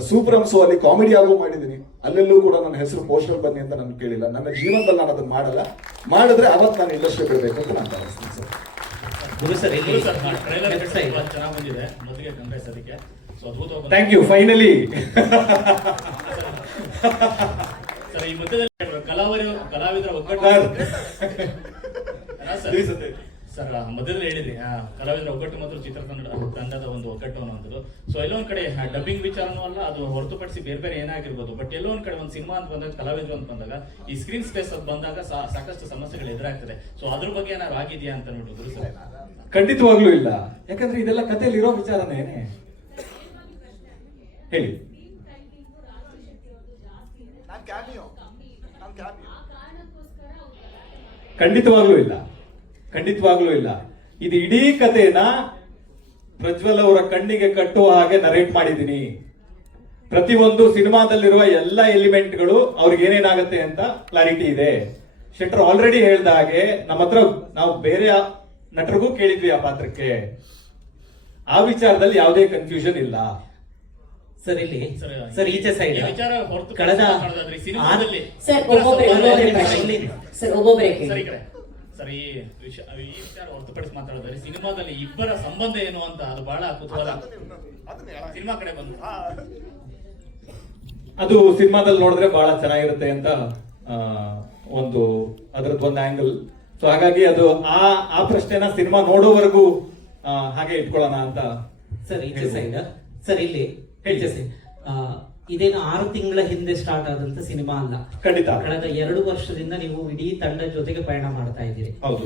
ಸೂಪರಮ್ಸು ಅಲ್ಲಿ ಕಾಮಿಡಿ ಆಗೋ ಮಾಡಿದ್ದೀನಿ. ಅಲ್ಲೆಲ್ಲೂ ಕೂಡ ನನ್ನ ಹೆಸರು ಪೋಸ್ಟರ್ ಬನ್ನಿ ಅಂತ ನಾನು ಕೇಳಿಲ್ಲ. ನನ್ನ ಜೀವನದಲ್ಲಿ ನಾನು ಅದನ್ನ ಮಾಡಲ್ಲ. ಮಾಡಿದ್ರೆ ಅವತ್ತು ನಾನು ಇಂಡಸ್ಟ್ರಿ ಬಿಡಬೇಕು ಅಂತ ನಾನು ಭಾವಿಸ್ತೀನಿ ಸರ್. ಚೆನ್ನಾಗಿ ಬಂದಿದೆ. ಮೊದಲಿಗೆ ಕಂಗ್ರೆಸ್ ಅದಕ್ಕೆ ಥ್ಯಾಂಕ್ ಯು. ಫೈನಲಿ ಸರ್, ಈ ಮಧ್ಯದಲ್ಲಿ ಕಲಾವಿದರ ಒಗ್ಗಟ್ಟು ಸರ್ ಮೊದಲೇ ಹೇಳಿದ್ರಿ, ಕಲಾವಿದರ ಒಗ್ಗಟ್ಟು ಮತ್ತು ಚಿತ್ರತಂಡ ತಂಡದ ಒಂದು ಒಗ್ಗಟ್ಟು ಅನ್ನುವಂಥದ್ದು. ಸೊ ಎಲ್ಲೋ ಒಂದ್ ಕಡೆ ಡಬ್ಬಿಂಗ್ ವಿಚಾರನೂ ಅಲ್ಲ, ಅದು ಹೊರತುಪಡಿಸಿ ಬೇರೆ ಏನಾಗಿರ್ಬೋದು. ಬಟ್ ಎಲ್ಲೋ ಒಂದ್ ಕಡೆ ಒಂದು ಸಿನಿಮಾ ಅಂತ ಬಂದಾಗ, ಕಲಾವಿದರು ಅಂತ ಬಂದಾಗ, ಈ ಸ್ಕ್ರೀನ್ ಸ್ಪೇಸ್ ಅದು ಬಂದಾಗ ಸಾಕಷ್ಟು ಸಮಸ್ಯೆಗಳು ಎದುರಾಗ್ತದೆ. ಸೊ ಅದ್ರ ಬಗ್ಗೆ ಏನಾದ್ರು ಆಗಿದೆಯಾ ಅಂತ ನೋಡಿದ್ರು ಸರ್? ಖಂಡಿತವಾಗ್ಲೂ ಇಲ್ಲ. ಯಾಕಂದ್ರೆ ಇದೆಲ್ಲ ಕಥೆಯಲ್ಲಿ ಇರೋ ವಿಚಾರನೇ. ಹೇಳಿ. ಖಂಡಿತವಾಗ್ಲೂ ಇಲ್ಲ. ಇದು ಇಡೀ ಕಥೆನ ಪ್ರಜ್ವಲ್ ಅವರ ಕಣ್ಣಿಗೆ ಕಟ್ಟುವ ಹಾಗೆ ನರೇಟ್ ಮಾಡಿದ್ದೀನಿ. ಪ್ರತಿಯೊಂದು ಸಿನಿಮಾದಲ್ಲಿರುವ ಎಲ್ಲ ಎಲಿಮೆಂಟ್ಗಳು ಅವ್ರಿಗೆ ಏನೇನಾಗುತ್ತೆ ಅಂತ ಕ್ಲಾರಿಟಿ ಇದೆ. ಶೆಟ್ಟರ್ ಆಲ್ರೆಡಿ ಹೇಳ್ದ ಹಾಗೆ ನಮ್ಮ ಹತ್ರ ನಾವು ಬೇರೆ ನಟರಿಗೂ ಕೇಳಿದ್ವಿ ಆ ಪಾತ್ರಕ್ಕೆ. ಆ ವಿಚಾರದಲ್ಲಿ ಯಾವುದೇ ಕನ್ಫ್ಯೂಷನ್ ಇಲ್ಲ ಸರ್. ಇಲ್ಲಿ ಸರ್ ಈಚೆ ಸೈಡ್ ಕಳೆದ ಸರ್ ಈ ವಿಚಾರ ಹೊರತುಪಡಿಸಿ ಮಾತಾಡೋದಾದ್ರೆ ಸಿನಿಮಾದಲ್ಲಿ ಇಬ್ಬರ ಸಂಬಂಧ ಏನು ಅಂತ ಅದು ಬಹಳ ಕುತೂಹಲ. ಸಿನಿಮಾ ಕಡೆ ಬಂದು ಅದು ಸಿನಿಮಾದಲ್ಲಿ ನೋಡಿದ್ರೆ ಬಹಳ ಚೆನ್ನಾಗಿರುತ್ತೆ ಅಂತ ಅದರದ್ದು ಒಂದು ಆಂಗಲ್. ಸೊ ಹಾಗಾಗಿ ಅದು ಆ ಪ್ರಶ್ನೆನ ಸಿನಿಮಾ ನೋಡೋವರೆಗೂ ಹಾಗೆ ಇಟ್ಕೊಳ್ಳೋಣ ಅಂತ. ಸರ್ ಈಚೆ ಸೈಡ್ ಸರ್ ಇಲ್ಲಿ ಹೇಳ್ತೆ ಸರ್, ಇದೇನು 6 ತಿಂಗಳ ಹಿಂದೆ ಸ್ಟಾರ್ಟ್ ಆದಂತ ಸಿನಿಮಾ ಅಲ್ಲ. ಖಂಡಿತ ಕಳೆದ 2 ವರ್ಷದಿಂದ ನೀವು ಇಡೀ ತಂಡ ಜೊತೆಗೆ ಪಯಣ ಮಾಡ್ತಾ ಇದ್ದೀರಿ. ಹೌದು.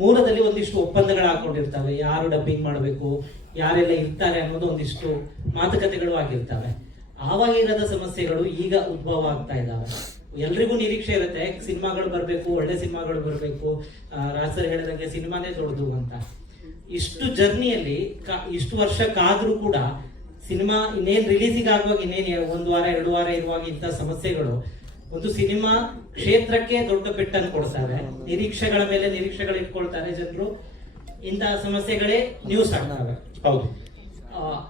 ಮೂಲದಲ್ಲಿ ಒಂದಿಷ್ಟು ಒಪ್ಪಂದಗಳು ಹಾಕೊಂಡಿರ್ತವೆ, ಯಾರು ಡಬ್ಬಿಂಗ್ ಮಾಡಬೇಕು, ಯಾರೆಲ್ಲ ಇರ್ತಾರೆ ಅನ್ನೋದು ಒಂದಿಷ್ಟು ಮಾತುಕತೆಗಳು ಆಗಿರ್ತವೆ. ಆವಾಗಿರದ ಸಮಸ್ಯೆಗಳು ಈಗ ಉದ್ಭವ ಆಗ್ತಾ ಇದ್ದಾವೆ. ಎಲ್ರಿಗೂ ನಿರೀಕ್ಷೆ ಇರುತ್ತೆ ಸಿನಿಮಾಗಳು ಬರಬೇಕು, ಒಳ್ಳೆ ಸಿನಿಮಾಗಳು ಬರಬೇಕು, ರಾಜರ್ ಹೇಳಿದಂಗೆ ಸಿನಿಮಾನೇ ದೊಡ್ಡದು ಅಂತ. ಇಷ್ಟು ಜರ್ನಿಯಲ್ಲಿ ಇಷ್ಟು ವರ್ಷ ಕಾದ್ರೂ ಕೂಡ ಸಿನಿಮಾ ಇನ್ನೇನ್ ರಿಲೀಸಿಗೆ ಆಗುವಾಗ ಇನ್ನೇನು 1 ವಾರ 2 ವಾರ ಇರುವಾಗ ಇಂಥ ಸಮಸ್ಯೆಗಳು ಒಂದು ಸಿನಿಮಾ ಕ್ಷೇತ್ರಕ್ಕೆ ದೊಡ್ಡ ಪೆಟ್ಟನ್ನು ಕೊಡ್ತಾರೆ. ನಿರೀಕ್ಷೆಗಳ ಮೇಲೆ ನಿರೀಕ್ಷೆಗಳು ಇಟ್ಕೊಳ್ತಾರೆ ಜನರು. ಇಂತಹ ಸಮಸ್ಯೆಗಳೇ ನ್ಯೂಸ್ ಆಗ್ತವೆ. ಹೌದು.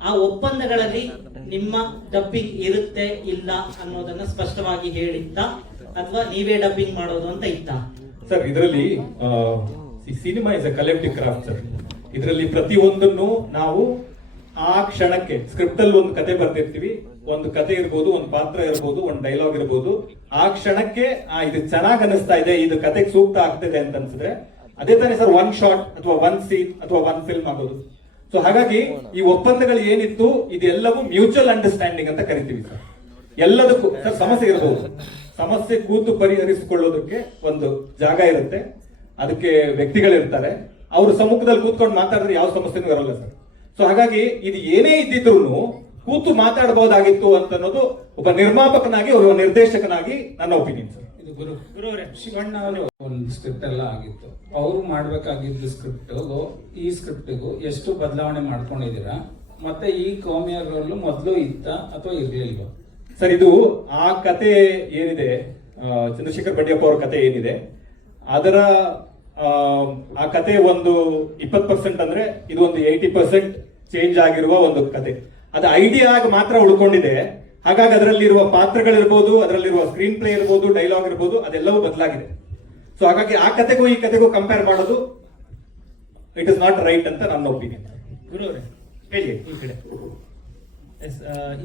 ಆ ಒಪ್ಪಂದಗಳಲ್ಲಿ ನಿಮ್ಮ ಡಬ್ಬಿಂಗ್ ಇರುತ್ತೆ ಇಲ್ಲ ಅನ್ನೋದನ್ನ ಸ್ಪಷ್ಟವಾಗಿ ಹೇಳಿದ್ದ ಅಥವಾ ನೀವೇ ಡಬ್ಬಿಂಗ್ ಮಾಡೋದು ಅಂತ ಇತ್ತ? ಸರ್, ಇದರಲ್ಲಿ cinema is a collective craft sir. ಇದರಲ್ಲಿ ಪ್ರತಿಯೊಂದನ್ನು ನಾವು ಆ ಕ್ಷಣಕ್ಕೆ ಸ್ಕ್ರಿಪ್ಟ್ ಅಲ್ಲಿ ಒಂದು ಕತೆ ಬರ್ತಿರ್ತೀವಿ. ಒಂದು ಕತೆ ಇರ್ಬೋದು, ಒಂದು ಪಾತ್ರ ಇರ್ಬೋದು, ಒಂದು ಡೈಲಾಗ್ ಇರ್ಬೋದು. ಆ ಕ್ಷಣಕ್ಕೆ ಇದು ಚೆನ್ನಾಗಿ ಅನಿಸ್ತಾ ಇದೆ, ಇದು ಕತೆಗೆ ಸೂಕ್ತ ಆಗ್ತಿದೆ ಅಂತ ಅನ್ಸಿದ್ರೆ ಅದೇ ತಾನೇ ಸರ್ ಒನ್ ಶಾಟ್ ಅಥವಾ ಒನ್ ಸೀನ್ ಅಥವಾ ಒನ್ ಫಿಲ್ಮ್ ಆಗೋದು. ಸೊ ಹಾಗಾಗಿ ಈ ಒಪ್ಪಂದಗಳು ಏನಿತ್ತು ಇದೆಲ್ಲವೂ ಮ್ಯೂಚುವಲ್ ಅಂಡರ್ಸ್ಟ್ಯಾಂಡಿಂಗ್ ಅಂತ ಕರಿತೀವಿ ಸರ್. ಎಲ್ಲದಕ್ಕೂ ಸರ್ ಸಮಸ್ಯೆ ಇರಬಹುದು, ಸಮಸ್ಯೆ ಕೂತು ಪರಿಹರಿಸಿಕೊಳ್ಳೋದಕ್ಕೆ ಒಂದು ಜಾಗ ಇರುತ್ತೆ, ಅದಕ್ಕೆ ವ್ಯಕ್ತಿಗಳಿರ್ತಾರೆ. ಅವ್ರ ಸಮ್ಮುಖದಲ್ಲಿ ಕೂತ್ಕೊಂಡು ಮಾತಾಡಿದ್ರೆ ಯಾವ ಸಮಸ್ಯೆನೂ ಇರಲ್ಲ ಸರ್. ಸೊ ಹಾಗಾಗಿ ಇದು ಏನೇ ಇದ್ದಿದ್ರು ಕೂತು ಮಾತಾಡಬಹುದಾಗಿತ್ತು ಅಂತ ಅನ್ನೋದು ಒಬ್ಬ ನಿರ್ಮಾಪಕನಾಗಿ, ಒಬ್ಬ ನಿರ್ದೇಶಕನಾಗಿ ನನ್ನ ಒಪಿನಿಯನ್ ಸರ್. ಇದು ಗುರುವರೇ, ಶಿವಣ್ಣ ಅವರು ಒಂದು ಸ್ಕ್ರಿಪ್ಟ್ ಎಲ್ಲ ಆಗಿತ್ತು. ಅವ್ರು ಮಾಡ್ಬೇಕಾಗಿದ್ದು ಸ್ಕ್ರಿಪ್ಟ್ಗೂ ಈ ಸ್ಕ್ರಿಪ್ಟಿಗೂ ಎಷ್ಟು ಬದಲಾವಣೆ ಮಾಡ್ಕೊಂಡಿದ್ದೀರಾ? ಮತ್ತೆ ಈ ಕೋಮಿಯರ್ಗಳು ಮೊದಲು ಇತ್ತ ಅಥವಾ ಇರ್ಲಿಲ್ವ ಸರ್? ಇದು ಆ ಕತೆ ಏನಿದೆ, ಚಂದ್ರಶೇಖರ್ ಬಡ್ಡಿಯಪ್ಪ ಅವ್ರ ಕತೆ ಏನಿದೆ, ಅದರ ಆ ಕತೆ ಒಂದು 20% ಅಂದ್ರೆ ಇದು ಒಂದು 80% ಚೇಂಜ್ ಆಗಿರುವ ಒಂದು ಕತೆ. ಅದು ಐಡಿಯಾ ಆಗಿ ಮಾತ್ರ ಉಳ್ಕೊಂಡಿದೆ. ಹಾಗಾಗಿ ಅದರಲ್ಲಿರುವ ಪಾತ್ರಗಳಿರ್ಬೋದು, ಅದರಲ್ಲಿರುವ ಸ್ಕ್ರೀನ್ ಪ್ಲೇ ಇರ್ಬೋದು, ಡೈಲಾಗ್ ಇರ್ಬೋದು, ಅದೆಲ್ಲವೂ ಬದಲಾಗಿದೆ. ಸೊ ಹಾಗಾಗಿ ಆ ಕತೆಗೂ ಈ ಕತೆಗೂ ಕಂಪೇರ್ ಮಾಡೋದು ಇಟ್ ಇಸ್ ನಾಟ್ ರೈಟ್ ಅಂತ ನನ್ನ ಒಪಿನಿಯನ್. ಗುರು ಅವರೇ ಹೇಳಿ. ಈ ಕಡೆ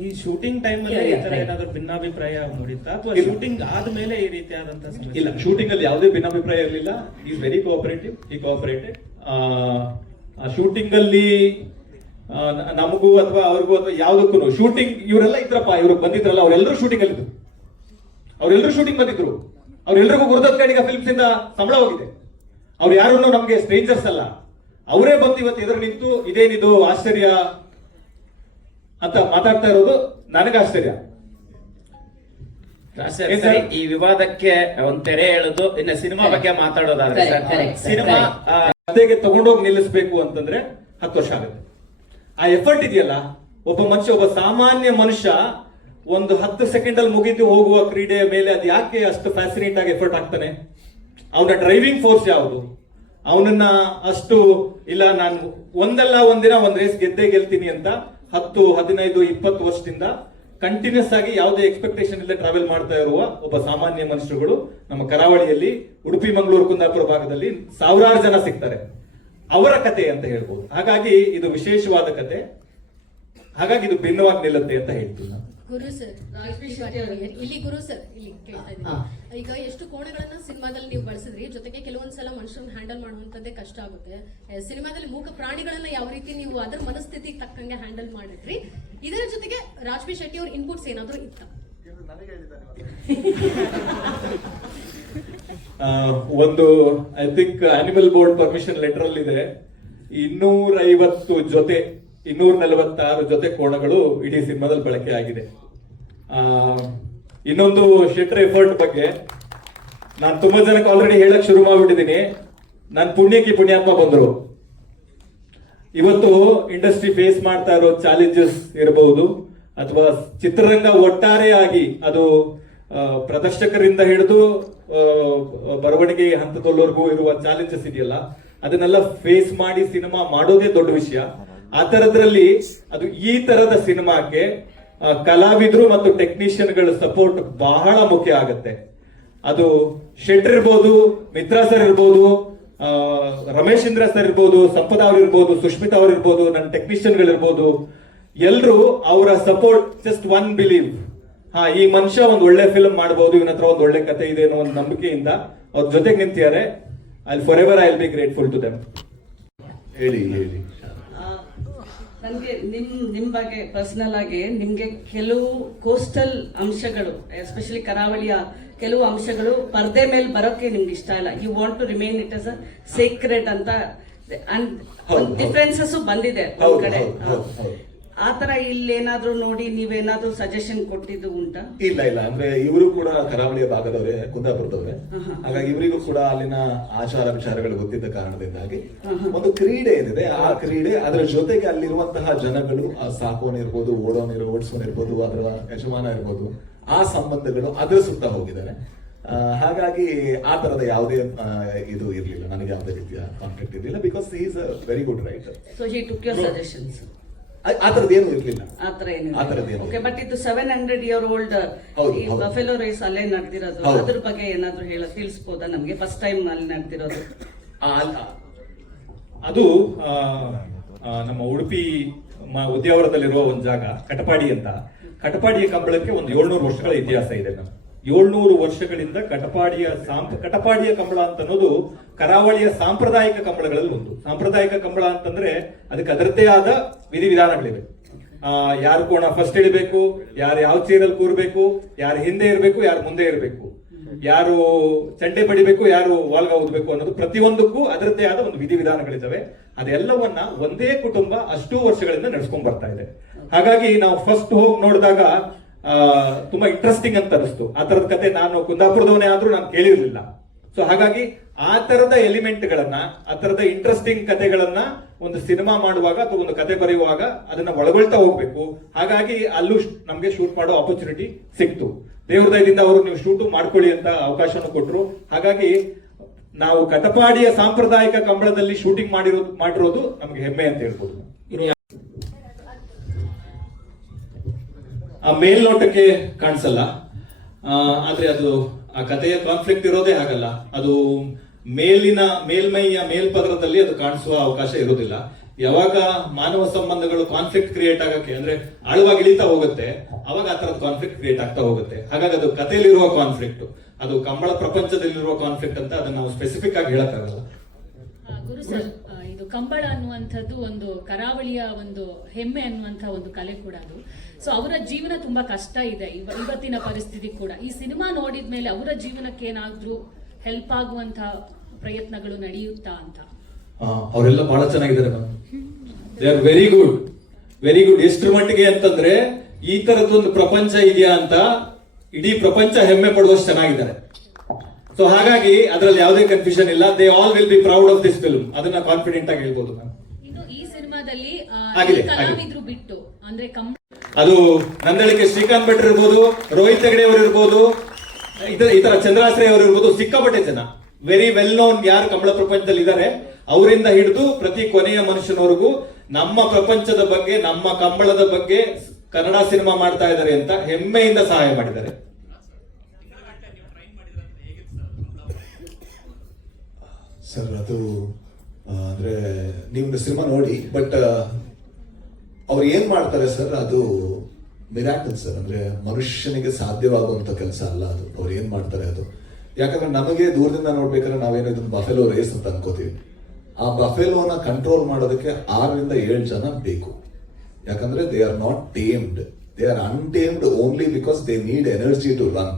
ಈ ಶೂಟಿಂಗ್ ಟೈಮ್ ಅಲ್ಲಿ ಈ ತರ ಏನಾದ್ರು ಭಿನ್ನಾಭಿಪ್ರಾಯ ಮೂಡಿತ್ತಾ ಅಥವಾ ಇಲ್ಲ. ಶೂಟಿಂಗ್ ಆದ್ಮೇಲೆ ಈ ರೀತಿಯಾದಂತಹ ಸಮಸ್ಯೆ? ಇಲ್ಲ, ಶೂಟಿಂಗ್ ಅಲ್ಲಿ ಯಾವುದೇ ಭಿನ್ನಾಭಿಪ್ರಾಯ ಇರಲಿಲ್ಲ. ಈಸ್ ವೆರಿ ಕೋಆಪರೇಟಿವ್, ಈ ಕೋಆಪರೇಟೆಡ್. ಆ ಶೂಟಿಂಗ್ ಅಲ್ಲಿ ನಮಗೂ ಅಥವಾ ಅವ್ರಿಗೂ ಅಥವಾ ಯಾವುದಕ್ಕೂ ಶೂಟಿಂಗ್ ಇವರೆಲ್ಲ ಇದ್ರಪ್ಪ, ಇವ್ರು ಬಂದಿದ್ರಲ್ಲ ಅವರೆಲ್ಲರೂ ಶೂಟಿಂಗ್ ಅಲ್ಲಿ ಇದ್ರು, ಅವರೆಲ್ಲರೂ ಶೂಟಿಂಗ್ ಬಂದಿದ್ರು. ಅವ್ರೆಲ್ರಿಗೂ ಗುರುದತ್ ಕಡೆಗ ಫಿಲ್ಮ್ಸ್ ಇಂದ ಸಂಬಳ ಹೋಗಿದೆ. ಅವ್ರು ಯಾರನ್ನು ನಮ್ಗೆ ಸ್ಟ್ರೇಂಜರ್ಸ್ ಅಲ್ಲ, ಅವರೇ ಬಂದು ಇವತ್ತು ಎದುರು ನಿಂತು ಇದೇನಿದು ಆಶ್ಚರ್ಯ ಅಂತ ಮಾತಾಡ್ತಾ ಇರೋದು ನನಗೆ ಆಶ್ಚರ್ಯ. ಸರ್, ಸರಿ, ಈ ವಿವಾದಕ್ಕೆ ಒಂದು ತೆರೆ ಎಳೆದು ಇನ್ನು ಸಿನಿಮಾ ಬಗ್ಗೆ ಮಾತಾಡೋದಾದ್ರೆ Correct, correct, sir. ಸಿನಿಮಾ ಕತೆಗೆ ತಗೊಂಡೋಗಿ ನಿಲ್ಲಿಸಬೇಕು ಅಂತಂದ್ರೆ 10 ವರ್ಷ ಆಗುತ್ತೆ. ಆ ಎಫರ್ಟ್ ಇದೆಯಲ್ಲ, ಒಬ್ಬ ಮನುಷ್ಯ, ಒಬ್ಬ ಸಾಮಾನ್ಯ ಮನುಷ್ಯ ಒಂದು 10 ಸೆಕೆಂಡ್ ಅಲ್ಲಿ ಮುಗಿದು ಹೋಗುವ ಕ್ರೀಡೆಯ ಮೇಲೆ ಅದು ಯಾಕೆ ಅಷ್ಟು ಫ್ಯಾಸಿನೇಟ್ ಆಗಿ ಎಫರ್ಟ್ ಆಗ್ತಾನೆ? ಅವನ ಡ್ರೈವಿಂಗ್ ಫೋರ್ಸ್ ಯಾವುದು? ಅವನನ್ನ ಅಷ್ಟು ಇಲ್ಲ ನಾನು ಒಂದಲ್ಲ ಒಂದಿನ ಒಂದ್ ರೇಸ್ ಗೆದ್ದೇ ಗೆಲ್ತೀನಿ ಅಂತ 10, 15, 20 ವರ್ಷದಿಂದ ಕಂಟಿನ್ಯೂಸ್ ಆಗಿ ಯಾವುದೇ ಎಕ್ಸ್ಪೆಕ್ಟೇಷನ್ ಇಲ್ಲದೆ ಟ್ರಾವೆಲ್ ಮಾಡ್ತಾ ಇರುವ ಒಬ್ಬ ಸಾಮಾನ್ಯ ಮನುಷ್ಯರುಗಳು ನಮ್ಮ ಕರಾವಳಿಯಲ್ಲಿ, ಉಡುಪಿ, ಮಂಗಳೂರು, ಕುಂದಾಪುರ ಭಾಗದಲ್ಲಿ ಸಾವಿರಾರು ಜನ ಸಿಗ್ತಾರೆ. ಅವರ ಕತೆ ಅಂತ ಹೇಳ್ಬೋದು. ಹಾಗಾಗಿ ಇದು ವಿಶೇಷವಾದ ಕತೆ, ಹಾಗಾಗಿ ಇದು ಭಿನ್ನವಾಗಿ ನಿಲ್ಲುತ್ತೆ ಅಂತ ಹೇಳ್ತೀನಿ ನಾನು. ಗುರು ಸರ್, ಇಲ್ಲಿ ಗುರು ಸರ್, ಇಲ್ಲಿ ಕೇಳ್ತಾ ಇದ್ದೀನಿ. ಈಗ ಎಷ್ಟು ಕೋಣೆಗಳನ್ನ ಸಿನಿಮಾದಲ್ಲಿ ನೀವು ಬಳಸಿದ್ರಿ, ಜೊತೆಗೆ ಕೆಲವೊಂದ್ಸಲ ಮನುಷ್ಯರನ್ನ ಹ್ಯಾಂಡಲ್ ಮಾಡುವಂತದ್ದೇ ಕಷ್ಟ ಆಗುತ್ತೆ. ಸಿನಿಮಾದಲ್ಲಿ ಮೂಕ ಪ್ರಾಣಿಗಳನ್ನ ಯಾವ ರೀತಿ ನೀವು ಅದರ ಮನಸ್ಥಿತಿಗೆ ತಕ್ಕಂಗೆ ಹ್ಯಾಂಡಲ್ ಮಾಡಿದ್ರಿ, ಇದರ ಜೊತೆಗೆ ರಾಜ್ಬಿ ಶೆಟ್ಟಿ ಅವ್ರ ಇನ್ಪುಟ್ಸ್ ಏನಾದ್ರು ಇತ್ತ? ಒಂದು I think animal board permission letter ಅಲ್ಲಿ ಇದೆ 250 ಜೊತೆ 246 ಜೊತೆ ಕೋಣಗಳು ಇಡೀ ಸಿನಿಮಾದಲ್ಲಿ ಬಳಕೆ ಆಗಿದೆ. ಇನ್ನೊಂದು ಶೆಟ್ರ್ ಎಫರ್ಟ್ ಬಗ್ಗೆ ನಾನು ತುಂಬಾ ಜನಕ್ಕೆ ಆಲ್ರೆಡಿ ಹೇಳಕ್ ಶುರು ಮಾಡ್ಬಿಟ್ಟಿದ್ದೀನಿ. ನಾನು ಪುಣ್ಯಕ್ಕೆ ಪುಣ್ಯಾತ್ಮ ಬಂದ್ರು. ಇವತ್ತು ಇಂಡಸ್ಟ್ರಿ ಫೇಸ್ ಮಾಡ್ತಾ ಇರೋ ಚಾಲೆಂಜಸ್ ಇರಬಹುದು, ಅಥವಾ ಚಿತ್ರರಂಗ ಒಟ್ಟಾರೆಯಾಗಿ ಅದು ಪ್ರದರ್ಶಕರಿಂದ ಹಿಡಿದು ಬರವಣಿಗೆ ಹಂತದವರೆಗೂ ಇರುವ ಚಾಲೆಂಜಸ್ ಇದೆಯಲ್ಲ, ಅದನ್ನೆಲ್ಲ ಫೇಸ್ ಮಾಡಿ ಸಿನಿಮಾ ಮಾಡೋದೇ ದೊಡ್ಡ ವಿಷಯ. ಆ ತರದ್ರಲ್ಲಿ ಅದು ಈ ತರದ ಸಿನಿಮಾಕ್ಕೆ ಕಲಾವಿದರು ಮತ್ತು ಟೆಕ್ನಿಷಿಯನ್ಗಳ ಸಪೋರ್ಟ್ ಬಹಳ ಮುಖ್ಯ ಆಗತ್ತೆ. ಅದು ಶೆಟ್ರ್ ಇರ್ಬೋದು, ಮಿತ್ರಾ ಸರ್ ಇರ್ಬೋದು, ರಮೇಶ್ ಇಂದ್ರ ಸರ್ ಇರ್ಬೋದು, ಸಂಪದ ಅವ್ರು ಇರ್ಬೋದು, ಸುಷ್ಮಿತಾ ಅವ್ರು ಇರ್ಬೋದು, ನನ್ನ ಟೆಕ್ನಿಷಿಯನ್ಗಳಿರ್ಬೋದು, ಎಲ್ರು ಅವರ ಸಪೋರ್ಟ್, ಜಸ್ಟ್ ಒನ್ ಬಿಲೀವ್, ಈ ಮನುಷ್ಯ ಒಂದು ಒಳ್ಳೆ ಫಿಲ್ಮ್ ಮಾಡಬಹುದು, ಇವನ ಹತ್ರ ಒಂದು ಒಳ್ಳೆ ಕತೆ ಇದೆ ಅನ್ನೋ ಒಂದು ನಂಬಿಕೆಯಿಂದ ಅವ್ರ ಜೊತೆಗೆ ನಿಂತಿದ್ದಾರೆ. Forever I will be grateful to them. ಹೇಳಿ. ನನಗೆ ನಿಮ್ ಬಗ್ಗೆ ಪರ್ಸನಲ್ ಆಗಿ ನಿಮ್ಗೆ ಕೆಲವು ಕೋಸ್ಟಲ್ ಅಂಶಗಳು, ಎಸ್ಪೆಷಲಿ ಕರಾವಳಿಯ ಕೆಲವು ಅಂಶಗಳು ಪರ್ದೆ ಮೇಲೆ ಬರೋಕೆ ನಿಮ್ಗೆ ಇಷ್ಟ ಇಲ್ಲ. You want to remain it as a secret ಅಂತ ಡಿಫ್ರೆನ್ಸಸ್ ಬಂದಿದೆ ಒಂದ್ ಕಡೆ. ಆತರ ಇಲ್ಲೇನಾದ್ರೂ ನೋಡಿ ನೀವೇನಾದ್ರೂ ಸಜೆಷನ್ ಕೊಟ್ಟಿದ್ದು ಉಂಟಾ? ಇಲ್ಲ, ಅಂದ್ರೆ ಇವರು ಕೂಡ ಕರಾವಳಿಯ ಭಾಗದವರೇ, ಕುಂದಾಪುರದವರೇ. ಹಾಗಾಗಿ ಇವರಿಗೂ ಕೂಡ ಅಲ್ಲಿನ ಆಚಾರ ವಿಚಾರಗಳು ಗೊತ್ತಿದ್ದ ಕಾರಣದಿಂದಾಗಿ ಒಂದು ಕ್ರೀಡೆ ಏನಿದೆ, ಆ ಕ್ರೀಡೆ ಅದರ ಜೊತೆಗೆ ಅಲ್ಲಿರುವಂತಹ ಜನಗಳು, ಆ ಸಾಕೋನಿರ್ಬೋದು, ಓಡಿಸೋನಿರ್ಬೋದು, ಅದರ ಯಜಮಾನ ಇರ್ಬೋದು, ಆ ಸಂಬಂಧಗಳು ಅದರ ಸುತ್ತ ಹೋಗಿದ್ದಾರೆ. ಹಾಗಾಗಿ ಆ ತರದ ಯಾವುದೇ ಇದು ಇರ್ಲಿಲ್ಲ, ನನಗೆ ಯಾವುದೇ ರೀತಿಯ ಕಾನ್ಫ್ಲಿಕ್ಟ್ ಇರಲಿಲ್ಲ. Because he is a very good writer. So he took your suggestions. ಆ ತರದೇನು ಇರ್ಲಿಲ್ಲ. ಓಕೆ, ಬಟ್ ಇದು 700 year old ಈ ಬಫೆಲೋ ರೇಸ್ ಅಲ್ಲೇ ನಡೆದಿರೋದು, ಅದ್ರ ಬಗ್ಗೆ ಏನಾದ್ರು ತಿಳಿಸ್ಬೋದಾ ನಮ್ಗೆ? ಫಸ್ಟ್ ಟೈಮ್ ಅಲ್ಲಿ ನಡೆದಿರೋದು ಅದು ನಮ್ಮ ಉಡುಪಿ ಉದ್ಯಾವರದಲ್ಲಿರುವ ಒಂದು ಜಾಗ ಕಟಪಾಡಿ ಅಂತ. ಕಟಪಾಡಿಯ ಕಂಬಳಕ್ಕೆ ಒಂದು 700 ವರ್ಷಗಳ ಇತಿಹಾಸ ಇದೆ. 700 ವರ್ಷಗಳಿಂದ ಕಟಪಾಡಿಯ ಕಂಬಳ ಅಂತ ಅನ್ನೋದು ಕರಾವಳಿಯ ಸಾಂಪ್ರದಾಯಿಕ ಕಂಬಳಗಳಲ್ಲಿ ಒಂದು. ಸಾಂಪ್ರದಾಯಿಕ ಕಂಬಳ ಅಂತಂದ್ರೆ ಅದಕ್ಕೆ ಅದರದ್ದೇ ಆದ ವಿಧಿವಿಧಾನಗಳಿವೆ. ಯಾರು ಕೋಣ ಫಸ್ಟ್ ಇಡಬೇಕು, ಯಾರು ಯಾವ ಚೇರಲ್ಲಿ ಕೂರ್ಬೇಕು, ಯಾರು ಹಿಂದೆ ಇರಬೇಕು, ಯಾರು ಮುಂದೆ ಇರಬೇಕು, ಯಾರು ಚಂಡೆ ಬಡಿಬೇಕು, ಯಾರು ವಾಲ್ಗ ಓದಬೇಕು ಅನ್ನೋದು ಪ್ರತಿಯೊಂದಕ್ಕೂ ಅದರದ್ದೇ ಆದ ಒಂದು ವಿಧಿವಿಧಾನಗಳಿದ್ದಾವೆ. ಅದೆಲ್ಲವನ್ನ ಒಂದೇ ಕುಟುಂಬ ಅಷ್ಟೂ ವರ್ಷಗಳಿಂದ ನಡೆಸ್ಕೊಂಡ್ ಬರ್ತಾ ಇದೆ. ಹಾಗಾಗಿ ನಾವು ಫಸ್ಟ್ ಹೋಗಿ ನೋಡಿದಾಗ ತುಂಬಾ ಇಂಟ್ರೆಸ್ಟಿಂಗ್ ಅಂತ ಅನಿಸ್ತು. ಆ ತರದ ಕತೆ ನಾನು ಕುಂದಾಪುರದವನೇ ಆದ್ರೂ ನಾನು ಕೇಳಿರ್ಲಿಲ್ಲ. ಸೊ ಹಾಗಾಗಿ ಆ ತರದ ಎಲಿಮೆಂಟ್ಗಳನ್ನ, ಆ ತರದ ಇಂಟ್ರೆಸ್ಟಿಂಗ್ ಕತೆಗಳನ್ನ ಒಂದು ಸಿನಿಮಾ ಮಾಡುವಾಗ ಅಥವಾ ಒಂದು ಕತೆ ಬರೆಯುವಾಗ ಅದನ್ನ ಒಳಗೊಳ್ತಾ ಹೋಗ್ಬೇಕು. ಹಾಗಾಗಿ ಅಲ್ಲೂ ನಮ್ಗೆ ಶೂಟ್ ಮಾಡೋ ಆಪರ್ಚುನಿಟಿ ಸಿಕ್ತು. ದೇವ್ರ ದಯದಿಂದ ಅವರು ನೀವು ಶೂಟು ಮಾಡ್ಕೊಳ್ಳಿ ಅಂತ ಅವಕಾಶವನ್ನು ಕೊಟ್ರು. ಹಾಗಾಗಿ ನಾವು ಕಟಪಾಡಿಯ ಸಾಂಪ್ರದಾಯಿಕ ಕಂಬಳದಲ್ಲಿ ಶೂಟಿಂಗ್ ಮಾಡಿರೋದು ನಮ್ಗೆ ಹೆಮ್ಮೆ ಅಂತ ಹೇಳ್ಬೋದು. ಆ ಮೇಲ್ನೋಟಕ್ಕೆ ಕಾಣಿಸಲ್ಲ, ಆದ್ರೆ ಅದು ಆ ಕಥೆಯ ಕಾನ್ಫ್ಲಿಕ್ಟ್ ಇರೋದೇ ಆಗಲ್ಲ. ಅದು ಮೇಲ್ಮೈಯ ಮೇಲ್ಪದರದಲ್ಲಿ ಅದು ಕಾಣಿಸುವ ಅವಕಾಶ ಇರೋದಿಲ್ಲ. ಯಾವಾಗ ಮಾನವ ಸಂಬಂಧಗಳು ಕಾನ್ಫ್ಲಿಕ್ಟ್ ಕ್ರಿಯೇಟ್ ಆಗಕ್ಕೆ ಅಂದ್ರೆ ಆಳವಾಗಿ ಇಳಿತಾ ಹೋಗುತ್ತೆ, ಅವಾಗ ಆ ತರದ ಕಾನ್ಫ್ಲಿಕ್ಟ್ ಕ್ರಿಯೇಟ್ ಆಗ್ತಾ ಹೋಗುತ್ತೆ. ಹಾಗಾಗಿ ಅದು ಕಥೆಯಲ್ಲಿರುವ ಕಾನ್ಫ್ಲಿಕ್ಟ್, ಅದು ಕಂಬಳ ಪ್ರಪಂಚದಲ್ಲಿರುವ ಕಾನ್ಫ್ಲಿಕ್ಟ್ ಅಂತ ಅದನ್ನ ನಾವು ಸ್ಪೆಸಿಫಿಕ್ ಆಗಿ ಹೇಳಕ್ಕಾಗಲ್ಲ. ಗುರು ಸರ್, ಇದು ಕಂಬಳ ಅನ್ನುವಂಥದ್ದು ಒಂದು ಕರಾವಳಿಯ ಒಂದು ಹೆಮ್ಮೆ ಅನ್ನುವಂಥ ಒಂದು ಕಲೆ ಕೂಡ ಅದು. ಸೊ ಅವರ ಜೀವನ ತುಂಬಾ ಕಷ್ಟ ಇದೆ ಇವತ್ತಿನ ಪರಿಸ್ಥಿತಿ ಕೂಡ. ಈ ಸಿನಿಮಾ ನೋಡಿದ್ಮೇಲೆ ಅವರ ಜೀವನಕ್ಕೆ ಏನಾದ್ರೂ ಹೆಲ್ಪ್ ಆಗುವಂತ ಪ್ರಯತ್ನಗಳು ನಡೆಯುತ್ತಾ ಅಂತ? ಅವರೆಲ್ಲ ಬಹಳ ಚೆನ್ನಾಗಿದ್ದಾರೆ ma'am. They are very good, very good. ಎಷ್ಟರ ಮಟ್ಟಿಗೆ ಅಂತಂದ್ರೆ ಈ ತರದೊಂದು ಪ್ರಪಂಚ ಇದೆಯಾ ಅಂತ ಇಡೀ ಪ್ರಪಂಚ ಹೆಮ್ಮೆ ಪಡುವಷ್ಟು ಚೆನ್ನಾಗಿದ್ದಾರೆ. ಸೊ ಹಾಗಾಗಿ ಅದರಲ್ಲಿ ಯಾವುದೇ ಕನ್ಫ್ಯೂಷನ್ ಇಲ್ಲ. They all will be proud of this film. ಅದನ್ನ ಕಾನ್ಫಿಡೆಂಟ್ ಆಗಿ ಹೇಳ್ಬೋದು ಮ್ಯಾಮ್. ಇನ್ನು ಈ ಸಿನಿಮಾದಲ್ಲಿ ಆಗಿದೆ, ಕಲಾವಿದ್ರು ಬಿಟ್ಟು ಅಂದ್ರೆ ಅದು ನಂದಳಿಕೆ ಶ್ರೀಕಾಂತ್ ಭಟ್ರು ಇರ್ಬೋದು, ರೋಹಿತ್ ಹೆಗಡೆ ಅವರು ಇರ್ಬೋದು, ಈ ತರ ಚಂದ್ರಾಶ್ರಯ ಅವರು ಇರ್ಬೋದು, ಸಿಕ್ಕಾಪಟ್ಟೆ ಜನ ವೆರಿ ವೆಲ್ ನೋನ್ ಯಾರು ಕಂಬಳ ಪ್ರಪಂಚದಲ್ಲಿ ಇದ್ದಾರೆ, ಅವರಿಂದ ಹಿಡಿದು ಪ್ರತಿ ಕೊನೆಯ ಮನುಷ್ಯನವರೆಗೂ ನಮ್ಮ ಪ್ರಪಂಚದ ಬಗ್ಗೆ, ನಮ್ಮ ಕಂಬಳದ ಬಗ್ಗೆ ಕನ್ನಡ ಸಿನಿಮಾ ಮಾಡ್ತಾ ಇದ್ದಾರೆ ಅಂತ ಹೆಮ್ಮೆಯಿಂದ ಸಹಾಯ ಮಾಡಿದ್ದಾರೆ. ಸರ್ ಅದು ಅಂದ್ರೆ ನೀವು ಸಿನಿಮಾ ನೋಡಿ, ಬಟ್ ಅವ್ರು ಏನ್ ಮಾಡ್ತಾರೆ ಸರ್, ಅದು ಮಿರಾಕಲ್ ಸರ್. ಅಂದ್ರೆ ಮನುಷ್ಯನಿಗೆ ಸಾಧ್ಯವಾಗುವಂತ ಕೆಲಸ ಅಲ್ಲ ಅದು. ಅವ್ರು ಏನ್ ಮಾಡ್ತಾರೆ ಅದು, ಯಾಕಂದ್ರೆ ನಮಗೆ ದೂರದಿಂದ ನೋಡ್ಬೇಕಾದ್ರೆ ನಾವೇನೋ ಇದನ್ನ ಬಫೆಲೋ ರೇಸ್ ಅಂತ ಅನ್ಕೋತೀವಿ. ಆ ಬಫೆಲೋನ ಕಂಟ್ರೋಲ್ ಮಾಡೋದಕ್ಕೆ 6 ರಿಂದ 7 ಜನ ಬೇಕು. ಯಾಕಂದ್ರೆ they are not tamed, they are untamed only because they need energy to run.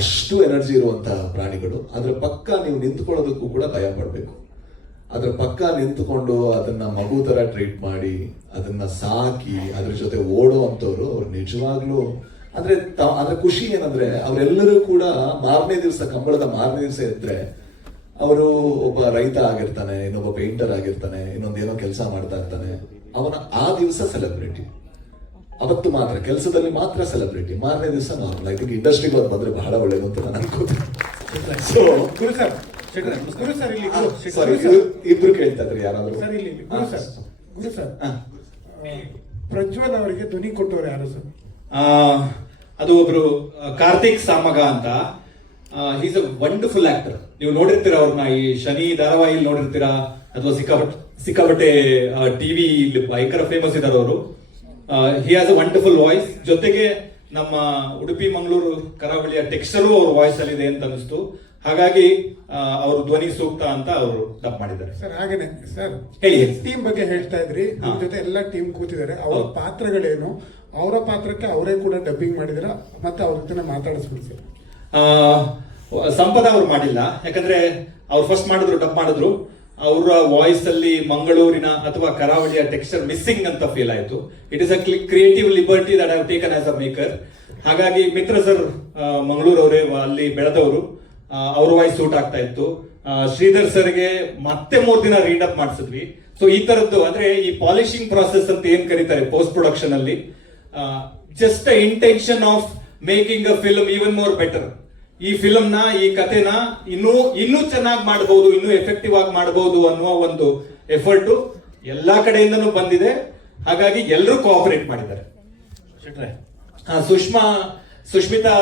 ಅಷ್ಟು ಎನರ್ಜಿ ಇರುವಂತಹ ಪ್ರಾಣಿಗಳು. ಅದ್ರ ಪಕ್ಕ ನೀವು ನಿಂತ್ಕೊಳ್ಳೋದಕ್ಕೂ ಕೂಡ ಭಯ ಪಡ್ಬೇಕು. ಅದ್ರ ಪಕ್ಕ ನಿಂತುಕೊಂಡು ಅದನ್ನ ಮಗು ತರ ಟ್ರೀಟ್ ಮಾಡಿ, ಅದನ್ನ ಸಾಕಿ, ಅದ್ರ ಜೊತೆ ಓಡೋ ಅಂತವ್ರು ಅವ್ರು ನಿಜವಾಗ್ಲೂ ಅಂದ್ರೆ ಖುಷಿ ಏನಂದ್ರೆ ಅವರೆಲ್ಲರೂ ಕೂಡ ಮಾರನೇ ದಿವಸ, ಕಂಬಳದ ಮಾರನೇ ದಿವಸ ಇದ್ರೆ ಅವರು ಒಬ್ಬ ರೈತ ಆಗಿರ್ತಾನೆ, ಇನ್ನೊಬ್ಬ ಪೇಂಟರ್ ಆಗಿರ್ತಾನೆ, ಇನ್ನೊಂದೇನೋ ಕೆಲಸ ಮಾಡ್ತಾ ಇರ್ತಾನೆ. ಅವನ ಆ ದಿವಸ ಸೆಲೆಬ್ರಿಟಿ, ಅವತ್ತು ಮಾತ್ರ ಕೆಲಸದಲ್ಲಿ ಮಾತ್ರ ಸೆಲೆಬ್ರಿಟಿ, ಮಾರನೇ ದಿವಸ ನಾರ್ಮಲ್. ಐ ಥಿಂಕ್ ಇಂಡಸ್ಟ್ರಿಗೆ ಅದು ಬಂದ್ರೆ ಬಹಳ ಒಳ್ಳೇದು ಅಂತ ನಾನು ಅನ್ಕೋತೀನಿ. ಸೊ ಸಾರಿ, ಇಬ್ರು ಕೇಳ್ತಾ ಇದ್ರಿ ಯಾರಾದ್ರೂ? ಗುರು ಸರ್, ಪ್ರಜ್ವಲ್ ಅವರಿಗೆ ಧ್ವನಿ ಕೊಟ್ಟವ್ರು ಯಾರು ಸರ್? ಅದು ಒಬ್ರು ಕಾರ್ತಿಕ್ ಸಾಮಗ ಅಂತ. Is a wonderful actor. ನೀವು ನೋಡಿರ್ತೀರಾ ಅವ್ರನ್ನ, ಈ ಶನಿ ಧಾರಾವಾಹಿಲಿ ನೋಡಿರ್ತೀರಾ, ಅಥವಾ ಸಿಕ್ಕಾಪಟ್ಟೆ ಟಿವಿ ಭಯಂಕರ ಫೇಮಸ್ ಇದ್ದಾರೆ ಅವರು. He has a wonderful voice. ಜೊತೆಗೆ ನಮ್ಮ ಉಡುಪಿ ಮಂಗಳೂರು ಕರಾವಳಿಯ ಟೆಕ್ಸ್ಚರು ಅವ್ರ ವಾಯ್ಸ್ ಅಲ್ಲಿ ಇದೆ ಅಂತ ಅನಿಸ್ತು. ಹಾಗಾಗಿ ಅವರು ಧ್ವನಿ ಸೂಕ್ತ ಅಂತ ಅವರು ಡಬ್ ಮಾಡಿದ್ದಾರೆ. ಸರ್ ಹಾಗೇನೆ ಸರ್, ಹೇಳಿ. ಟೀಮ್ ಬಗ್ಗೆ ಹೇಳ್ತಾ ಇದ್ರಿ, ನಿಮ್ ಜೊತೆ ಎಲ್ಲ ಟೀಮ್ ಕೂತಿದ್ದಾರೆ. ಅವ್ರ ಪಾತ್ರಗಳೇನು, ಅವರ ಪಾತ್ರಕ್ಕೆ ಅವರೇ ಕೂಡ ಡಬ್ಬಿಂಗ್ ಮಾಡಿದಿರ, ಮತ್ತೆ ಅವ್ರ ಜೊತೆ ಮಾತಾಡಿಸ್ಬಿಡಿ ಸರ್. ಸಂಪದ ಅವ್ರು ಮಾಡಿಲ್ಲ, ಯಾಕಂದ್ರೆ ಅವ್ರು ಫಸ್ಟ್ ಮಾಡಿದ್ರು, ಡಬ್ ಮಾಡಿದ್ರು. ಅವರ ವಾಯ್ಸ್ ಅಲ್ಲಿ ಮಂಗಳೂರಿನ ಅಥವಾ ಕರಾವಳಿಯ ಟೆಕ್ಸ್ಚರ್ ಮಿಸ್ಸಿಂಗ್ ಅಂತ ಫೀಲ್ ಆಯ್ತು. It is a creative liberty that I have taken as a maker. ಹಾಗಾಗಿ ಮಿತ್ರ ಸರ್ ಮಂಗಳೂರು ಅವರೇ ಅಲ್ಲಿ ಬೆಳೆದವರು, ಅವ್ರ ವಾಯ್ಸ್ ಸೂಟ್ ಆಗ್ತಾ ಇತ್ತು. ಶ್ರೀಧರ್ ಸರ್ಗೆ ಮತ್ತೆ 3 ದಿನ ರೀಡಪ್ ಮಾಡಿಸಿದ್ವಿ. ಸೊ ಈ ತರದ್ದು ಅಂದ್ರೆ ಈ ಪಾಲಿಶಿಂಗ್ ಪ್ರಾಸೆಸ್ ಅಂತ ಏನ್ ಕರೀತಾರೆ ಪೋಸ್ಟ್ ಪ್ರೊಡಕ್ಷನ್ ಅಲ್ಲಿ, just a intention of making a film even more better. ಈ ಫಿಲ್ಮ್ ನ, ಈ ಕಥೆನ ಇನ್ನೂ ಚೆನ್ನಾಗಿ ಮಾಡಬಹುದು, ಇನ್ನೂ ಎಫೆಕ್ಟಿವ್ ಆಗಿ ಮಾಡಬಹುದು ಅನ್ನುವ ಒಂದು ಎಫರ್ಟ್ ಎಲ್ಲಾ ಕಡೆಯಿಂದನೂ ಬಂದಿದೆ. ಹಾಗಾಗಿ ಎಲ್ಲರೂ ಕೋಆಪರೇಟ್ ಮಾಡಿದ್ದಾರೆ. ಸುಷ್ಮಿತಾ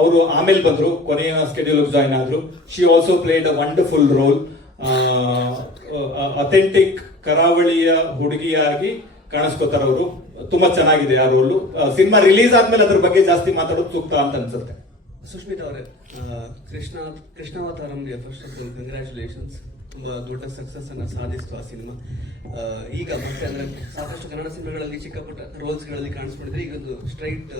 ಅವರು ಆಮೇಲೆ ಬಂದ್ರು, ಕೊನೆಯ ಸ್ಕೆಡ್ಯೂಲ್ ಜಾಯ್ನ್ ಆದ್ರು. She also played a wonderful role. Authentic ಕರಾವಳಿಯ ಹುಡುಗಿಯಾಗಿ ಕಾಣಿಸ್ಕೋತಾರ ಅವರು. ತುಂಬಾ ಚೆನ್ನಾಗಿದೆ ಆ ರೋಲು. ಸಿನಿಮಾ ರಿಲೀಸ್ ಆದ್ಮೇಲೆ ಅದ್ರ ಬಗ್ಗೆ ಜಾಸ್ತಿ ಮಾತಾಡೋದು ಸೂಕ್ತ ಅಂತ ಅನ್ಸುತ್ತೆ. ಸುಷ್ಮಿತಾ ಅವರೇ, ಕೃಷ್ಣಾವತಾರಂಗೆ ಫಸ್ಟ್ ಆಫ್ ಆಲ್ ಕಂಗ್ರ್ಯಾಚುಲೇಷನ್ಸ್. ತುಂಬಾ ದೊಡ್ಡ ಸಕ್ಸಸ್ ಅನ್ನ ಸಾಧಿಸ್ತು ಆ ಸಿನಿಮಾ. ಈಗ ಮತ್ತೆ ಅಂದ್ರೆ ಸಾಕಷ್ಟು ಕನ್ನಡ ಸಿನಿಮಾಗಳಲ್ಲಿ ಚಿಕ್ಕ ಪುಟ್ಟ ರೋಲ್ಸ್ ಗಳಲ್ಲಿ ಕಾಣಿಸ್ಕೊಂಡಿದ್ರೆ, ಈಗ ಒಂದು ಸ್ಟ್ರೈಟ್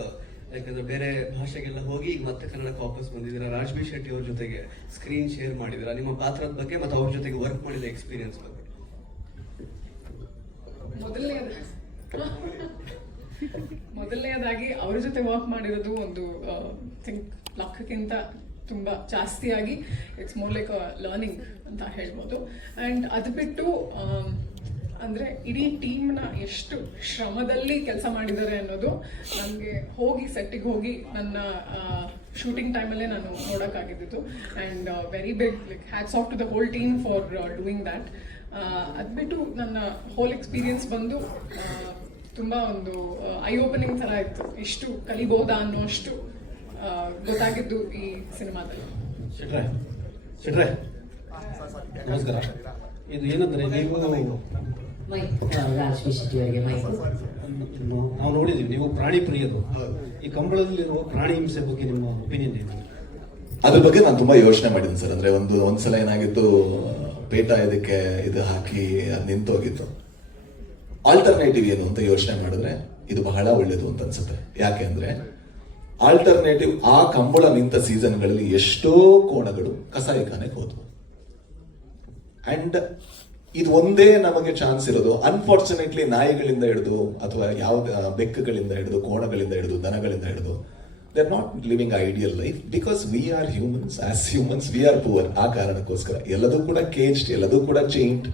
ಯಾಕಂದ್ರೆ ಬೇರೆ ಭಾಷೆಗೆಲ್ಲ ಹೋಗಿ ಈಗ ಮತ್ತೆ ಕನ್ನಡಕ್ಕೆ ವಾಪಸ್ ಬಂದಿದ್ದೀರಾ. ರಾಜ್ಬಿ ಶೆಟ್ಟಿ ಅವ್ರ ಜೊತೆಗೆ ಸ್ಕ್ರೀನ್ ಶೇರ್ ಮಾಡಿದಿರಾ. ನಿಮ್ಮ ಪಾತ್ರದ ಬಗ್ಗೆ ಮತ್ತೆ ಅವ್ರ ಜೊತೆಗೆ ವರ್ಕ್ ಮಾಡಿದ ಎಕ್ಸ್ಪೀರಿಯನ್ಸ್ ಬಗ್ಗೆ. ಮೊದಲನೇದಾಗಿ ಅವ್ರ ಜೊತೆ ವರ್ಕ್ ಮಾಡಿರೋದು ಒಂದು ಥಿಂಕ್ ಲಕ್ಕಿಂತ ತುಂಬಾ ಜಾಸ್ತಿಯಾಗಿ ಇಟ್ಸ್ ಮೋರ್ ಲೈಕ್ ಲರ್ನಿಂಗ್ ಅಂತ ಹೇಳ್ಬೋದು. ಅಂಡ್ ಅದು ಬಿಟ್ಟು ಅಂದ್ರೆ ಇಡೀ ಟೀಮ್ನ ಎಷ್ಟು ಶ್ರಮದಲ್ಲಿ ಕೆಲಸ ಮಾಡಿದ್ದಾರೆ ಅನ್ನೋದು ನನಗೆ ಸೆಟ್ಟಿಗೆ ಹೋಗಿ ನನ್ನ ಶೂಟಿಂಗ್ ಟೈಮಲ್ಲೇ ನಾನು ನೋಡೋಕ್ಕಾಗಿದ್ದು. And very big like hats off to the whole team for doing that. ಅದು ಬಿಟ್ಟು ನನ್ನ ಹೋಲ್ ಎಕ್ಸ್ಪೀರಿಯನ್ಸ್ ಬಂದು ತುಂಬಾ ಒಂದು ಐ ಓಪನಿಂಗ್ ತರ ಇತ್ತು. ಇಷ್ಟು ಕಲಿಬಹುದಾ ಅನ್ನೋಷ್ಟು ಗೊತ್ತಾಗಿದ್ದು ಈ ಸಿನಿಮಾದಲ್ಲಿ. ಶೆಟ್ರೆ ನಮಸ್ಕಾರ. ಇದು ಏನಂದ್ರೆ ನೀವು ರಾಜ್ವಿ ಶೆಟ್ಟಿ ಅವರಿಗೆ ಮೈಕ್. ನಾವು ನೋಡಿದೀವಿ ನೀವು ಪ್ರಾಣಿ ಪ್ರಿಯರು. ಈ ಕಂಬಳದಲ್ಲಿರುವ ಪ್ರಾಣಿ ಹಿಂಸೆ ಬಗ್ಗೆ ನಿಮ್ಮ ಒಪಿನಿಯನ್ ಏನು? ಅದ್ರ ಬಗ್ಗೆ ನಾನು ತುಂಬಾ ಯೋಚನೆ ಮಾಡಿದ್ದೀನಿ ಸರ್. ಅಂದ್ರೆ ಒಂದ್ಸಲ ಏನಾಗಿತ್ತು, ಪೇಟ ಇದಕ್ಕೆ ಇದು ಹಾಕಿ ಅದು ನಿಂತೋಗಿತ್ತು. ಆಲ್ಟರ್ನೇಟಿವ್ ಏನು ಅಂತ ಯೋಚನೆ ಮಾಡಿದ್ರೆ ಇದು ಬಹಳ ಒಳ್ಳೇದು ಅಂತ ಅನ್ಸುತ್ತೆ. ಯಾಕೆ ಅಂದ್ರೆ ಆಲ್ಟರ್ನೇಟಿವ್ ಆ ಕಂಬಳ ನಿಂತ ಸೀಸನ್ಗಳಲ್ಲಿ ಎಷ್ಟೋ ಕೋಣಗಳು ಕಸಾಯಿಖಾನೆಗೆ ಹೋದ್ವು. ಅಂಡ್ ಇದು ಒಂದೇ ನಮಗೆ ಚಾನ್ಸ್ ಇರೋದು. ಅನ್ಫಾರ್ಚುನೇಟ್ಲಿ ನಾಯಿಗಳಿಂದ ಹಿಡಿದು ಅಥವಾ ಯಾವ ಬೆಕ್ಕುಗಳಿಂದ ಹಿಡಿದು ಕೋಣಗಳಿಂದ ಹಿಡಿದು ದನಗಳಿಂದ ಹಿಡಿದು they are not living ideal life because we are humans. As humans we are poor. ಆ ಕಾರಣಕ್ಕೋಸ್ಕರ ಎಲ್ಲದೂ ಕೂಡ ಕೇಜ್ಡ್, ಎಲ್ಲದೂ ಕೂಡ ಚೈನ್ಡ್.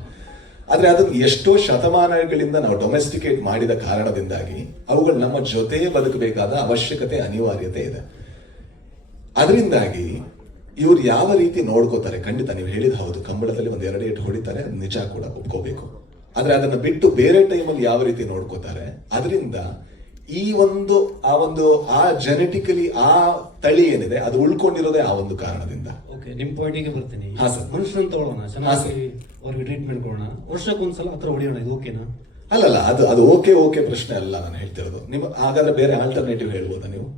ಆದ್ರೆ ಅದು ಎಷ್ಟೋ ಶತಮಾನಗಳಿಂದ ನಾವು ಡೊಮೆಸ್ಟಿಕೇಟ್ ಮಾಡಿದ ಕಾರಣದಿಂದಾಗಿ ಅವುಗಳು ನಮ್ಮ ಜೊತೆ ಬದುಕಬೇಕಾದ ಅವಶ್ಯಕತೆ, ಅನಿವಾರ್ಯತೆ ಇದೆ. ಅದರಿಂದಾಗಿ ಇವ್ರು ಯಾವ ರೀತಿ ನೋಡ್ಕೋತಾರೆ, ಖಂಡಿತ ನೀವು ಹೇಳಿದ ಹೌದು, ಕಂಬಳದಲ್ಲಿ ಒಂದ್ 2 ಏಟು ಹೊಡಿತಾರೆ, ಅದು ನಿಜ ಕೂಡ ಒಪ್ಕೋಬೇಕು. ಆದ್ರೆ ಅದನ್ನ ಬಿಟ್ಟು ಬೇರೆ ಟೈಮಲ್ಲಿ ಯಾವ ರೀತಿ ನೋಡ್ಕೋತಾರೆ, ಅದರಿಂದ ಈ ಆ ಜೆನೆಟಿಕಲಿ ಆ ತಳಿ ಏನಿದೆ ಅದು ಉಳ್ಕೊಂಡಿರೋದೇ ಆ ಒಂದು ಕಾರಣದಿಂದ. ಓಕೆ, ನಿಮ್ ಪಾಯಿಂಟಿಗೆ ಬರ್ತೀನಿ. ಹಾ ಸರ್. ಮನುಷ್ಯರನ್ನ ತಗೊಳ್ಳೋಣ, ಚೆನ್ನಾಗಿ ಅವ್ರಿಗೆ ಟ್ರೀಟ್ಮೆಂಟ್ ಕೊಡೋಣ, ವರ್ಷಕ್ಕೊಂದ್ಸಲ ಹತ್ರ ಹೊಡಿಯೋಣ, ಇದು ಓಕೆನಾ? ಅಲ್ಲಲ್ಲ, ಅದು ಓಕೆ ಪ್ರಶ್ನೆ ಅಲ್ಲ ನಾನು ಹೇಳ್ತಿರೋದು. ನಿಮ್ ಹಾಗಾದ್ರೆ ಬೇರೆ ಆಲ್ಟರ್ನೇಟಿವ್ ಹೇಳ್ಬೋದಾ ನೀವು?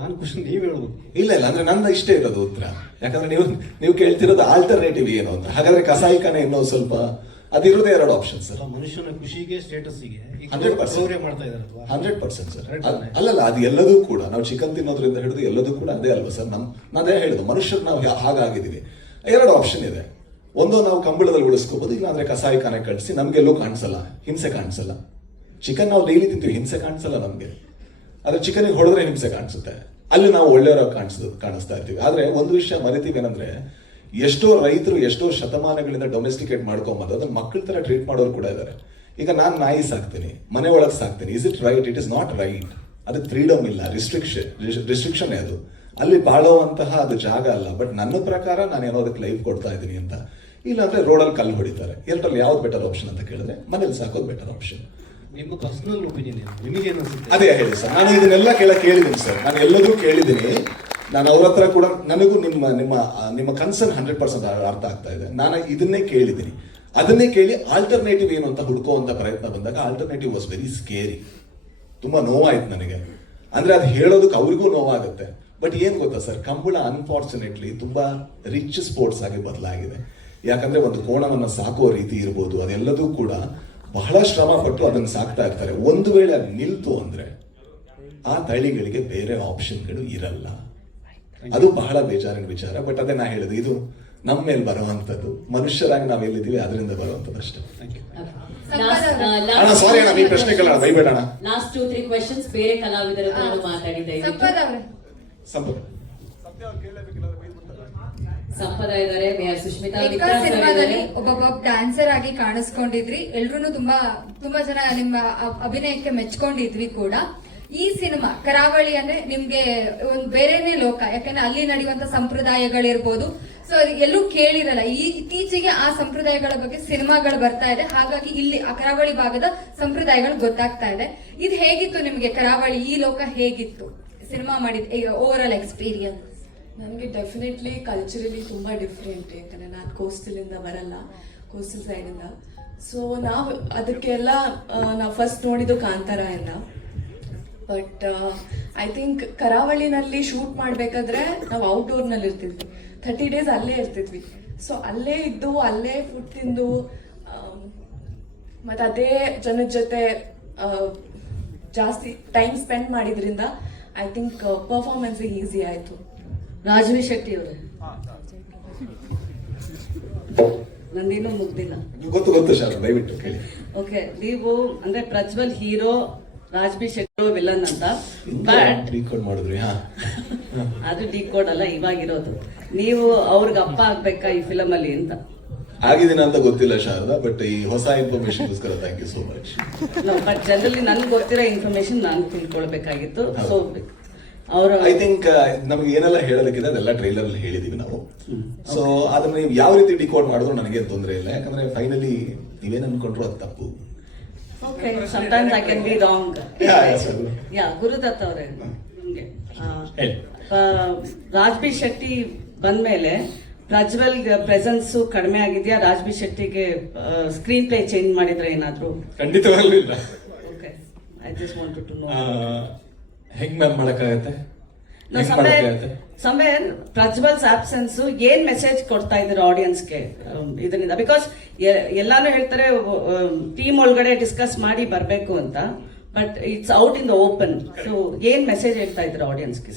ನಾನು ಕ್ವಶನ್ ನೀವ್ ಹೇಳ್ಬೋದು. ಇಲ್ಲ ಅಂದ್ರೆ ನನ್ನ ಇಷ್ಟೇ ಇರೋದು ಉತ್ತರ. ಯಾಕಂದ್ರೆ ನೀವು ಕೇಳ್ತಿರೋದು ಆಲ್ಟರ್ನೇಟಿವ್ ಏನು ಅಂತ. ಹಾಗಾದ್ರೆ ಕಸಾಯಿಖಾನೆ ಇನ್ನೂ ಸ್ವಲ್ಪ ಅದಿರೋದೇ 2 ಆಪ್ಷನ್ ಸರ್. ಮನುಷ್ಯನ ಖುಷಿಗೆ ಸ್ಟೇಟಸ್ಗೆ 100% ಮಾಡ್ತಾ ಇದಾರಲ್ವಾ? 100% ಸರ್. ಅಲ್ಲಲ್ಲ, ಅದು ಎಲ್ಲದೂ ಕೂಡ ನಾವು ಚಿಕನ್ ತಿನ್ನೋದ್ರಿಂದ ಹಿಡಿದು ಎಲ್ಲದೂ ಕೂಡ ಅದೇ ಅಲ್ವಾ ಸರ್. ನಾನೇ ಹೇಳುದು ಮನುಷ್ಯರು ನಾವು ಹಾಗಾಗಿದ್ದೀವಿ. 2 ಆಪ್ಷನ್ ಇದೆ. ಒಂದು, ನಾವು ಕಂಬಳದಲ್ಲಿ ಉಳಿಸ್ಕೋಬಹುದು, ಇಲ್ಲ ಅಂದ್ರೆ ಕಸಾಯಿಖಾನೆ ಕಳಿಸಿ ನಮ್ಗೆಲ್ಲೂ ಕಾಣಿಸಲ್ಲ, ಹಿಂಸೆ ಕಾಣಿಸಲ್ಲ. ಚಿಕನ್ ನಾವು ಡೈಲಿ ತಿಂತೀವಿ, ಹಿಂಸೆ ಕಾಣಿಸಲ್ಲ ನಮ್ಗೆ. ಆದ್ರೆ ಚಿಕನ್ಗೆ ಹೊಡೆದ್ರೆ ಹಿಂಸೆ ಕಾಣಿಸುತ್ತೆ, ಅಲ್ಲಿ ನಾವು ಒಳ್ಳೆಯವರಾಗಿ ಕಾಣಿಸ್ತಾ ಇರ್ತೀವಿ. ಆದ್ರೆ ಒಂದು ವಿಷಯ ಮರಿತೀವಿ ಏನಂದ್ರೆ, ಎಷ್ಟೋ ರೈತರು ಎಷ್ಟೋ ಶತಮಾನಗಳಿಂದ ಡೊಮೆಸ್ಟಿಕೇಟ್ ಮಾಡ್ಕೊಂಬಂದು ಅದನ್ನ ಮಕ್ಕಳ ತರ ಟ್ರೀಟ್ ಮಾಡೋರು ಕೂಡ ಇದ್ದಾರೆ. ಈಗ ನಾನು ನಾಯಿ ಸಾಕ್ತೀನಿ, ಮನೆ ಒಳಗೆ ಸಾಕ್ತೀನಿ. Is it right? It is not right. ಅದಕ್ಕೆ ಫ್ರೀಡಮ್ ಇಲ್ಲ, ರಿಸ್ಟ್ರಿಕ್ಷನ್ ಅದು. ಅಲ್ಲಿ ಬಾಳುವಂತಹ ಅದು ಜಾಗ ಅಲ್ಲ. ಬಟ್ ನನ್ನ ಪ್ರಕಾರ ನಾನು ಏನೋ ಅದಕ್ಕೆ ಲೈಫ್ ಕೊಡ್ತಾ ಇದ್ದೀನಿ ಅಂತ. ಇಲ್ಲಾಂದ್ರೆ ರೋಡಲ್ಲಿ ಕಲ್ಲು ಹೊಡಿತಾರೆ. ಎರಡರಲ್ಲಿ ಯಾವ್ದು ಬೆಟರ್ ಆಪ್ಷನ್ ಅಂತ ಕೇಳಿದ್ರೆ ಮನೇಲಿ ಸಾಕೋದು ಬೆಟರ್ ಆಪ್ಷನ್. ನಿಮ್ಮ ಪರ್ಸನಲ್ ಒಪಿನಿಯನ್ ಏನು? ನಿಮಗೇನು ಅನ್ಸುತ್ತೆ? ಅದೇ ಹೇಳಿ ಸರ್, ನಾನು ಇದನ್ನೆಲ್ಲ ಕೇಳಿದ್ದೀನಿ ಸರ್. ನಾನು ಎಲ್ಲದೂ ಕೇಳಿದ್ದೀನಿ. ನಾನು ಅವ್ರ ಹತ್ರ ಕೂಡ ನನಗೂ ನಿಮ್ಮ ಕನ್ಸರ್ನ್ 100% ಅರ್ಥ ಆಗ್ತಾ ಇದೆ. ನಾನು ಇದನ್ನೇ ಕೇಳಿದ್ದೀನಿ. ಅದನ್ನೇ ಕೇಳಿ ಆಲ್ಟರ್ನೇಟಿವ್ ಏನು ಅಂತ ಹುಡುಕುವಂತ ಪ್ರಯತ್ನ ಬಂದಾಗ ಆಲ್ಟರ್ನೇಟಿವ್ ವಾಸ್ ವೆರಿ ಸ್ಕೇರಿ. ತುಂಬಾ ನೋವಾಯ್ತು ನನಗೆ. ಅಂದ್ರೆ ಅದು ಹೇಳೋದಕ್ಕೆ ಅವ್ರಿಗೂ ನೋವಾಗುತ್ತೆ. ಬಟ್ ಏನ್ ಗೊತ್ತಾ ಸರ್, ಕಂಬಳ ಅನ್ಫಾರ್ಚುನೇಟ್ಲಿ ತುಂಬಾ ರಿಚ್ ಸ್ಪೋರ್ಟ್ಸ್ ಆಗಿ ಬದಲಾಗಿದೆ. ಯಾಕಂದ್ರೆ ಒಂದು ಕೋಣವನ್ನ ಸಾಕುವ ರೀತಿ ಇರ್ಬೋದು, ಅದೆಲ್ಲದೂ ಕೂಡ ಬಹಳ ಶ್ರಮ ಪಟ್ಟು ಅದನ್ನು ಸಾಕ್ತಾ ಇರ್ತಾರೆ. ಒಂದು ವೇಳೆ ಅದು ನಿಲ್ತು ಅಂದ್ರೆ ಆ ತಳಿಗಳಿಗೆ ಬೇರೆ ಆಪ್ಷನ್ಗಳು ಇರಲ್ಲ. ಅದು ಬಹಳ ಬೇಜಾರಿನ ವಿಚಾರ. ಬಟ್ ಅದೇ ನಾ ಹೇಳಿದ್ದು, ಇದು ನಮ್ಮ ಮೇಲೆ ಬರುವಂತದ್ದು. ಮನುಷ್ಯರಾಗಿ ನಾವ್ ಎಲ್ಲಿದ್ದೀವಿ ಅದರಿಂದ ಬರುವಂತದ್ದು ಅಷ್ಟೇ. ಸಾರಿ ಅಣ್ಣ, ಈ ಪ್ರಶ್ನೆ ಕೇಳೋಣ, ಬೈಬೇಡಣ. ಲಾಸ್ಟ್ 2-3 ಕ್ವೆಶ್ಚನ್ಸ್ ಬೇರೆ ಕಲಾವಿದರ ಹತ್ರ ಮಾತಾಡಿದ್ದೆ. ಸಂಪದ ಇದ್ದಾರೆ, ಸುಷ್ಮಿತಾ ಸಿನಿಮಾದಲ್ಲಿ ಒಬ್ಬ ಡ್ಯಾನ್ಸರ್ ಆಗಿ ಕಾಣಿಸ್ಕೊಂಡಿದ್ರಿ. ಎಲ್ರು ತುಂಬಾ ಜನ ನಿಮ್ಮ ಅಭಿನಯಕ್ಕೆ ಮೆಚ್ಕೊಂಡಿದ್ವಿ ಕೂಡ. ಈ ಸಿನಿಮಾ ಕರಾವಳಿ ಅಂದ್ರೆ ನಿಮ್ಗೆ ಒಂದು ಬೇರೆನೇ ಲೋಕ. ಯಾಕಂದ್ರೆ ಅಲ್ಲಿ ನಡೆಯುವಂತ ಸಂಪ್ರದಾಯಗಳಿರ್ಬೋದು, ಸೊ ಎಲ್ಲೂ ಕೇಳಿರಲ್ಲ. ಇತ್ತೀಚೆಗೆ ಆ ಸಂಪ್ರದಾಯಗಳ ಬಗ್ಗೆ ಸಿನಿಮಾಗಳು ಬರ್ತಾ ಇದೆ. ಹಾಗಾಗಿ ಇಲ್ಲಿ ಆ ಕರಾವಳಿ ಭಾಗದ ಸಂಪ್ರದಾಯಗಳು ಗೊತ್ತಾಗ್ತಾ ಇದೆ. ಇದು ಹೇಗಿತ್ತು ನಿಮ್ಗೆ? ಕರಾವಳಿ ಈ ಲೋಕ ಹೇಗಿತ್ತು ಸಿನಿಮಾ ಮಾಡಿದ ಓವರ್ ಆಲ್ ಎಕ್ಸ್ಪೀರಿಯನ್ಸ್? ನನಗೆ ಡೆಫಿನೆಟ್ಲಿ ಕಲ್ಚರಲಿ ತುಂಬ ಡಿಫ್ರೆಂಟ್. ಯಾಕಂದರೆ ನಾನು ಕೋಸ್ಟಲಿಂದ ಬರಲ್ಲ, ಕೋಸ್ಟಲ್ ಸೈಡಿಂದ. ಸೊ ನಾವು ಅದಕ್ಕೆಲ್ಲ ನಾವು ಫಸ್ಟ್ ನೋಡಿದ್ದು ಕಾಂತಾರ ಎಲ್ಲ. ಬಟ್ ಐ ಥಿಂಕ್ ಕರಾವಳಿನಲ್ಲಿ ಶೂಟ್ ಮಾಡಬೇಕಾದ್ರೆ ನಾವು ಔಟ್ಡೋರ್ನಲ್ಲಿ ಇರ್ತಿದ್ವಿ. 30 days ಅಲ್ಲೇ ಇರ್ತಿದ್ವಿ. ಸೊ ಅಲ್ಲೇ ಇದ್ದು ಅಲ್ಲೇ ಫುಡ್ ತಿಂದು ಮತ್ತು ಅದೇ ಜನದ ಜೊತೆ ಜಾಸ್ತಿ ಟೈಮ್ ಸ್ಪೆಂಡ್ ಮಾಡಿದ್ರಿಂದ ಐ ಥಿಂಕ್ ಪರ್ಫಾರ್ಮೆನ್ಸ್ ಈಸಿ ಆಯಿತು. ರಾಜ್ವಿ ಶೆಟ್ಟಿ ಅವರೇ, ನಂದೇನೂ ಮುಗ್ದಿಲ್ಲ. ಗೊತ್ತು ಸರ್, ದಯವಿಟ್ಟು ಕೇಳಿ. ಓಕೆ, ನೀವು ಅಂದ್ರೆ ಪ್ರಜ್ವಲ್ ಹೀರೋ, ರಾಜ್ವಿ ಶೆಟ್ಟಿ ವಿಲನ್ ಅಂತ. ಬಟ್ ಡಿಕೋಡ್ ಮಾಡಿದ್ರಿ? ಅದು ಡಿಕೋಡ್ ಅಲ್ಲ, ಇವಾಗಿರೋದು. ನೀವು ಅವ್ರಿಗೆ ಅಪ್ಪ ಆಗ್ಬೇಕಾ ಈ ಫಿಲಮ್ ಅಲ್ಲಿ ಅಂತ? ಆಗಿದ್ದೀನ ಅಂತ ಗೊತ್ತಿಲ್ಲ ಶಾರದಾ, ಬಟ್ ಈ ಹೊಸ ಇನ್ಫಾರ್ಮೇಶನ್ಗೋಸ್ಕರ thank you so much. But generally ನನ್ಗೆ ಗೊತ್ತಿರೋ ಇನ್ಫಾರ್ಮೇಶನ್ ನಾನು ತಿಳ್ಕೊಳ್ಬೇಕಾಗಿತ್ತು. ಸೊ ಐ ಥಿಂಕ್ ನಮ್ಗೆ ಏನೆಲ್ಲ ಹೇಳೋದಕ್ಕಿದೆ ಅದೆಲ್ಲ ಟ್ರೈಲರ್ ಅಲ್ಲಿ ಹೇಳಿದೀವಿ ನಾವು. ಸೊ ಅದನ್ನ ನೀವು ಯಾವ ರೀತಿ ಡಿಕೋಡ್ ಮಾಡಿದ್ರು ನನಗೆ ತೊಂದರೆ ಇಲ್ಲ. ಯಾಕಂದ್ರೆ ಫೈನಲಿ ನೀವೇನ್ ಅನ್ಕೊಂಡ್ರು ಅದು ತಪ್ಪು. Okay sometimes I can be wrong. Yeah Gurudutt ಅವರೇ ನಿಮಗೆ ರಾಜ್ಬಿ ಶೆಟ್ಟಿ ಬಂದ್ಮೇಲೆ ಪ್ರಜ್ವಲ್ ಪ್ರೆಸೆನ್ಸ್ ಕಡಿಮೆ ಆಗಿದೆಯಾ? ರಾಜ್ಬಿ ಶೆಟ್ಟಿಗೆ ಸ್ಕ್ರೀನ್ ಪ್ಲೇ ಚೇಂಜ್ ಮಾಡಿದ್ರೆ ಏನಾದ್ರು? ಖಂಡಿತವಾಗ್ಲೂ ಇಲ್ಲ. Okay, I just wanted to know. ಹೆಂಗ್ ಮ್ಯಾಮ್ ಮಾಡಕ್ಕಾಗತ್ತೆ? ಸಮ್ವೇರ್ ಪ್ರಜ್ವಲ್ಸ್ ಆಬ್ಸೆನ್ಸ್ ಏನ್ ಮೆಸೇಜ್ ಕೊಡ್ತಾ ಇದ್ರು ಆಡಿಯನ್ಸ್ಗೆ ಇದರಿಂದ? ಬಿಕಾಸ್ ಎಲ್ಲಾನು ಹೇಳ್ತಾರೆ ಟೀಮ್ ಒಳಗಡೆ ಡಿಸ್ಕಸ್ ಮಾಡಿ ಬರ್ಬೇಕು ಅಂತ, but it's out in the open. So ಏನ್ ಮೆಸೇಜ್ ಹೇಳ್ತಾ ಇದ್ರು ಆಡಿಯನ್ಸ್ಗೆ?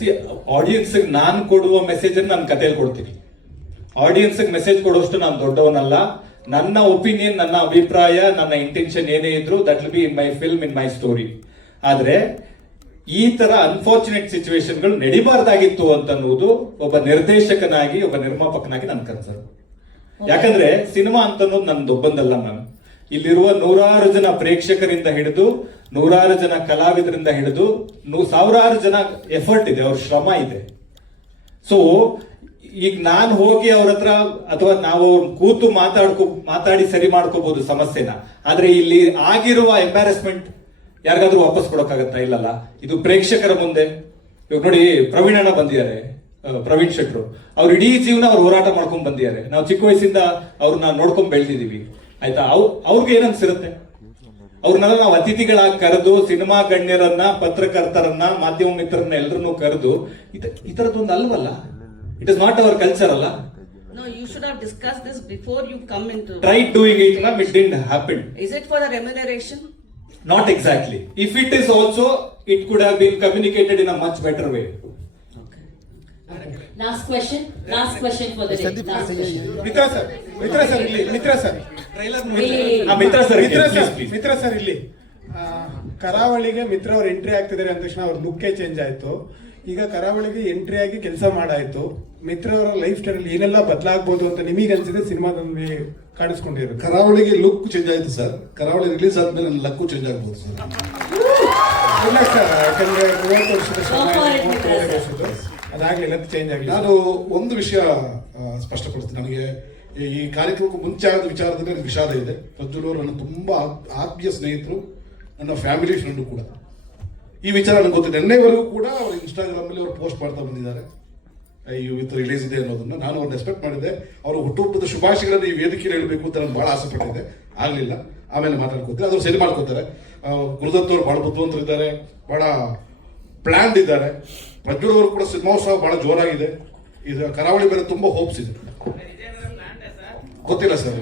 ಆಡಿಯನ್ಸ್ ನಾನು ಕೊಡುವ ಮೆಸೇಜ್ ನಾನು ಕಥೆಯಲ್ಲಿ ಕೊಡ್ತೀನಿ. ಆಡಿಯನ್ಸ್ ಮೆಸೇಜ್ ಕೊಡುವಷ್ಟು ನಾನು ದೊಡ್ಡವನಲ್ಲ. ನನ್ನ ಒಪಿನಿಯನ್, ನನ್ನ ಅಭಿಪ್ರಾಯ, ನನ್ನ ಇಂಟೆನ್ಷನ್ ಏನೇ ಇದ್ರು that will be in my film, in my story. ಆದ್ರೆ ಈ ತರ ಅನ್ಫಾರ್ಚುನೇಟ್ ಸಿಚುವೇಶನ್ಗಳು ನಡಿಬಾರ್ದಾಗಿತ್ತು ಅಂತ ಅನ್ನೋದು ಒಬ್ಬ ನಿರ್ದೇಶಕನಾಗಿ, ಒಬ್ಬ ನಿರ್ಮಾಪಕನಾಗಿ ನನ್ನ ಕನ್ಸರ್ನ್. ಯಾಕಂದ್ರೆ ಸಿನಿಮಾ ಅಂತ ಅನ್ನೋದು ನಂದೊಬ್ಬಂದಲ್ಲ ಮ್ಯಾಮ್. ಇಲ್ಲಿರುವ ನೂರಾರು ಜನ ಪ್ರೇಕ್ಷಕರಿಂದ ಹಿಡಿದು, ನೂರಾರು ಜನ ಕಲಾವಿದರಿಂದ ಹಿಡಿದು, ಸಾವಿರಾರು ಜನ ಎಫರ್ಟ್ ಇದೆ, ಅವ್ರ ಶ್ರಮ ಇದೆ. ಸೊ ಈಗ ನಾನು ಹೋಗಿ ಅವ್ರ ಹತ್ರ ಅಥವಾ ನಾವು ಕೂತು ಮಾತಾಡಿ ಸರಿ ಮಾಡ್ಕೋಬಹುದು ಸಮಸ್ಯೆನ. ಆದ್ರೆ ಇಲ್ಲಿ ಆಗಿರುವ ಎಂಬ್ಯಾರಸ್ಮೆಂಟ್ ಯಾರಿಗಾದ್ರೂ ವಾಪಸ್ ಕೊಡೋಕ್ಕಾಗತ್ತಾ? ಇಲ್ಲಲ್ಲ. ಇದು ಪ್ರೇಕ್ಷಕರ ಮುಂದೆ. ಇವಾಗ ನೋಡಿ, ಪ್ರವೀಣ್ ಅಣ್ಣ ಬಂದಿದ್ದಾರೆ, ಪ್ರವೀಣ್ ಶೆಟ್ರು. ಅವ್ರು ಇಡೀ ಜೀವನ ಅವ್ರು ಹೋರಾಟ ಮಾಡ್ಕೊಂಡ್ ಬಂದಿದ್ದಾರೆ. ನಾವು ಚಿಕ್ಕ ವಯಸ್ಸಿಂದ ಅವ್ರನ್ನ ನೋಡ್ಕೊಂಡ್ ಬೆಳೆದಿದೀವಿ, ಆಯ್ತಾ? ಅವ್ರಿಗೆ ಏನನ್ಸಿರುತ್ತೆ? ಅವ್ರನ್ನೆಲ್ಲ ನಾವು ಅತಿಥಿಗಳಾಗಿ ಕರೆದು, ಸಿನಿಮಾ ಗಣ್ಯರನ್ನ, ಪತ್ರಕರ್ತರನ್ನ, ಮಾಧ್ಯಮ ಮಿತ್ರರನ್ನ ಎಲ್ಲರನ್ನೂ ಕರೆದು, ಈ ತರದೊಂದು ಅಲ್ವಲ್ಲ. It is not our culture ಅಲ್ಲ. No, you should have discussed this before you come into. Tried doing it, ma'am. It didn't happen. Is it for the remuneration? Not exactly. If it is also, it could have been communicated in a much better way. Last question for the day. Last question. Mitra sir ಇಲ್ಲಿ ಮಿತ್ರ sir ಇಲ್ಲಿ ಕರಾವಳಿಗೆ ಮಿತ್ರ ಅವ್ರು entry ಆಗ್ತಿದ್ದಾರೆ ಅಂದ ತಕ್ಷಣ ಅವ್ರ ಲುಕ್ಕೇ change ಆಯ್ತು. ಈಗ ಕರಾವಳಿಗೆ ಎಂಟ್ರಿ ಆಗಿ ಕೆಲಸ ಮಾಡಾಯ್ತು. ಮಿತ್ರ ಅವರ ಲೈಫ್ ಸ್ಟೈಲ್ ಅಲ್ಲಿ ಏನೆಲ್ಲ ಬದಲಾಗಬಹುದು ಅಂತ ನಿಮಗೆ ಅನ್ಸಿದೆ ಸಿನಿಮಾದಲ್ಲಿ ಕಾಣಿಸ್ಕೊಂಡಿರೋದು? ಕರಾವಳಿಗೆ ಲುಕ್ ಚೇಂಜ್ ಆಯ್ತು ಸರ್. ಕರಾವಳಿ ರಿಲೀಸ್ ಆದ್ಮೇಲೆ ನನ್ನ ಲಕ್ಕು ಚೇಂಜ್ ಆಗ್ಬೋದು ಸರ್. ಇಲ್ಲ ಸರ್, ಯಾಕಂದ್ರೆ 30 ವರ್ಷದ ಅದಾಗ್ಲಿ, ಲಕ್ ಚೇಂಜ್ ಆಗಲಿ. ನಾನು ಒಂದು ವಿಷಯ ಸ್ಪಷ್ಟಪಡಿಸ್ತೀನಿ. ನನಗೆ ಈ ಕಾರ್ಯಕ್ರಮಕ್ಕೂ ಮುಂಚೆ ಆದ ವಿಚಾರದಲ್ಲಿ ನನಗೆ ವಿಷಾದ ಇದೆ. ಪ್ರಜ್ವಲ್ ಅವರು ನನ್ನ ತುಂಬಾ ಆತ್ಮೀಯ ಸ್ನೇಹಿತರು, ನನ್ನ ಫ್ಯಾಮಿಲಿ ಫ್ರೆಂಡು ಕೂಡ. ಈ ವಿಚಾರ ನನಗೆ ಗೊತ್ತಿದೆ. ನಿನ್ನೆವರೆಗೂ ಕೂಡ ಅವರು ಇನ್ಸ್ಟಾಗ್ರಾಮ್ ಅಲ್ಲಿ ಅವರು ಪೋಸ್ಟ್ ಮಾಡ್ತಾ ಬಂದಿದ್ದಾರೆ ಇವತ್ತು ರಿಲೀಸ್ ಇದೆ ಅನ್ನೋದನ್ನ. ನಾನು ಅವ್ರನ್ನ ಎಕ್ಸ್ಪೆಕ್ಟ್ ಮಾಡಿದ್ದೆ. ಅವರು ಹುಟ್ಟುಹಬ್ಬದ ಶುಭಾಶಯಗಳನ್ನು ಈ ವೇದಿಕೆಯಲ್ಲಿ ಹೇಳಬೇಕು ಅಂತ ನಾನು ಬಹಳ ಆಸೆ ಪಟ್ಟಿದ್ದೆ. ಆಗ್ಲಿಲ್ಲ, ಆಮೇಲೆ ಮಾತಾಡ್ಕೊತಾರೆ. ಅದ್ರ ಸರಿ ಮಾಡ್ಕೋತಾರೆ. ಗುರುದತ್ ಅವರು ಬಹಳ ಬುದ್ಧಿವಂತರಿದ್ದಾರೆ, ಬಹಳ ಪ್ಲಾನ್ಡ್ ಇದ್ದಾರೆ. ಪ್ರಜ್ವಲ್ ಅವರು ಕೂಡ ಸಿನಿಮೋತ್ಸವ ಬಹಳ ಜೋರಾಗಿದೆ. ಇದು ಕರಾವಳಿ ಮೇಲೆ ತುಂಬಾ ಹೋಪ್ಸ್ ಇದೆ. ಗೊತ್ತಿಲ್ಲ ಸರ್,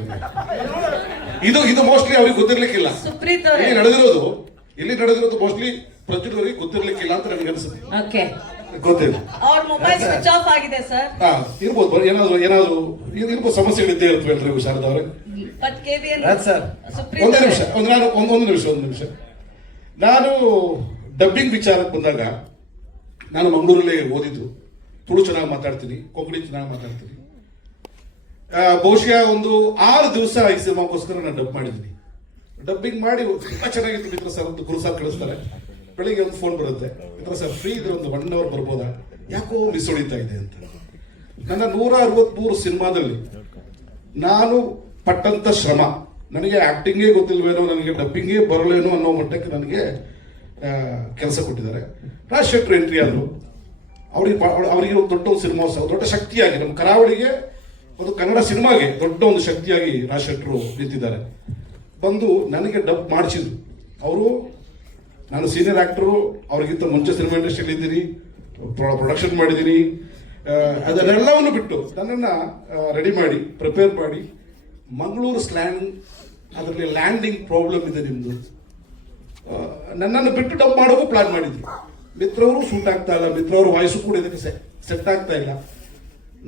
ಇದು ಮೋಸ್ಟ್ಲಿ ಅವ್ರಿಗೆ ಗೊತ್ತಿರ್ಲಿಕ್ಕಿಲ್ಲ. ಇಲ್ಲಿ ನಡೆದಿರೋದು ಮೋಸ್ಟ್ಲಿ ಪ್ರಜ್ವಲ್ ಅವರಿಗೆ ಗೊತ್ತಿರ್ಲಿಕ್ಕಿಲ್ಲ ಅಂತ ನನಗೆ ಅನಿಸುತ್ತೆ. ಗೊತ್ತಿಲ್ಲ, ಅವ್ರ ಮೊಬೈಲ್ ಸ್ವಿಚ್ ಆಫ್ ಆಗಿದೆ ಸರ್. ಇರ್ಬೋದು, ಏನಾದ್ರು ಸಮಸ್ಯೆಗಳಿದ್ದೇ ಇರ್ತವೆ ಎಲ್ರಿಗೂ ಶಾರದಾ ಅವರೇ. ಒಂದು ನಿಮಿಷ. ನಾನು ಡಬ್ಬಿಂಗ್ ವಿಚಾರಕ್ಕೆ ಬಂದಾಗ, ನಾನು ಮಂಗಳೂರಲ್ಲೇ ಓದಿದ್ದು. ತುಳು ಚೆನ್ನಾಗಿ ಮಾತಾಡ್ತೀನಿ, ಕೊಂಕಣಿ ಚೆನ್ನಾಗಿ ಮಾತಾಡ್ತೀನಿ. ಬಹುಶಃ ಒಂದು 6 ದಿವಸ ಈ ಸಿನಿಮಾಗೋಸ್ಕರ ನಾನು ಡಬ್ ಮಾಡಿದ್ದೀನಿ. ಡಬ್ಬಿಂಗ್ ಮಾಡಿ ತುಂಬಾ ಚೆನ್ನಾಗಿತ್ತು. ಮಿತ್ರ ಸರ್ ಒಂದು ಗುರು ಸರ್ ಕಳಿಸ್ತಾರೆ. ಬೆಳಿಗ್ಗೆ ಒಂದು ಫೋನ್ ಬರುತ್ತೆ, ಮಿತ್ರ ಸರ್ ಫ್ರೀ ಇದ್ರೆ ಒಂದು 1 hour ಬರ್ಬೋದಾ, ಯಾಕೋ ಮಿಸ್ ಹೊಡಿತಾ ಇದೆ ಅಂತ. ನನ್ನ 163 ಸಿನಿಮಾದಲ್ಲಿ ನಾನು ಪಟ್ಟಂತ ಶ್ರಮ, ನನಗೆ ಆಕ್ಟಿಂಗೇ ಗೊತ್ತಿಲ್ವೇನೋ, ನನಗೆ ಡಬ್ಬಿಂಗೇ ಬರಲೇನೋ ಅನ್ನೋ ಮಟ್ಟಕ್ಕೆ ನನಗೆ ಕೆಲಸ ಕೊಟ್ಟಿದ್ದಾರೆ. ರಾಜ್ ಶೆಟ್ರು ಎಂಟ್ರಿ ಆದರು. ಅವರಿಗೆ ಒಂದು ದೊಡ್ಡ ಸಿನಿಮೋತ್ಸವ, ದೊಡ್ಡ ಶಕ್ತಿಯಾಗಿ ನಮ್ಮ ಕರಾವಳಿಗೆ, ಒಂದು ಕನ್ನಡ ಸಿನಿಮಾಗೆ ದೊಡ್ಡ ಒಂದು ಶಕ್ತಿಯಾಗಿ ರಾಜ್ ಶೆಟ್ರು ನಿಂತಿದ್ದಾರೆ. ಬಂದು ನನಗೆ ಡಬ್ ಮಾಡಿಸಿದ್ರು ಅವರು. ನಾನು ಸೀನಿಯರ್ ಆಕ್ಟರು, ಅವ್ರಿಗಿಂತ ಮುಂಚೆ ಸಿನಿಮಾ ಇಂಡಸ್ಟ್ರಿಯಲ್ಲಿ ಇದ್ದೀನಿ, ಪ್ರೊಡಕ್ಷನ್ ಮಾಡಿದ್ದೀನಿ. ಅದನ್ನೆಲ್ಲವನ್ನು ಬಿಟ್ಟು ನನ್ನನ್ನು ರೆಡಿ ಮಾಡಿ, ಪ್ರಿಪೇರ್ ಮಾಡಿ, ಮಂಗಳೂರು ಸ್ಲ್ಯಾಂಗ್, ಅದರಲ್ಲಿ ಲ್ಯಾಂಡಿಂಗ್ ಪ್ರಾಬ್ಲಮ್ ಇದೆ ನಿಮ್ಮದು, ನನ್ನನ್ನು ಬಿಟ್ಟು ಡಬ್ ಮಾಡೋಕ್ಕೂ ಪ್ಲಾನ್ ಮಾಡಿದ್ವಿ. ಮಿತ್ರವರು ಸೂಟ್ ಆಗ್ತಾ ಇಲ್ಲ, ಮಿತ್ರವ್ರ ವಾಯ್ಸು ಕೂಡ ಇದಕ್ಕೆ ಸೆಟ್ ಆಗ್ತಾ ಇಲ್ಲ.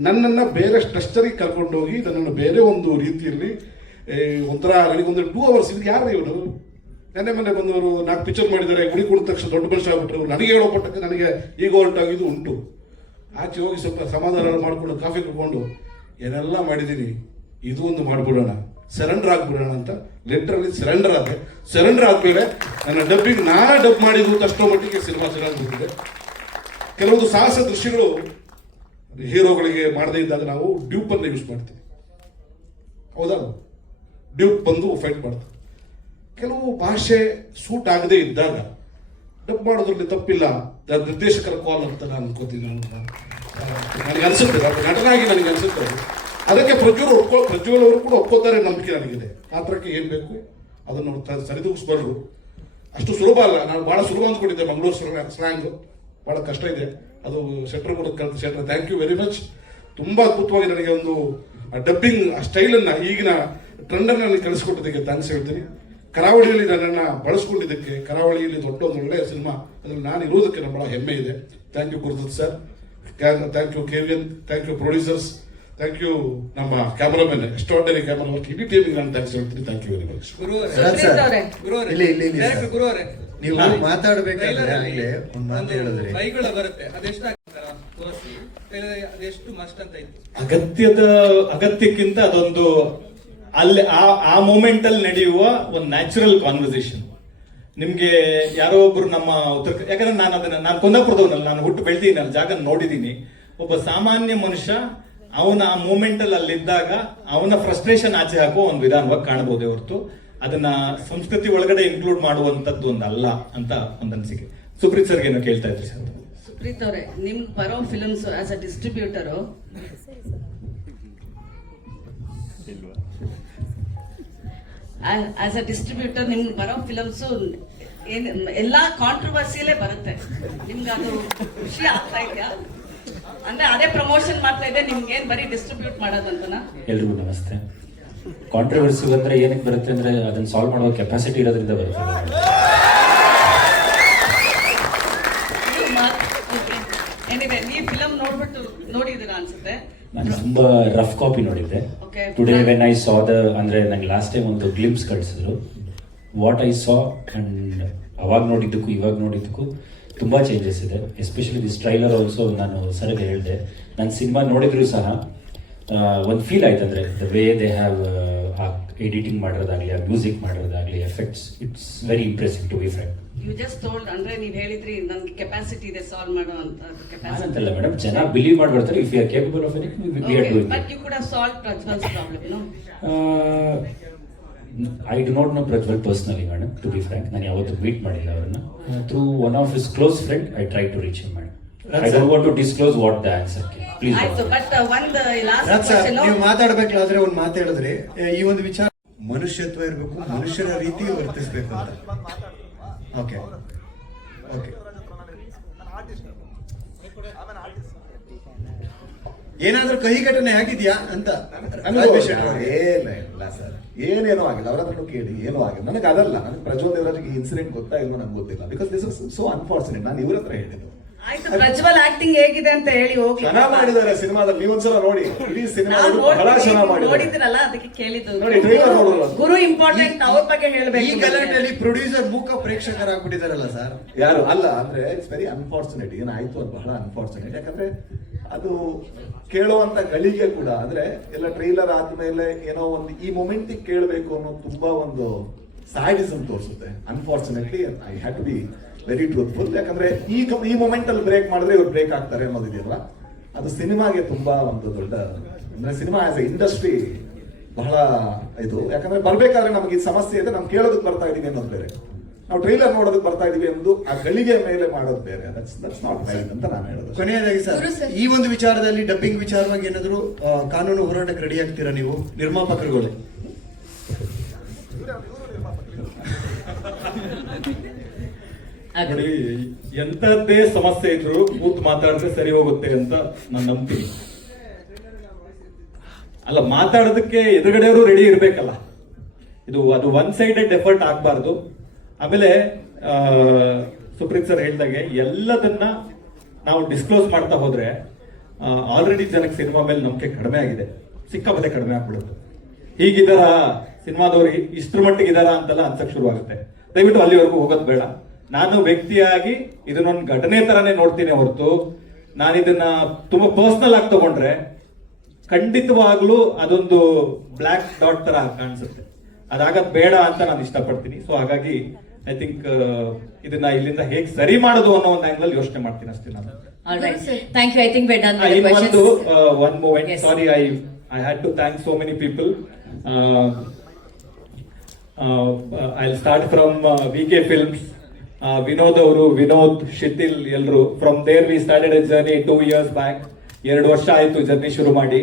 ನನ್ನನ್ನು ಬೇರೆ ಸ್ಟ್ರಕ್ಚರಿಗೆ ಕರ್ಕೊಂಡೋಗಿ ನನ್ನನ್ನು ಬೇರೆ ಒಂದು ರೀತಿಯಲ್ಲಿ ಒಂಥರ ನನಗೊಂದು 2 hours ಇದು ಯಾರು ಇವರು ಮೊನ್ನೆ ಬಂದವರು 4 ಪಿಕ್ಚರ್ ಮಾಡಿದ್ದಾರೆ, ಗುಡಿ ಕುಡಿದ ತಕ್ಷಣ ದೊಡ್ಡ ಮನುಷ್ಯ ಆಗ್ಬಿಟ್ರು. ನನಗೆ ಹೇಳೋ ಪಟ್ಟಕ್ಕೆ ನನಗೆ ಈಗ ಹೊರಟಾಗಿದ್ದು ಉಂಟು. ಆಚೆ ಹೋಗಿ ಸ್ವಲ್ಪ ಸಮಾಧಾನ ಮಾಡಿಕೊಂಡು ಕಾಫಿ ಕುಡ್ಕೊಂಡು ಏನೆಲ್ಲ ಮಾಡಿದ್ದೀನಿ, ಇದು ಒಂದು ಮಾಡ್ಬಿಡೋಣ, ಸರೆಂಡರ್ ಆಗ್ಬಿಡೋಣ ಅಂತ ಲೆಟ್ರಲ್ಲಿ ಸರೆಂಡರ್ ಆದೆ. ಸರೆಂಡರ್ ಆದ್ಮೇಲೆ ನನ್ನ ಡಬ್ಬಿಂಗ್ ಡಬ್ ಮಾಡಿದ್ದು ಅಷ್ಟೋ ಮಟ್ಟಿಗೆ ಸಿನಿಮಾ ಚೆನ್ನಾಗಿ ಬಂದಿದೆ. ಕೆಲವೊಂದು ಸಾಹಸ ದೃಶ್ಯಗಳು ಹೀರೋಗಳಿಗೆ ಮಾಡದೇ ಇದ್ದಾಗ ನಾವು ಡ್ಯೂಪ್ ಅನ್ನು ಯೂಸ್ ಮಾಡ್ತೀವಿ, ಹೌದಾ? ಡ್ಯೂಪ್ ಬಂದು ಫೈಟ್ ಮಾಡ್ತಾರೆ. ಕೆಲವು ಭಾಷೆ ಸೂಟ್ ಆಗದೆ ಇದ್ದಾಗ ಡಬ್ ಮಾಡೋದ್ರಲ್ಲಿ ತಪ್ಪಿಲ್ಲ, ನಿರ್ದೇಶಕರ ಕಾಲ್ ಅಂತ ನಾನು ಅನ್ಕೋತೀನಿ. ನನಗೆ ಅನ್ಸುತ್ತೆ, ನಟನಾಗಿ ನನಗೆ ಅನ್ಸುತ್ತೆ ಅದು. ಅದಕ್ಕೆ ಪ್ರಜ್ವಲ್ ಅವರು ಕೂಡ ಒಪ್ಕೋತಾರೆ ನಂಬಿಕೆ ನನಗಿದೆ. ಪಾತ್ರಕ್ಕೆ ಏನು ಬೇಕು ಅದನ್ನು ಸರಿದೂಗಿಸ್ಬಾರ್ದು. ಅಷ್ಟು ಸುಲಭ ಅಲ್ಲ. ನಾನು ಭಾಳ ಸುಲಭ ಅಂದ್ಕೊಂಡಿದ್ದೆ. ಮಂಗಳೂರು ಸ್ಲ್ಯಾಂಗ್ ಭಾಳ ಕಷ್ಟ ಇದೆ. ಅದು ಶೆಟ್ರ್ ಕೂಡ ಕಲಿತು. ಶೆಟ್ರ್, ಥ್ಯಾಂಕ್ ಯು ವೆರಿ ಮಚ್. ತುಂಬ ಅದ್ಭುತವಾಗಿ ನನಗೆ ಒಂದು ಡಬ್ಬಿಂಗ್ ಸ್ಟೈಲನ್ನು, ಈಗಿನ ಟ್ರೆಂಡನ್ನು ನನಗೆ ಕಳಿಸ್ಕೊಟ್ಟಿದ್ದಕ್ಕೆ ಥ್ಯಾಂಕ್ಸ್ ಹೇಳ್ತೀನಿ. ಕರಾವಳಿಯಲ್ಲಿ ನನ್ನನ್ನು ಬಳಸ್ಕೊಂಡಿದ್ದಕ್ಕೆ, ಕರಾವಳಿಯಲ್ಲಿ ದೊಡ್ಡ ಒಂದು ಒಳ್ಳೆಯ ಸಿನಿಮಾ ಅದರಲ್ಲಿ ನಾನು ಇರೋದಕ್ಕೆ ನನಗೆ ಭಾಳ ಹೆಮ್ಮೆ ಇದೆ. Thank you Gurudatt sir, thank you KVN, thank you producers, thank you ನಮ್ಮ ಕ್ಯಾಮರಾಮನ್, ಎಕ್ಸ್ಟ್ರಾರ್ಡಿನರಿ ಕ್ಯಾಮರಾ ವರ್ಕ್, ಇಡೀ ಟೀಮಿಗೆ ನಾನು ಥ್ಯಾಂಕ್ಸ್ ಹೇಳ್ತೀನಿ. Thank you very much. ನೀವು ಮಾತಾಡಬೇಕಾದ್ರೆ ಒಂದು ಮಾತು ಹೇಳಿದ್ರಿ, ಕೈಗಳ ಬರುತ್ತೆ ಅದೆಷ್ಟು ತೋರಿಸಿ ಅದೆಷ್ಟು ಮಸ್ಟ್ ಅಂತ ಇತ್ತು. ಅಗತ್ಯಕ್ಕಿಂತ ಅದೊಂದು ಅಲ್ಲಿ ಆ ಮೂಮೆಂಟ್ ಅಲ್ಲಿ ನಡೆಯುವ ಒಂದು ನ್ಯಾಚುರಲ್ ಕಾನ್ವರ್ಸೇಷನ್. ನಿಮ್ಗೆ ಯಾರೋ ಒಬ್ರು ನಮ್ಮ ಯಾಕಂದ್ರೆ ನಾನು ಕುಂದಾಪುರದವನಲ್ಲ, ನಾನು ಹುಟ್ಟು ಬೆಳೆದಿದ್ದೀನಿ, ಅಲ್ಲಿ ಜಾಗ ನೋಡಿದ್ದೀನಿ. ಒಬ್ಬ ಸಾಮಾನ್ಯ ಮನುಷ್ಯ ಅವನ ಆ ಮೂಮೆಂಟ್ ಅಲ್ಲಿ ಅಲ್ಲಿದ್ದಾಗ ಅವನ ಫ್ರಸ್ಟ್ರೇಷನ್ ಆಚೆ ಹಾಕೋ ಒಂದು ವಿಧಾನವಾಗಿ ಕಾಣಬಹುದೇ ಹೊರತು ಅದನ್ನ ಸಂಸ್ಕೃತಿ ಒಳಗಡೆ ಇನ್ಕ್ಲೂಡ್ ಮಾಡುವಂತದ್ದು ಒಂದಲ್ಲ ಅಂತ ಒಂದು ಅನಿಸಿಕೆ. ಸುಪ್ರೀತ್ ಸರ್ಗೆ ಏನೋ ಕೇಳ್ತಾ ಇದ್ರಿ ಸರ್. ಸುಪ್ರೀತ್ ಅವರೇ, ನಿಮ್ಗೆ ಬರೋ films as a distributor as a distributor ನಿಮ್ಗೆ ಬರೋ ಫಿಲಮ್ಸು ಎಲ್ಲಾ ಕಾಂಟ್ರವರ್ಸಿಯಲ್ಲೇ ಬರುತ್ತೆ. ನಿಮ್ಗೆ ಅದು ಖುಷಿ ಆಗ್ತಾ ಇದೆಯಾ? ಅಂದ್ರೆ ಅದೇ ಪ್ರಮೋಷನ್ ಮಾಡ್ತಾ ಇದೆ, ನಿಮ್ಗೆ ಏನ್ ಬರೀ ಡಿಸ್ಟ್ರಿಬ್ಯೂಟ್ ಮಾಡೋದಂತನಾ? ಎಲ್ರಿಗೂ ನಮಸ್ತೆ. ಕಾಂಟ್ರವರ್ಸಿ ಬಂದ್ರೆ ಏನಕ್ಕೆ ಬರುತ್ತೆ ಅಂದ್ರೆ ಅದನ್ನ ಸಾಲ್ವ್ ಮಾಡುವ ಕೆಪಾಸಿಟಿ ಇರೋದ್ರಿಂದ ಬರುತ್ತೆ. ನೀವು ಫಿಲಮ್ ನೋಡಿದ್ದೀರಾ ಅನ್ಸುತ್ತೆ. ನಾನು ತುಂಬಾ ರಫ್ ಕಾಪಿ ನೋಡಿದ್ದೆ. ಟುಡೇ ವೆನ್ ಐ ಸಾ ಅಂದ್ರೆ ನಂಗೆ ಲಾಸ್ಟ್ ಟೈಮ್ ಒಂದು ಗ್ಲಿಮ್ಸ್ ಕಳಿಸಿದ್ರು. ವಾಟ್ ಐ ಸಾ ಅಂಡ್ ಅವಾಗ ನೋಡಿದ್ದಕ್ಕೂ ಇವಾಗ ನೋಡಿದ್ದಕ್ಕೂ ತುಂಬಾ ಚೇಂಜಸ್ ಇದೆ. ಎಸ್ಪೆಷಲಿ ದಿಸ್ ಟ್ರೈಲರ್ ಆಲ್ಸೋ ನಾನು ಸರಿಗೆ ಹೇಳಿದೆ, ನಾನು ಸಿನಿಮಾ ನೋಡಿದ್ರು ಸಹ ಒಂದು ಫೀಲ್ ಆಯ್ತು. ಅಂದ್ರೆ the way they have editing ಮಾಡಿರೋದಾಗ್ಲಿ, ಮ್ಯೂಸಿಕ್ ಮಾಡಿರೋದಾಗ್ಲಿ, effects, it's very impressive to be frank. You just told, ಅಂದ್ರೆ ನೀವು ಹೇಳಿದ್ರಿ ನನ್ಗೆ ಕೆಪಾಸಿಟಿ ಇದೆ ಸಾಲ್ವ್ ಮಾಡೋ ಅಂತ. ಅಂತಲ್ಲ ಮೇಡಮ್, ಜನ ಬಿಲೀವ್ ಮಾಡ್ಬಿಡ್ತಾರೆ. If you are capable of anything we are doing. But you could have solved Prajwal's problem, no? I do not know Prajwal personally madam, to be frank. ನಾನು ಯಾವತ್ತೂ ಮೀಟ್ ಮಾಡಿಲ್ಲ ಅವರನ್ನ. Through one of his close friend I try to reach him madam. I don't want to disclose what the answer. Please. ಆಯ್ತು, but ಒಂದು last question. ನೀವು ಮಾತಾಡಬೇಕಾದ್ರೆ ಒಂದು ಮಾತು ಹೇಳಿದ್ರಿ, ಈ ಒಂದು ವಿಚಾರ ಮನುಷ್ಯತ್ವ ಇರಬೇಕು, ಮನುಷ್ಯರ ರೀತಿ ವರ್ತಿಸಬೇಕು ಅಂತ. ಓಕೆ ಓಕೆ, ಏನಾದ್ರೂ ಕಹಿ ಘಟನೆ ಆಗಿದ್ಯಾ ಅಂತ? ಇಲ್ಲ ಸರ್, ಏನೇನೋ ಆಗಿಲ್ಲ. ಅವ್ರ ಹತ್ರ ಕೇಳಿ, ಏನೋ ಆಗಿಲ್ಲ. ನನಗೆ ಅದಲ್ಲ, ನನಗೆ ಪ್ರಜ್ವಲ್ ದೇವರಾಜ್ಗೆ ಈ ಇನ್ಸಿಡೆಂಟ್ ಗೊತ್ತಾ ಇಲ್ವೋ ನನಗೆ ಗೊತ್ತಿಲ್ಲ. Because this is so unfortunate. ನಾನು ಇವ್ರ ಹತ್ರ ಹೇಳಿದ್ದು. ಆಯ್ತು, ಪ್ರಜ್ವಲ್ ಆಕ್ಟಿಂಗ್ ಹೇಗಿದೆ ಅಂತ ಹೇಳಿ ಹೋಗಿ. ಚೆನ್ನಾಗಿ ಮಾಡಿದ್ದಾರೆ ಸಿನಿಮಾದಲ್ಲಿ. ನೀವೊಂದ್ಸಲ ನೋಡಿ, ಇಡೀ ಸಿನಿಮಾ ಬಹಳ ಚೆನ್ನಾಗಿ ಮಾಡಿದ್ದಾರೆ. ನೋಡಿದ್ರಲ್ಲ, ಅದಕ್ಕೆ ಕೇಳಿದ್ದು. ನೋಡಿ, ಟ್ರೈಲರ್ ನೋಡೋಲ್ಲ. ಗುರು ಇಂಪಾರ್ಟೆಂಟ್, ಅವ್ರ ಬಗ್ಗೆ ಹೇಳಬೇಕು. ಈ ಗಲಾಟೆಯಲ್ಲಿ ಪ್ರೊಡ್ಯೂಸರ್ ಮೂಕ ಪ್ರೇಕ್ಷಕರಾಗ್ಬಿಟ್ಟಿದಾರಲ್ಲ ಸರ್. ಯಾರು ಅಲ್ಲ ಅಂದ್ರೆ ಇಟ್ಸ್ ವೆರಿ ಅನ್ಫಾರ್ಚುನೇಟ್. ಏನಾಯ್ತು ಅದು ಬಹಳ ಅನ್ಫಾರ್ಚುನೇಟ್. ಯಾಕಂದ್ರೆ ಅದು ಕೇಳುವಂತ ಗಳಿಗೆ ಕೂಡ ಅಂದ್ರೆ ಎಲ್ಲ ಟ್ರೈಲರ್ ಆದ್ಮೇಲೆ ಏನೋ ಒಂದು ಈ ಮೊಮೆಂಟ್ ಕೇಳಬೇಕು ಅನ್ನೋ ತುಂಬಾ ಒಂದು ಸ್ಯಾಡಿಸಮ್ ತೋರಿಸುತ್ತೆ. Unfortunately I had to be very truthful. ಯಾಕಂದ್ರೆ ಈ ಮೊಮೆಂಟ್ ಅಲ್ಲಿ ಬ್ರೇಕ್ ಮಾಡಿದ್ರೆ ಇವ್ರು ಬ್ರೇಕ್ ಆಗ್ತಾರೆ ಅನ್ನೋದಿದೆಯಲ್ಲ, ಅದು ಸಿನಿಮಾಗೆ ತುಂಬಾ ಒಂದು ದೊಡ್ಡ, ಅಂದ್ರೆ ಸಿನಿಮಾ ಆಸ್ ಎ ಇಂಡಸ್ಟ್ರಿ ಬಹಳ ಇದು. ಯಾಕಂದ್ರೆ ಬರ್ಬೇಕಾದ್ರೆ ನಮ್ಗೆ ಈ ಸಮಸ್ಯೆ ಇದೆ, ನಾವು ಕೇಳೋದಕ್ಕೆ ಬರ್ತಾ ಇದೀವಿ ಅನ್ನೋದು ಬೇರೆ, ನಾವು ಟ್ರೈಲರ್ ನೋಡೋದಕ್ಕೆ ಬರ್ತಾ ಇದೀವಿ ಎಂದು ಆ ಗಳಿಗೆ ಮೇಲೆ ಮಾಡೋದು ಬೇರೆ. ದಟ್ಸ್ ನಾಟ್ ರೈಟ್ ಅಂತ ನಾನು ಹೇಳೋದು. ಕೊನೆಯದಾಗಿ ಸರ್, ಈ ಒಂದು ವಿಚಾರದಲ್ಲಿ ಡಬ್ಬಿಂಗ್ ವಿಚಾರವಾಗಿ ಏನಾದ್ರು ಕಾನೂನು ಹೋರಾಟಕ್ಕೆ ರೆಡಿ ಆಗ್ತೀರಾ ನೀವು ನಿರ್ಮಾಪಕರುಗಳು? ನೋಡಿ, ಎಂತದ್ದೇ ಸಮಸ್ಯೆ ಇದ್ರು ಕೂತ್ ಮಾತಾಡಿದ್ರೆ ಸರಿ ಹೋಗುತ್ತೆ ಅಂತ ನಾನು ನಂಬ್ತೀನಿ. ಅಲ್ಲ, ಮಾತಾಡೋದಕ್ಕೆ ಎದುರುಗಡೆಯವರು ರೆಡಿ ಇರ್ಬೇಕಲ್ಲ. ಅದು ಒನ್ ಸೈಡೆಡ್ ಎಫರ್ಟ್ ಆಗ್ಬಾರ್ದು. ಆಮೇಲೆ ಸುಪ್ರೀತ್ ಸರ್ ಹೇಳ್ದಾಗೆ ಎಲ್ಲದನ್ನ ನಾವು ಡಿಸ್ಕ್ಲೋಸ್ ಮಾಡ್ತಾ ಹೋದ್ರೆ ಆಲ್ರೆಡಿ ಜನಕ್ಕೆ ಸಿನಿಮಾ ಮೇಲೆ ನಂಬಿಕೆ ಕಡಿಮೆ ಆಗಿದೆ, ಸಿಕ್ಕಾಪಟ್ಟೆ ಕಡಿಮೆ ಆಗ್ಬಿಡುತ್ತೆ. ಹೀಗಿದಾರ ಸಿನಿಮಾದವ್ರು ಇಷ್ಟ್ರ ಮಟ್ಟಿಗೆ ಇದಾರ ಅಂತೆಲ್ಲ ಅನ್ಸಕ್ ಶುರು ಆಗುತ್ತೆ. ದಯವಿಟ್ಟು ಅಲ್ಲಿವರೆಗೂ ಹೋಗೋದು ಬೇಡ. ನಾನು ವ್ಯಕ್ತಿಯಾಗಿ ಇದನ್ನೊಂದು ಘಟನೆ ತರಾನೇ ನೋಡ್ತೀನಿ ಹೊರತು ನಾನು ಇದನ್ನ ತುಂಬಾ ಪರ್ಸನಲ್ ಆಗಿ ತಗೊಂಡ್ರೆ ಖಂಡಿತವಾಗ್ಲೂ ಅದೊಂದು ಬ್ಲ್ಯಾಕ್ ಡಾಟ್ ತರ ಕಾಣಿಸುತ್ತೆ. ಅದಾಗದ್ ಬೇಡ ಅಂತ ನಾನು ಇಷ್ಟಪಡ್ತೀನಿ. ಸೊ ಹಾಗಾಗಿ ಐ ಥಿಂಕ್ ಇದನ್ನ ಇಲ್ಲಿಂದ ಹೇಗೆ ಸರಿ ಮಾಡೋದು ಅನ್ನೋ ಒಂದು ಆಂಗಲ್ ಯೋಚನೆ ಮಾಡ್ತೀನಿ ಅಷ್ಟೇ ನಾನು. Thank you. I think we're done with the questions. One moment. Yes. Sorry, I had to thank so many people. I start from VK Films. Vinod ಅವರು, ವಿನೋದ್, ಶಿಥಿಲ್ ಎಲ್ಲರೂ from there we started a journey 2 years back. 2 ವರ್ಷ ಆಯ್ತು journey ಶುರು ಮಾಡಿ.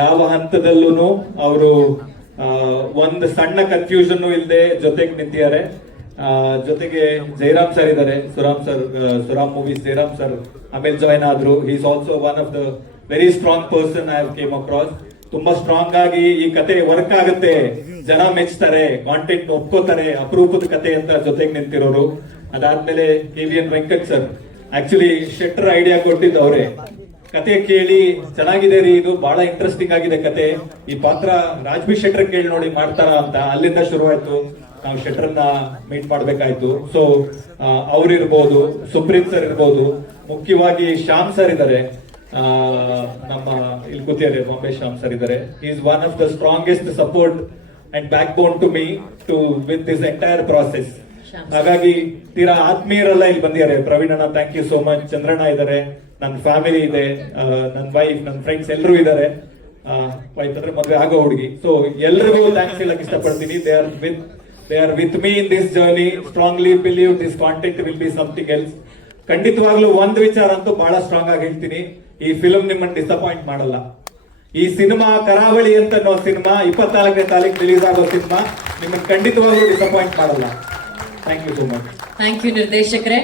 ಯಾವ ಹಂತದಲ್ಲೂ ಅವರು ಒಂದು ಸಣ್ಣ ಕನ್ಫ್ಯೂಷನ್ ಇಲ್ಲದೆ ಜೊತೆಗೆ ನಿಂತಿದ್ದಾರೆ. ಜೊತೆಗೆ ಜೈರಾಮ್ ಸರ್ ಇದ್ದಾರೆ, ಸುರಾಮ್ ಮೂವೀಸ್ ಜೈರಾಮ್ ಸರ್ ಆಮೇಲೆ ಜಾಯ್ನ್ ಆದ್ರು. He is also one of the very strong person I have came across. ತುಂಬಾ ಸ್ಟ್ರಾಂಗ್ ಆಗಿ ಈ ಕತೆ ವರ್ಕ್ ಆಗುತ್ತೆ, ಜನ ಮೆಚ್ತಾರೆ, ಕಾಂಟೆಂಟ್ ಒಪ್ಕೋತಾರೆ, ಅಪರೂಪದ ಕತೆ ಅಂತ ಜೊತೆಗೆ ನಿಂತಿರೋರು. ಅದಾದ್ಮೇಲೆ KVN Venkat sir, actually Shettar idea ಕೊಟ್ಟಿದ್ದು ಅವರೇ. ಕತೆ ಕೇಳಿ ಚೆನ್ನಾಗಿದೆ ರೀ, ಇದು ಬಹಳ ಇಂಟ್ರೆಸ್ಟಿಂಗ್ ಆಗಿದೆ ಕತೆ, ಈ ಪಾತ್ರ ರಾಜ್ಬಿ ಶೆಟ್ಟರ್ ಕೇಳಿ ನೋಡಿ ಮಾಡ್ತಾರ ಅಂತ ಅಲ್ಲಿಂದ ಶುರುವಾಯ್ತು. ನಾವು ಶೆಟ್ಟರ್ನ ಮೀಟ್ ಮಾಡ್ಬೇಕಾಯ್ತು. ಸೊ ಅವ್ರಿರ್ಬೋದು, ಸುಪ್ರೀತ್ ಸರ್ ಇರ್ಬೋದು, ಮುಖ್ಯವಾಗಿ ಶ್ಯಾಮ್ ಸರ್ ಇದ್ದಾರೆ, ನಮ್ಮ ಇಲ್ಲಿ ಕೂತಿದ್ದಾರೆ ಬಾಂಬೆ ಶ್ಯಾಮ್ ಸರ್ ಇದ್ದಾರೆ. Is one of the strongest support and backbone to me to with this entire process. ಹಾಗಾಗಿ ತೀರಾ ಆತ್ಮೀಯರೆಲ್ಲ ಇಲ್ಲಿ ಬಂದಿದ್ದಾರೆ. ಪ್ರವೀಣ್ ಅಣ್ಣ ಥ್ಯಾಂಕ್ ಯು ಸೋ ಮಚ್, ಚಂದ್ರಣ್ಣ ಇದ್ದಾರೆ, ನನ್ನ ಫ್ಯಾಮಿಲಿ ಇದೆ, ನನ್ನ ವೈಫ್, ನನ್ನ ಫ್ರೆಂಡ್ಸ್ ಎಲ್ಲರೂ ಇದ್ದಾರೆ. ವೈಫ್ ಅಂದ್ರೆ ಮದುವೆ ಆಗೋ ಹುಡುಗಿ. ಸೊ ಎಲ್ರಿಗೂ ಥ್ಯಾಂಕ್ಸ್ ಹೇಳಕ್ ಇಷ್ಟಪಡ್ತೀನಿ. They are with me in this journey. Strongly believe this content will be something else. ಖಂಡಿತವಾಗ್ಲೂ ಒಂದು ವಿಚಾರ ಅಂತೂ ಬಹಳ ಸ್ಟ್ರಾಂಗ್ ಆಗಿ ಹೇಳ್ತೀನಿ, ಈ ಫಿಲ್ಮ್ ನಿಮ್ಮನ್ನು ಡಿಸಪಾಯಿಂಟ್ ಮಾಡಲ್ಲ. ಈ ಸಿನಿಮಾ ಕರಾವಳಿ ಅಂತ ಸಿನಿಮಾ 24ನೇ ತಾರೀಕು ರಿಲೀಸ್ ಆಗೋ ಸಿನಿಮಾ ನಿಮ್ಮನ್ನು ಖಂಡಿತವಾಗ್ಲೂ ಡಿಸಪಾಯಿಂಟ್ ಮಾಡಲ್ಲ. Thank you so much. Thank you ನಿರ್ದೇಶಕರೇ.